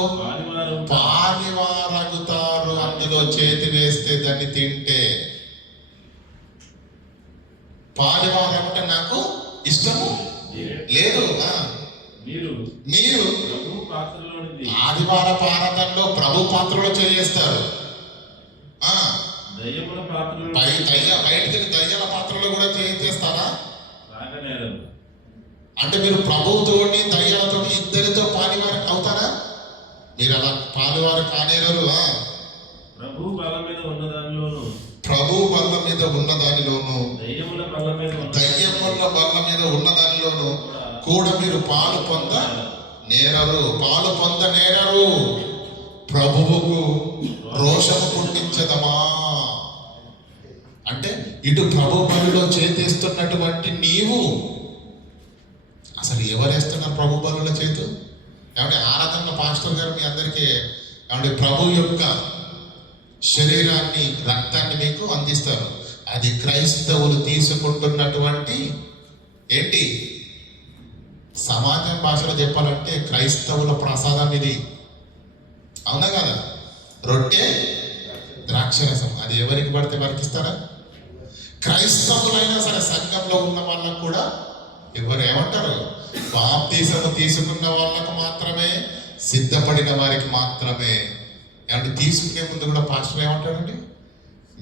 పానివారగుతారు. అందులో చేతి వేస్తే దాన్ని తింటే. పానివారగుట నాకు ఇష్టము లేదు. మీరు ఆదివార పారాధనలో ప్రభు పాత్రలో చేస్తారు. బయటికి దయ్యాల పాత్రలో కూడా చేస్తారా? అంటే మీరు ప్రభువుతోటి దయ్యాలతోటి ఇద్దరితో పాలివారు అవుతారా? మీరు అలా పాలివారు కానేరరు. ప్రభు బల్ల మీద ఉన్న దానిలోను, ప్రభు బల్ల మీద ఉన్న దానిలోను, దయ్యముల బల్ల మీద ఉన్న దానిలోను కూడా మీరు పాలు పొంద నేరరు. ప్రభువుకు రోషము పుట్టించదమా? అంటే ఇటు ప్రభు బలిలో చేతేస్తున్నటువంటి నీవు అసలు ఎవరేస్తున్నారు ప్రభు బలుల చేతు? ఏమంటే ఆరాధన పాస్టర్ గారు మీ అందరికీ ఏమంటే ప్రభు యొక్క శరీరాన్ని, రక్తాన్ని మీకు అందిస్తారు. అది క్రైస్తవులు తీసుకుంటున్నటువంటి ఏంటి? సమాజం భాషలో చెప్పాలంటే క్రైస్తవుల ప్రసాదం ఇది. అవునా కదా? రొట్టె ద్రాక్షరసం. అది ఎవరికి పడితే వారికి ఇస్తారా? క్రైస్తవులైనా సరే సంఘంలో ఉన్న వాళ్ళకు కూడా ఎవరు ఏమంటారు? బాప్తీసము తీసుకున్న వాళ్ళకు మాత్రమే, సిద్ధపడిన వారికి మాత్రమే. ఏమంటే తీసుకునే ముందు కూడా పాస్టర్ ఏమంటాడండి?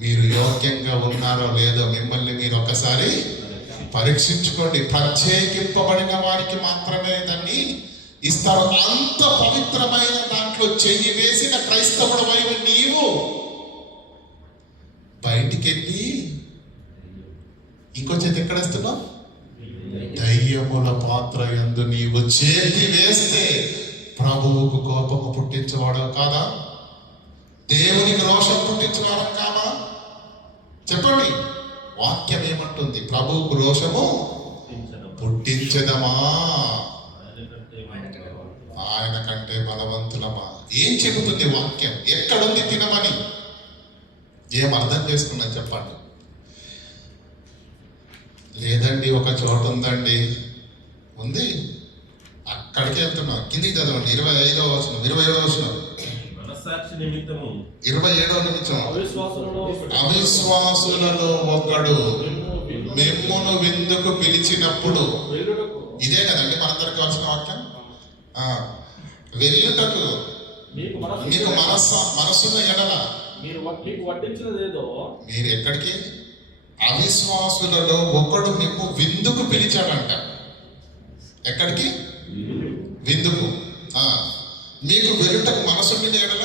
మీరు యోగ్యంగా ఉన్నారో లేదో మిమ్మల్ని మీరు ఒకసారి పరీక్షించుకోండి. ప్రత్యేకింపబడిన వారికి మాత్రమే దాన్ని ఇస్తారు. అంత పవిత్రమైన దాంట్లో చెయ్యి వేసిన క్రైస్తవుడు వైపు నీవు బయటికి వెళ్ళి ఇంకో చేతి ఎక్కడేస్తున్నావు? దయ్యముల పాత్ర యందు నీవు చేతి వేస్తే ప్రభువుకు కోపము పుట్టించేవాడు కాదా? దేవునికి రోషం పుట్టించేవాడు కాదా? చెప్పండి. వాక్యం ఏమంటుంది? ప్రభువుకు రోషము పుట్టించదమా? ఆయన కంటే బలవంతులమా? ఏం చెబుతుంది వాక్యం? ఎక్కడుంది తినమని? ఏం అర్థం చేసుకున్నా చెప్పండి. లేదండి ఒక చోట ఉందండి. ఉంది, అక్కడికి వెళ్తున్నాం. కిందికి చదవండి 25వ వచనం, 27వ వచనం. మనస్సాక్షి నిమిత్తము 27వ నిమిషం. అవిశ్వాసులలో ఒకడు మిమ్మును విందుకు పిలిచినప్పుడు, ఇదే కదండి మనందరికి వచ్చిన వాక్యం. వెళ్ళుటకు మీకు మనస్సున్న ఎడల మీకు వడ్డించినదేదో మీరు ఎక్కడికి అవిశ్వాసులలో ఒకడు నిన్ను విందుకు పిలిచాడంట. ఎక్కడికి? విందుకు. మీకు వెలుటకు మనసుండిన ఎడల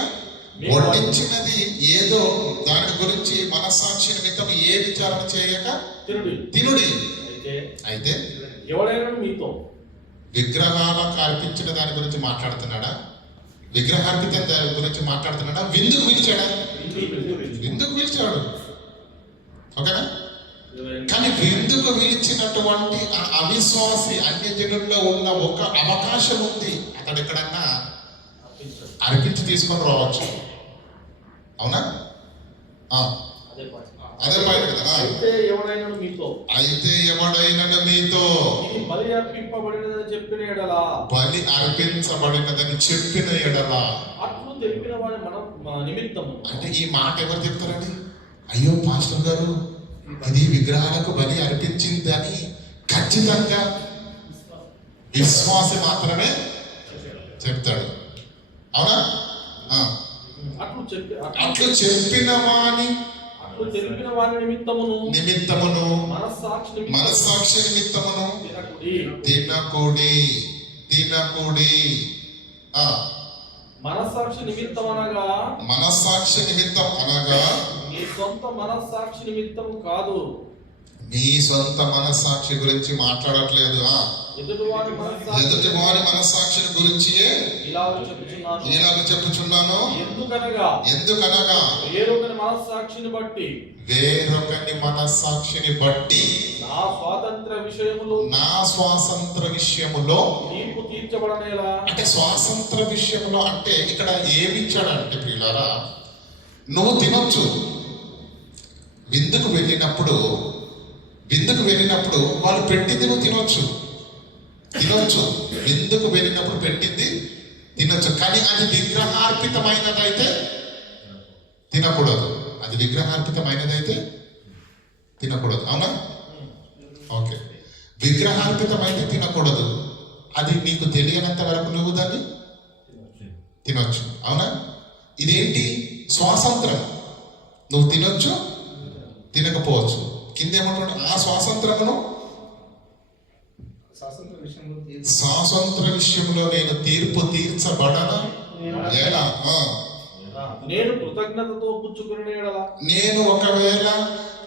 వడ్డించినది ఏదో దాని గురించి మనస్సాక్షి నిమిత్తం ఏ విచారణ చేయక తినుడి. అయితే ఎవడైనా మీతో విగ్రహాలకు అర్పించిన దాని గురించి మాట్లాడుతున్నాడా? విగ్రహార్పిత దాని గురించి మాట్లాడుతున్నాడా? విందుకు పిలిచాడా? విందుకు పిలిచాడు. ఓకేనా? కానీ విందుకు పిలిచినటువంటి ఆ అవిశ్వాసి అన్యజనుల్లో ఉన్న ఒక అవకాశం ఉంది, అతడు ఎక్కడన్నా అర్పించి తీసుకొని రావచ్చు. అవునా? అదే పాయింట్ కదా. అయితే ఎవడైనా మీతో ఇది బలి అర్పింపబడినదని చెప్పిన ఎడలా, బలి అర్పించబడినదని చెప్పిన ఎడలా అట్లు తెలిపిన వాడి మన నిమిత్తము. అంటే ఈ మాట ఎవరు చెప్తారండి? అయ్యో పాస్టర్ గారు, ఇది విగ్రహాలకు బలి అర్పించిందని ఖచ్చితంగా విశ్వాసి మాత్రమే చెప్తాడు. అవునా? అట్లు చెప్పిన వాని తెలిపిన వారి నిమిత్తమును మనస్సాక్షి నిమిత్తమును తినకుడి. మనస్సాక్షి నిమిత్తం అనగా నీ సొంత మనస్సాక్షి నిమిత్తం కాదు. నీ సొంత మనస్సాక్షి గురించి మాట్లాడట్లేదు. ఎదుటి వారి మనస్సాక్షిని గురించి ఇలాగ చెప్పుచున్నాను. ఎందుకనగా వేరొకని మనస్సాక్షిని బట్టి నా స్వాతంత్ర విషయములో తీర్పు తీర్చబడనేలా. అంటే స్వాతంత్ర విషయంలో అంటే ఇక్కడ ఏమి ఇచ్చాడంటే ప్రియులారా, నువ్వు తినొచ్చు. విందుకు వెళ్ళినప్పుడు వాళ్ళు పెట్టింది నువ్వు తినొచ్చు. విందుకు వెళ్ళినప్పుడు పెట్టింది తినొచ్చు. కానీ అది విగ్రహార్పితమైనదైతే తినకూడదు. అవునా? ఓకే. విగ్రహార్పితమైతే తినకూడదు. అది నీకు తెలియనంత వరకు నువ్వు దాన్ని తినొచ్చు. అవునా? ఇదేంటి? స్వాతంత్రం. నువ్వు తినొచ్చు, తినకపోవచ్చు. కిందేమంటాడు? ఆ స్వాతంత్రమును స్వాతంత్ర విషయంలో నేను తీర్పు తీర్చబడనా? ఎలా? నేను ఒకవేళ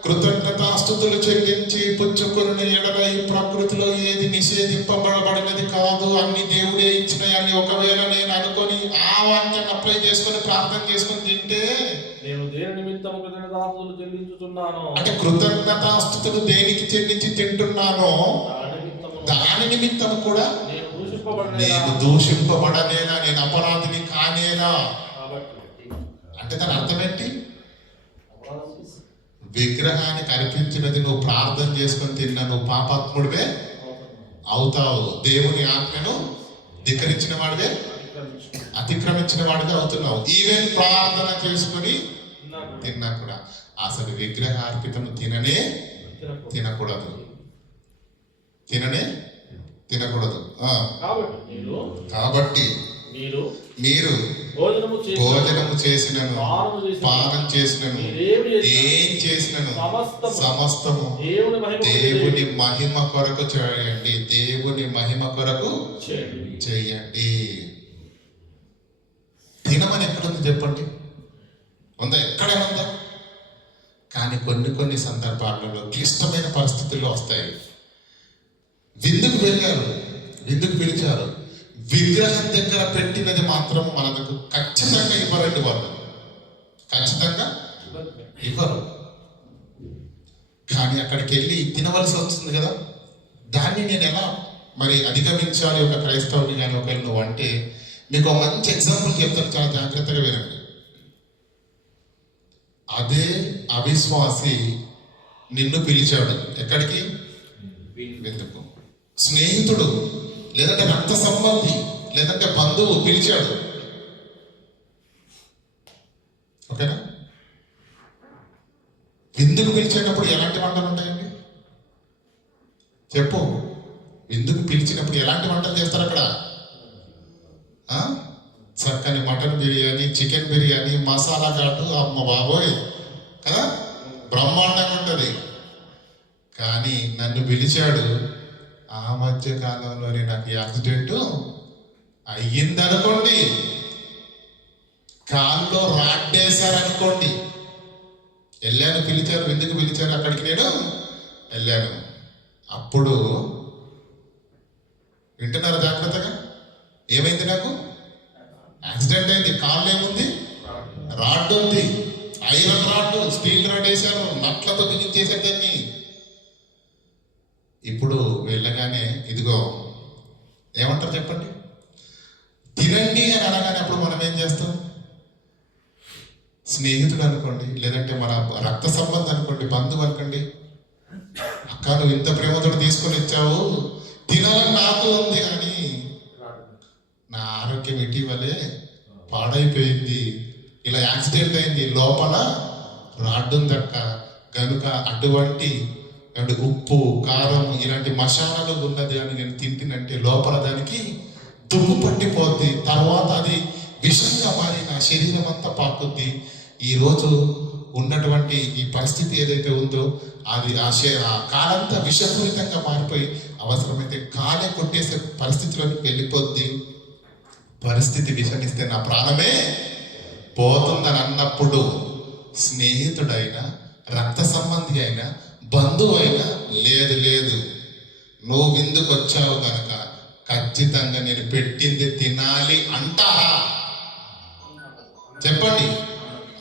కృతజ్ఞతాస్తుతులు చెల్లించి పుచ్చుకుని ఎడల ఈ ప్రకృతిలో ఏది నిషేధింపబడబడినది కాదు, అన్ని దేవుడే ఇచ్చినాయి అని ఒకవేళ నేను అనుకొని ఆ వాక్యాన్ని అప్లై చేసుకొని ప్రార్థన చేసుకొని తింటే నేను దేని నిమిత్తం కృతజ్ఞతాస్తుతులు చెల్లించుతున్నాను. అంటే కృతజ్ఞతాస్తుతులు దేనికి చెల్లించి తింటున్నానో దాని నిమిత్తం కూడా నేను దూషింపబడనేనా, నేను అపరాధిని కానేనా? అంటే దాని అర్థం ఏంటి? విగ్రహానికి అర్పించినది నువ్వు ప్రార్థన చేసుకొని తిన్నా నువ్వు పాపాత్ముడివే అవుతావు. దేవుని ఆజ్ఞను ధిక్కరించిన వాడివే, అతిక్రమించిన వాడివే అవుతున్నావు. ఈవెన్ ప్రార్థన చేసుకొని తిన్నా కూడా అసలు విగ్రహార్పితం తినకూడదు. కాబట్టి మీరు భోజనము చేసినను పానం చేసినను ఏం చేసినను సమస్తము దేవుని మహిమ కొరకు చేయండి. చేయండి. తినమని ఎక్కడుంది చెప్పండి? ఉందా? ఎక్కడే ఉందా? కానీ కొన్ని సందర్భాలలో క్లిష్టమైన పరిస్థితుల్లో వస్తాయి. విందుకు పిలిచారు, విగ్రహం దగ్గర పెట్టినది మాత్రం మనకు ఖచ్చితంగా ఇవ్వరండి. వాళ్ళు ఖచ్చితంగా ఇవ్వరు. కానీ అక్కడికి వెళ్ళి తినవలసి వస్తుంది కదా. దాన్ని నేను ఎలా మరి అధిగమించాలి ఒక క్రైస్తవుని కానీ ఒకవేళ నువ్వు అంటే, మీకు ఒక మంచి ఎగ్జాంపుల్ చెప్తాను, చాలా జాగ్రత్తగా వినండి. అదే అవిశ్వాసి నిన్ను పిలిచాడు. ఎక్కడికి? విందుకు. స్నేహితుడు లేదంటే రక్త సంబంధి లేదంటే బంధువు పిలిచాడు. ఓకేనా? విందుకు పిలిచేటప్పుడు ఎలాంటి వంటలు ఉంటాయండి చెప్పు? విందుకు పిలిచినప్పుడు ఎలాంటి వంటలు చేస్తారు అక్కడ? చక్కని మటన్ బిర్యానీ, చికెన్ బిర్యానీ, మసాలా ఘాటు, అమ్మ బాబోయ్ కదా, బ్రహ్మాండంగా ఉంటుంది. కానీ నన్ను పిలిచాడు. ఆ మధ్య కాలంలోనే నాకు యాక్సిడెంట్ అయ్యిందనుకోండి, కాల్లో రాడ్డేశారనుకోండి, వెళ్ళాను, పిలిచారు, ఎందుకు పిలిచారు అక్కడికి, నేను వెళ్ళాను. అప్పుడు వింటున్నారు జాగ్రత్తగా, ఏమైంది? నాకు యాక్సిడెంట్ అయింది. కాళ్ళు ఏముంది? రాడ్ ఉంది, ఐరన్ రాడ్, స్టీల్ రాడ్ వేశారు, నట్లతో బిగించేశారు దాన్ని. ఇప్పుడు వెళ్ళగానే ఇదిగో ఏమంటారు చెప్పండి, తినండి అని అనగానే అప్పుడు మనం ఏం చేస్తాం? స్నేహితుడు అనుకోండి, లేదంటే మన రక్త సంబంధం అనుకోండి, బంధువు అనుకోండి, అక్క నువ్వు ఇంత ప్రేమతో తీసుకొని ఇచ్చావు, తినాలని నాకు ఉంది, కానీ నా ఆరోగ్యం ఇటీవలే పాడైపోయింది, ఇలా యాక్సిడెంట్ అయింది, లోపల రాడ్డు ఉందక్క, కనుక అటువంటి ఉప్పు కారం ఇలాంటి మసాలాలు ఉన్నది అని నేను తింటినంటే లోపల దానికి దుమ్ము పట్టిపోద్ది, తర్వాత అది విషంగా మారి నా శరీరం అంతా పాకుద్ది. ఈరోజు ఉన్నటువంటి ఈ పరిస్థితి ఏదైతే ఉందో అది ఆ కాలంతా విషపూరితంగా మారిపోయి అవసరమైతే కాలే కొట్టేసే పరిస్థితిలోకి వెళ్ళిపోద్ది. పరిస్థితి విషమిస్తే నా ప్రాణమే పోతుందని అన్నప్పుడు స్నేహితుడైనా, రక్త సంబంధి అయినా, బంధువు అయినా, లేదు లేదు నువ్వు విందుకు వచ్చావు కనుక ఖచ్చితంగా నేను పెట్టింది తినాలి అంటారా? చెప్పండి.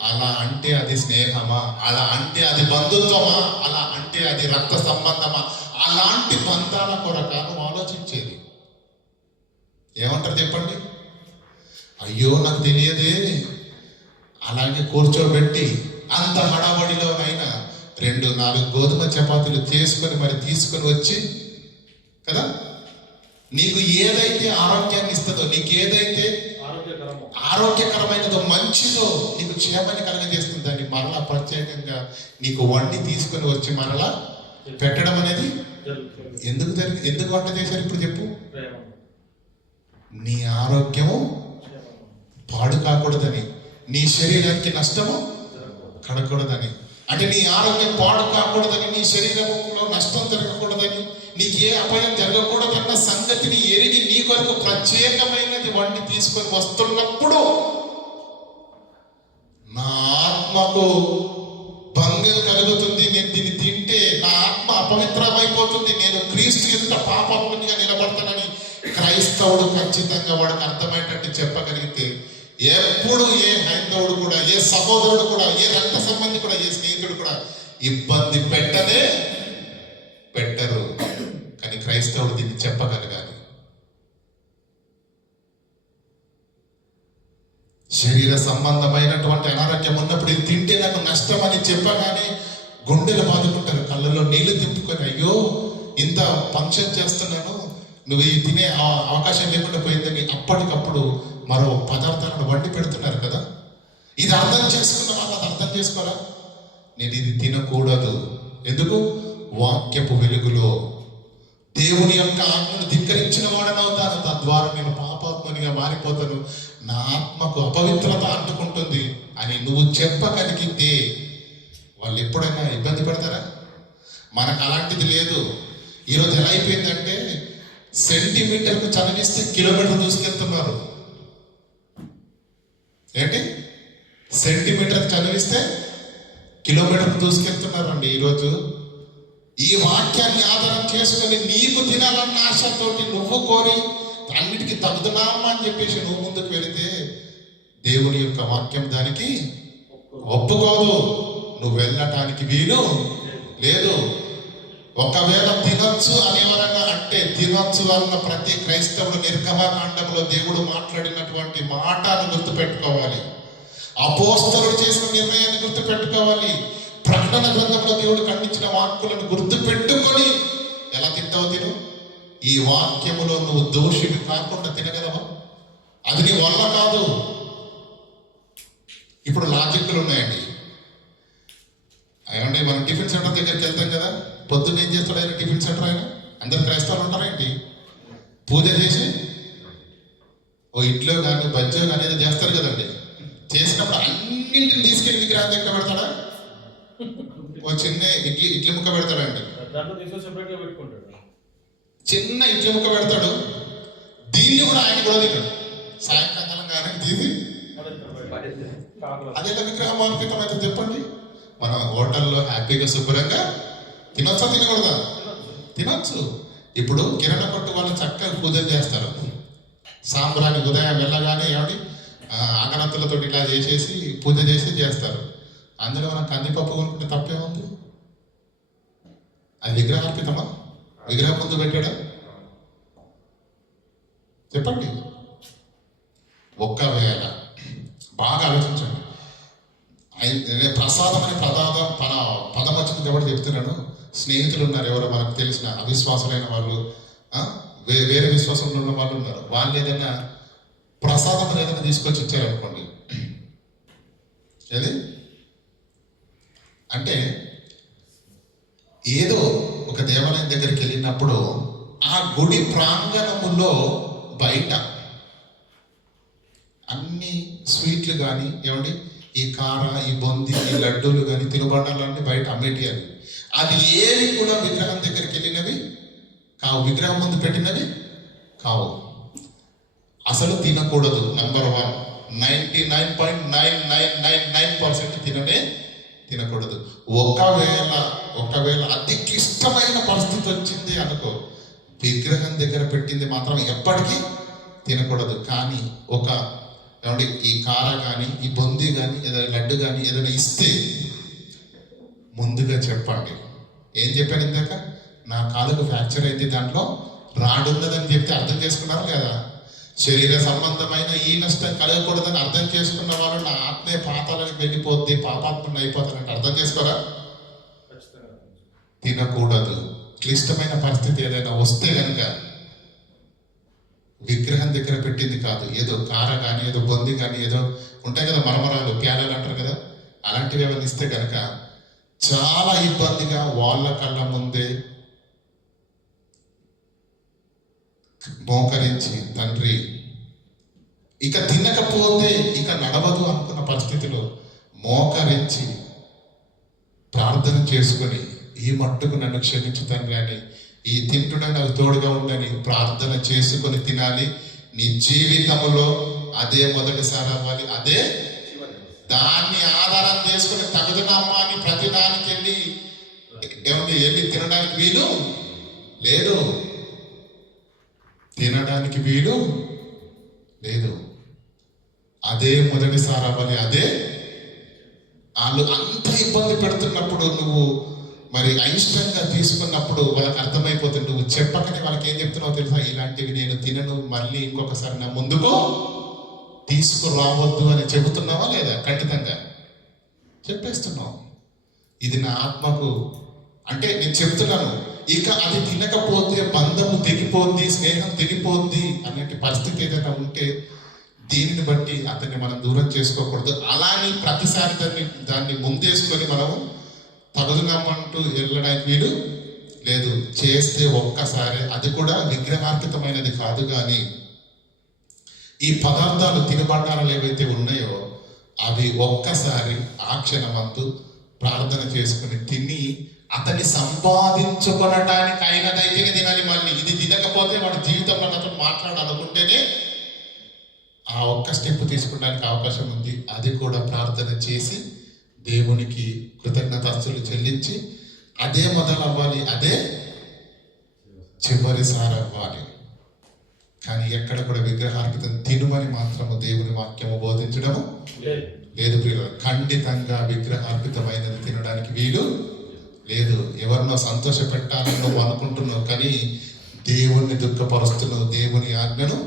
అలా అంటే అది స్నేహమా? అలా అంటే అది బంధుత్వమా? అలా అంటే అది రక్త సంబంధమా? అలాంటి బంధాల కొరక నువ్వు ఆలోచించేది. ఏమంటారు చెప్పండి? అయ్యో నాకు తెలియదే, అలాగే కూర్చోబెట్టి అంత హడావడిలోనైనా 2-4 గోధుమ చపాతీలు చేసుకొని మరి తీసుకొని వచ్చి కదా, నీకు ఏదైతే ఆరోగ్యాన్ని ఇస్తుందో, నీకు ఏదైతే ఆరోగ్యకరమైనదో, మంచిదో, నీకు క్షేమాన్ని కలగజేస్తుంది, దాన్ని మరలా ప్రత్యేకంగా నీకు వండి తీసుకొని వచ్చి మరలా పెట్టడం అనేది ఎందుకు వంట చేశారు ఇప్పుడు చెప్పు? నీ ఆరోగ్యము పాడు కాకూడదని, నీ శరీరానికి నష్టము కడకూడదని. అంటే నీ ఆరోగ్యం పాడు కాకూడదని, నీ శరీరంలో నష్టం జరగకూడదని, నీకు ఏ అపాయం జరగకూడదన్న సంగతిని ఎరిగి నీ కొరకు ప్రత్యేకమైనది వండి తీసుకొని వస్తున్నప్పుడు నా ఆత్మకు భంగం కలుగుతుంది. నేను దీన్ని తింటే నా ఆత్మ అపవిత్రమైపోతుంది, నేను క్రీస్తు ఎదుట పాపమునిగా నిలబడతానని క్రైస్తవుడు ఖచ్చితంగా వాడికి అర్థమయ్యేటట్టు చెప్పగలిగితే ఎప్పుడు ఏ హైందవుడు కూడా, ఏ సహోదరుడు కూడా, ఏ రక్త సంబంధి కూడా, ఏ స్నేహితుడు కూడా ఇబ్బంది పెట్టరు. కానీ క్రైస్తవుడు దీన్ని చెప్పగలగాలి. శరీర సంబంధమైనటువంటి అనారోగ్యం ఉన్నప్పుడు ఇది తింటే నాకు నష్టం అని చెప్పగానే గుండెలు బాదుకుంటారు, కళ్ళల్లో నీళ్లు తిప్పుకొని, అయ్యో ఇంత ఫంక్షన్ చేస్తున్నాను, నువ్వు ఇది తినే అవకాశం లేకుండా పోయిందని అప్పటికప్పుడు మరో పదార్థాలను వండి పెడుతున్నారు కదా. ఇది అర్థం చేసుకున్న వాళ్ళు అది అర్థం చేసుకోరా? నేను ఇది తినకూడదు. ఎందుకు? వాక్యపు వెలుగులో దేవుని యొక్క ఆత్మను ధిక్కరించిన వాడనవుతాను, తద్వారా నేను పాపాత్మనిగా మారిపోతాను, నా ఆత్మకు అపవిత్రత అంటుకుంటుంది అని నువ్వు చెప్పగలిగితే వాళ్ళు ఎప్పుడైనా ఇబ్బంది పడతారా? మనకు అలాంటిది లేదు. ఈరోజు ఎలా అయిపోయిందంటే సెంటీమీటర్కు చదివిస్తే కిలోమీటర్ దూసుకెళ్తున్నారు. ఏంటి? సెంటీమీటర్ చదివిస్తే కిలోమీటర్ దూసుకెళ్తున్నారండి ఈరోజు. ఈ వాక్యాన్ని ఆధారం చేసుకొని నీకు తినాలన్న ఆశతోటి నువ్వు కోరి అన్నిటికీ తగుదునామా అని చెప్పేసి నువ్వు ముందుకు వెళితే దేవుని యొక్క వాక్యం దానికి ఒప్పుకోదు, నువ్వు వెళ్ళటానికి వీలు లేదు. ఒకవేళ తినొచ్చు అని ఎవరైనా అంటే, తినొచ్చు అన్న ప్రతి క్రైస్తవుడు నిర్గమకాండంలో దేవుడు మాట్లాడినటువంటి మాటను గుర్తుపెట్టుకోవాలి, అపోస్తలుడు చేసిన నిర్ణయాన్ని గుర్తుపెట్టుకోవాలి, ప్రకటన గ్రంథంలో దేవుడు ఖండించిన వాక్కులను గుర్తుపెట్టుకొని ఎలా తింటావు తిను. ఈ వాక్యములో నువ్వు దోషివి కాకుండా తినగలవా? అది నీ వల్ల కాదు. ఇప్పుడు లాజిక్లు ఉన్నాయండి. ఏమంటే మనం టిఫిన్ సెంటర్ దగ్గరికి వెళ్తాం కదా, పొద్దున్న ఏం చేస్తాడు ఆయన? టిఫిన్ సెంటర్ ఆయన అందరు క్రైస్తవులు ఉంటారేంటి? పూజ చేసి ఓ ఇడ్లో కానీ బజ్జో కానీ ఏదో చేస్తారు కదండి. చేసినప్పుడు అన్నింటిని తీసుకెళ్ళి విగ్రహం దగ్గర పెడతాడా? ఒక చిన్న ఇడ్లీ ముక్క పెడతాడండి, దాంట్లో తీసుకొని సెపరేట్గా పెట్టుకుంటాడు. చిన్న ఇడ్లీ ముక్క పెడతాడు, దీన్ని కూడా ఆయన కూడా తింటాడు. సాయంకాలం కానీ తీసి అదే విగ్రహం అర్పితం అయితే చెప్పండి. మన హోటల్లో హ్యాపీగా శుభ్రంగా తినొచ్చా తినకూడదా? తినొచ్చు. ఇప్పుడు కిరాణా కొట్టు వాళ్ళు చక్కగా పూజలు చేస్తారు. సాంబ్రాణి ఉదయం వెళ్ళగానే ఏమిటి అగరత్తులతో ఇలా చేసేసి పూజ చేసి చేస్తారు. అందులో మనం కందిపప్పు కొనుక్కుంటే తప్పేముంది? అది విగ్రహార్పితమా? విగ్రహం ముందు పెట్టాడా? చెప్పండి. ఒక్కవేళ బాగా ఆలోచించండి. ప్రసాదం అనే పదం వచ్చింది కాబట్టి చెప్తున్నాను. స్నేహితులు ఉన్నారు, ఎవరో మనకు తెలిసిన అవిశ్వాసులైన వాళ్ళు, వేరే విశ్వాసంలో ఉన్న వాళ్ళు ఉన్నారు. వాళ్ళు ఏదైనా ప్రసాదం ఏదైనా తీసుకొచ్చి ఇచ్చారనుకోండి, ఏది అంటే ఏదో ఒక దేవాలయం దగ్గరికి వెళ్ళినప్పుడు ఆ గుడి ప్రాంగణములో బయట అన్ని స్వీట్లు కానీ ఏమండి ఈ కార, ఈ బొంది, ఈ లడ్డూలు కానీ తినుబండాలన్నీ బయట అమ్మేటియాలి. అది ఏవి కూడా విగ్రహం దగ్గరికి వెళ్ళినవి కావు, విగ్రహం ముందు పెట్టినవి కావు. అసలు తినకూడదు. నంబర్ 1, 99.9999% తినకూడదు. ఒకవేళ అతి క్లిష్టమైన పరిస్థితి వచ్చింది అనుకో, విగ్రహం దగ్గర పెట్టింది మాత్రం ఎప్పటికీ తినకూడదు. కానీ ఏమంటే ఈ కార కానీ ఈ బొంది కానీ ఏదైనా లడ్డు కానీ ఏదైనా ఇస్తే ముందుగా చెప్పండి. ఏం చెప్పాను ఇందాక? నా కాలుకు ఫ్రాక్చర్ అయితే దాంట్లో రాడున్నదని చెప్తే అర్థం చేసుకున్నారు లేదా? శరీర సంబంధమైన ఈ నష్టం కలగకూడదని అర్థం చేసుకున్న వాళ్ళు నా ఆత్మే పాతాలని వెళ్ళిపోద్ది, పాపాత్మని అయిపోతానంటే అర్థం చేసుకోరా? తినకూడదు. క్లిష్టమైన పరిస్థితి ఏదైనా వస్తే కనుక విగ్రహం దగ్గర పెట్టింది కాదు, ఏదో కార కానీ ఏదో బొంది కానీ ఏదో ఉంటాయి కదా, మరమరాలు, ప్యాలలు అంటారు కదా, అలాంటివి ఏమైనా ఇస్తే కనుక చాలా ఇబ్బందిగా వాళ్ళ కళ్ళ ముందే మోకరించి, తండ్రి ఇక తినకపోతే ఇక నడవదు అనుకున్న పరిస్థితిలో మోకరించి ప్రార్థన చేసుకొని ఈ మట్టుకు నన్ను క్షమించు తండ్రి అని, ఈ తింటున్న నాకు తోడుగా ఉండని ప్రార్థన చేసుకొని తినాలి. నీ జీవితంలో అదే మొదటిసారి అవ్వాలి. అదే దాన్ని ఆధారం చేసుకుని తగుదనమ్మా అని ప్రతి దానికి వెళ్ళి తినడానికి వీలు లేదు, తినడానికి వీలు లేదు. అదే మొదటిసారి అవ్వాలి. అదే వాళ్ళు అంత ఇబ్బంది పెడుతున్నప్పుడు నువ్వు మరి అయిష్టంగా తీసుకున్నప్పుడు వాళ్ళకి అర్థమైపోతుంది. నువ్వు చెప్పకనే వాళ్ళకి ఏం చెప్తున్నావు తెలుసా? ఇలాంటివి నేను తినను, మళ్ళీ ఇంకొకసారి నా ముందుకు తీసుకురావద్దు అని చెబుతున్నావా లేదా? ఖండితంగా చెప్పేస్తున్నావు. ఇది నా ఆత్మకు అంటే నేను చెప్తున్నాను. ఇక అది తినకపోతే బంధము తెగిపోద్ది, స్నేహం తెగిపోద్ది అనేటి పరిస్థితి ఏదైనా ఉంటే దీనిని బట్టి అతన్ని మనం దూరం చేసుకోకూడదు. అలాని ప్రతిసారి దాన్ని ముందేసుకొని మనము తగుదనమ్మంటూ వెళ్ళడానికి వీలు లేదు. చేస్తే ఒక్కసారి, అది కూడా విగ్రహార్పితమైనది కాదు, కానీ ఈ పదార్థాలు తినబండారాలు ఏవైతే ఉన్నాయో అవి ఒక్కసారి ఆ క్షణమందు ప్రార్థన చేసుకుని తిని అతన్ని సంపాదించుకొనటానికి అయినదైతేనే తినాలి. మళ్ళీ ఇది తినకపోతే వాడి జీవితంలో అతను మాట్లాడాలనుకుంటేనే ఆ ఒక్క స్టెప్ తీసుకోవడానికి అవకాశం ఉంది. అది కూడా ప్రార్థన చేసి దేవునికి కృతజ్ఞతాస్తులు చెల్లించి అదే మొదలవ్వాలి, అదే చివరిసారి అవ్వాలి. కానీ ఎక్కడ కూడా విగ్రహార్పితం తినుమని మాత్రము దేవుని వాక్యము బోధించడము లేదు ప్రియులు. ఖండితంగా విగ్రహార్పితమైనది తినడానికి వీలు లేదు. ఎవరినో సంతోష పెట్టాలని నువ్వు అనుకుంటున్నావు, కానీ దేవుణ్ణి దుఃఖపరుస్తున్నావు, దేవుని ఆజ్ఞను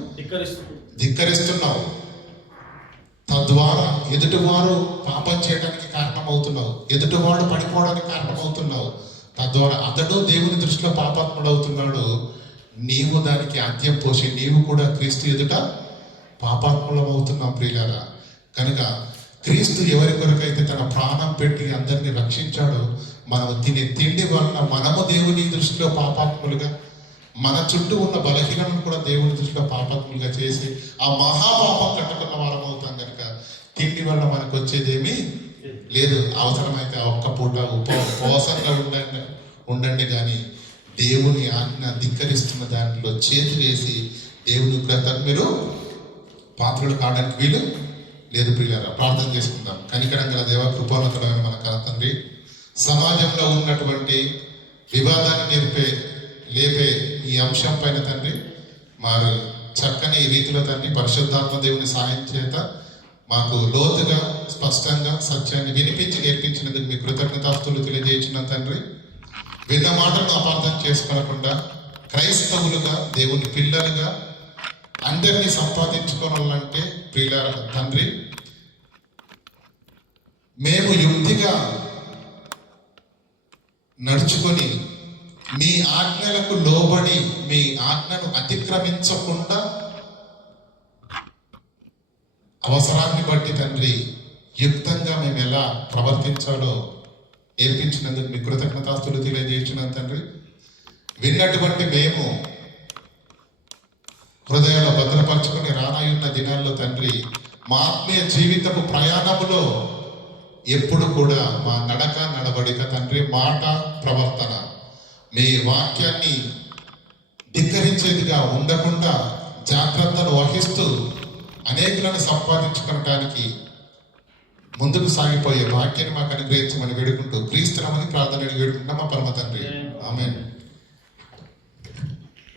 ధిక్కరిస్తున్నావు. తద్వారా ఎదుటివారు పాపం చేయడానికి కారణమవుతున్నావు, ఎదుటివాడు పడిపోవడానికి కారణమవుతున్నావు. తద్వారా అతడు దేవుని దృష్టిలో పాపాత్ముడు అవుతున్నాడు. నీవు దానికి ఆద్యం పోసి నీవు కూడా క్రీస్తు ఎదుట పాపాత్ములం అవుతున్నావు ప్రియులారా. కనుక క్రీస్తు ఎవరి కొరకైతే తన ప్రాణం పెట్టి అందరినీ రక్షించాడో, మనం తినే తిండి వలన మనము దేవుని దృష్టిలో పాపాత్ములుగా, మన చుట్టూ ఉన్న బలహీనను కూడా దేవుని దృష్టిలో పాపాత్ములుగా చేసి ఆ మహాపాపం కట్టుకున్న వారం అవుతాం. కనుక తిండి వల్ల మనకు వచ్చేదేమీ లేదు, అవసరమైతే ఆ ఒక్క పూట ఉపవాసంగా ఉండండి కానీ దేవుని ఆజ్ఞ ధిక్కరిస్తున్న దాంట్లో చేతులు వేసి దేవుని గ్రంథం మీరు పాత్రలు కావడానికి వీలు లేదు. ప్రియులారా, ప్రార్థన చేసుకుందాం. కనికరం గల దేవ, కృపోన్నతుడమైన మన కన్న తండ్రి, సమాజంలో ఉన్నటువంటి వివాదాన్ని లేపే ఈ అంశం పైన తండ్రి మారు చక్కని రీతిలో తండ్రి పరిశుద్ధాత్మ దేవుని సాయం చేత మాకు లోతుగా స్పష్టంగా సత్యాన్ని వినిపించి నేర్పించినందుకు మీ కృతజ్ఞతాస్తులు తెలియజేయించిన తండ్రి, విన్న మాటలను అపార్థం చేసుకోకుండా క్రైస్తవులుగా దేవుని పిల్లలుగా అందరినీ సంపాదించుకోవాలంటే ప్రియుల తండ్రి, మేము యుక్తిగా నడుచుకొని మీ ఆజ్ఞలకు లోబడి మీ ఆజ్ఞను అతిక్రమించకుండా అవసరాన్ని బట్టి తండ్రి యుక్తంగా మేము ఎలా ప్రవర్తించాలో నేర్పించినందుకు మీ కృతజ్ఞతాస్తులు తెలియజేయించిన తండ్రి, విన్నటువంటి మేము హృదయాలు భద్రపరచుకుని రానాయున్న దినాల్లో తండ్రి మా ఆత్మీయ జీవితపు ప్రయాణములో ఎప్పుడు కూడా మా నడవడిక తండ్రి, మాట ప్రవర్తన మీ వాక్యాన్ని ధిక్కరించేదిగా ఉండకుండా జాగ్రత్తలు వహిస్తూ అనేకులను సంపాదించుకోవడానికి ముందుకు సాగిపోయే వాక్యాన్ని మాకు అనుగ్రహించమని వేడుకుంటూ క్రీస్తునామని ప్రార్థన వేడుకుంటున్నాం మా పరమ తండ్రి. ఆమేన్.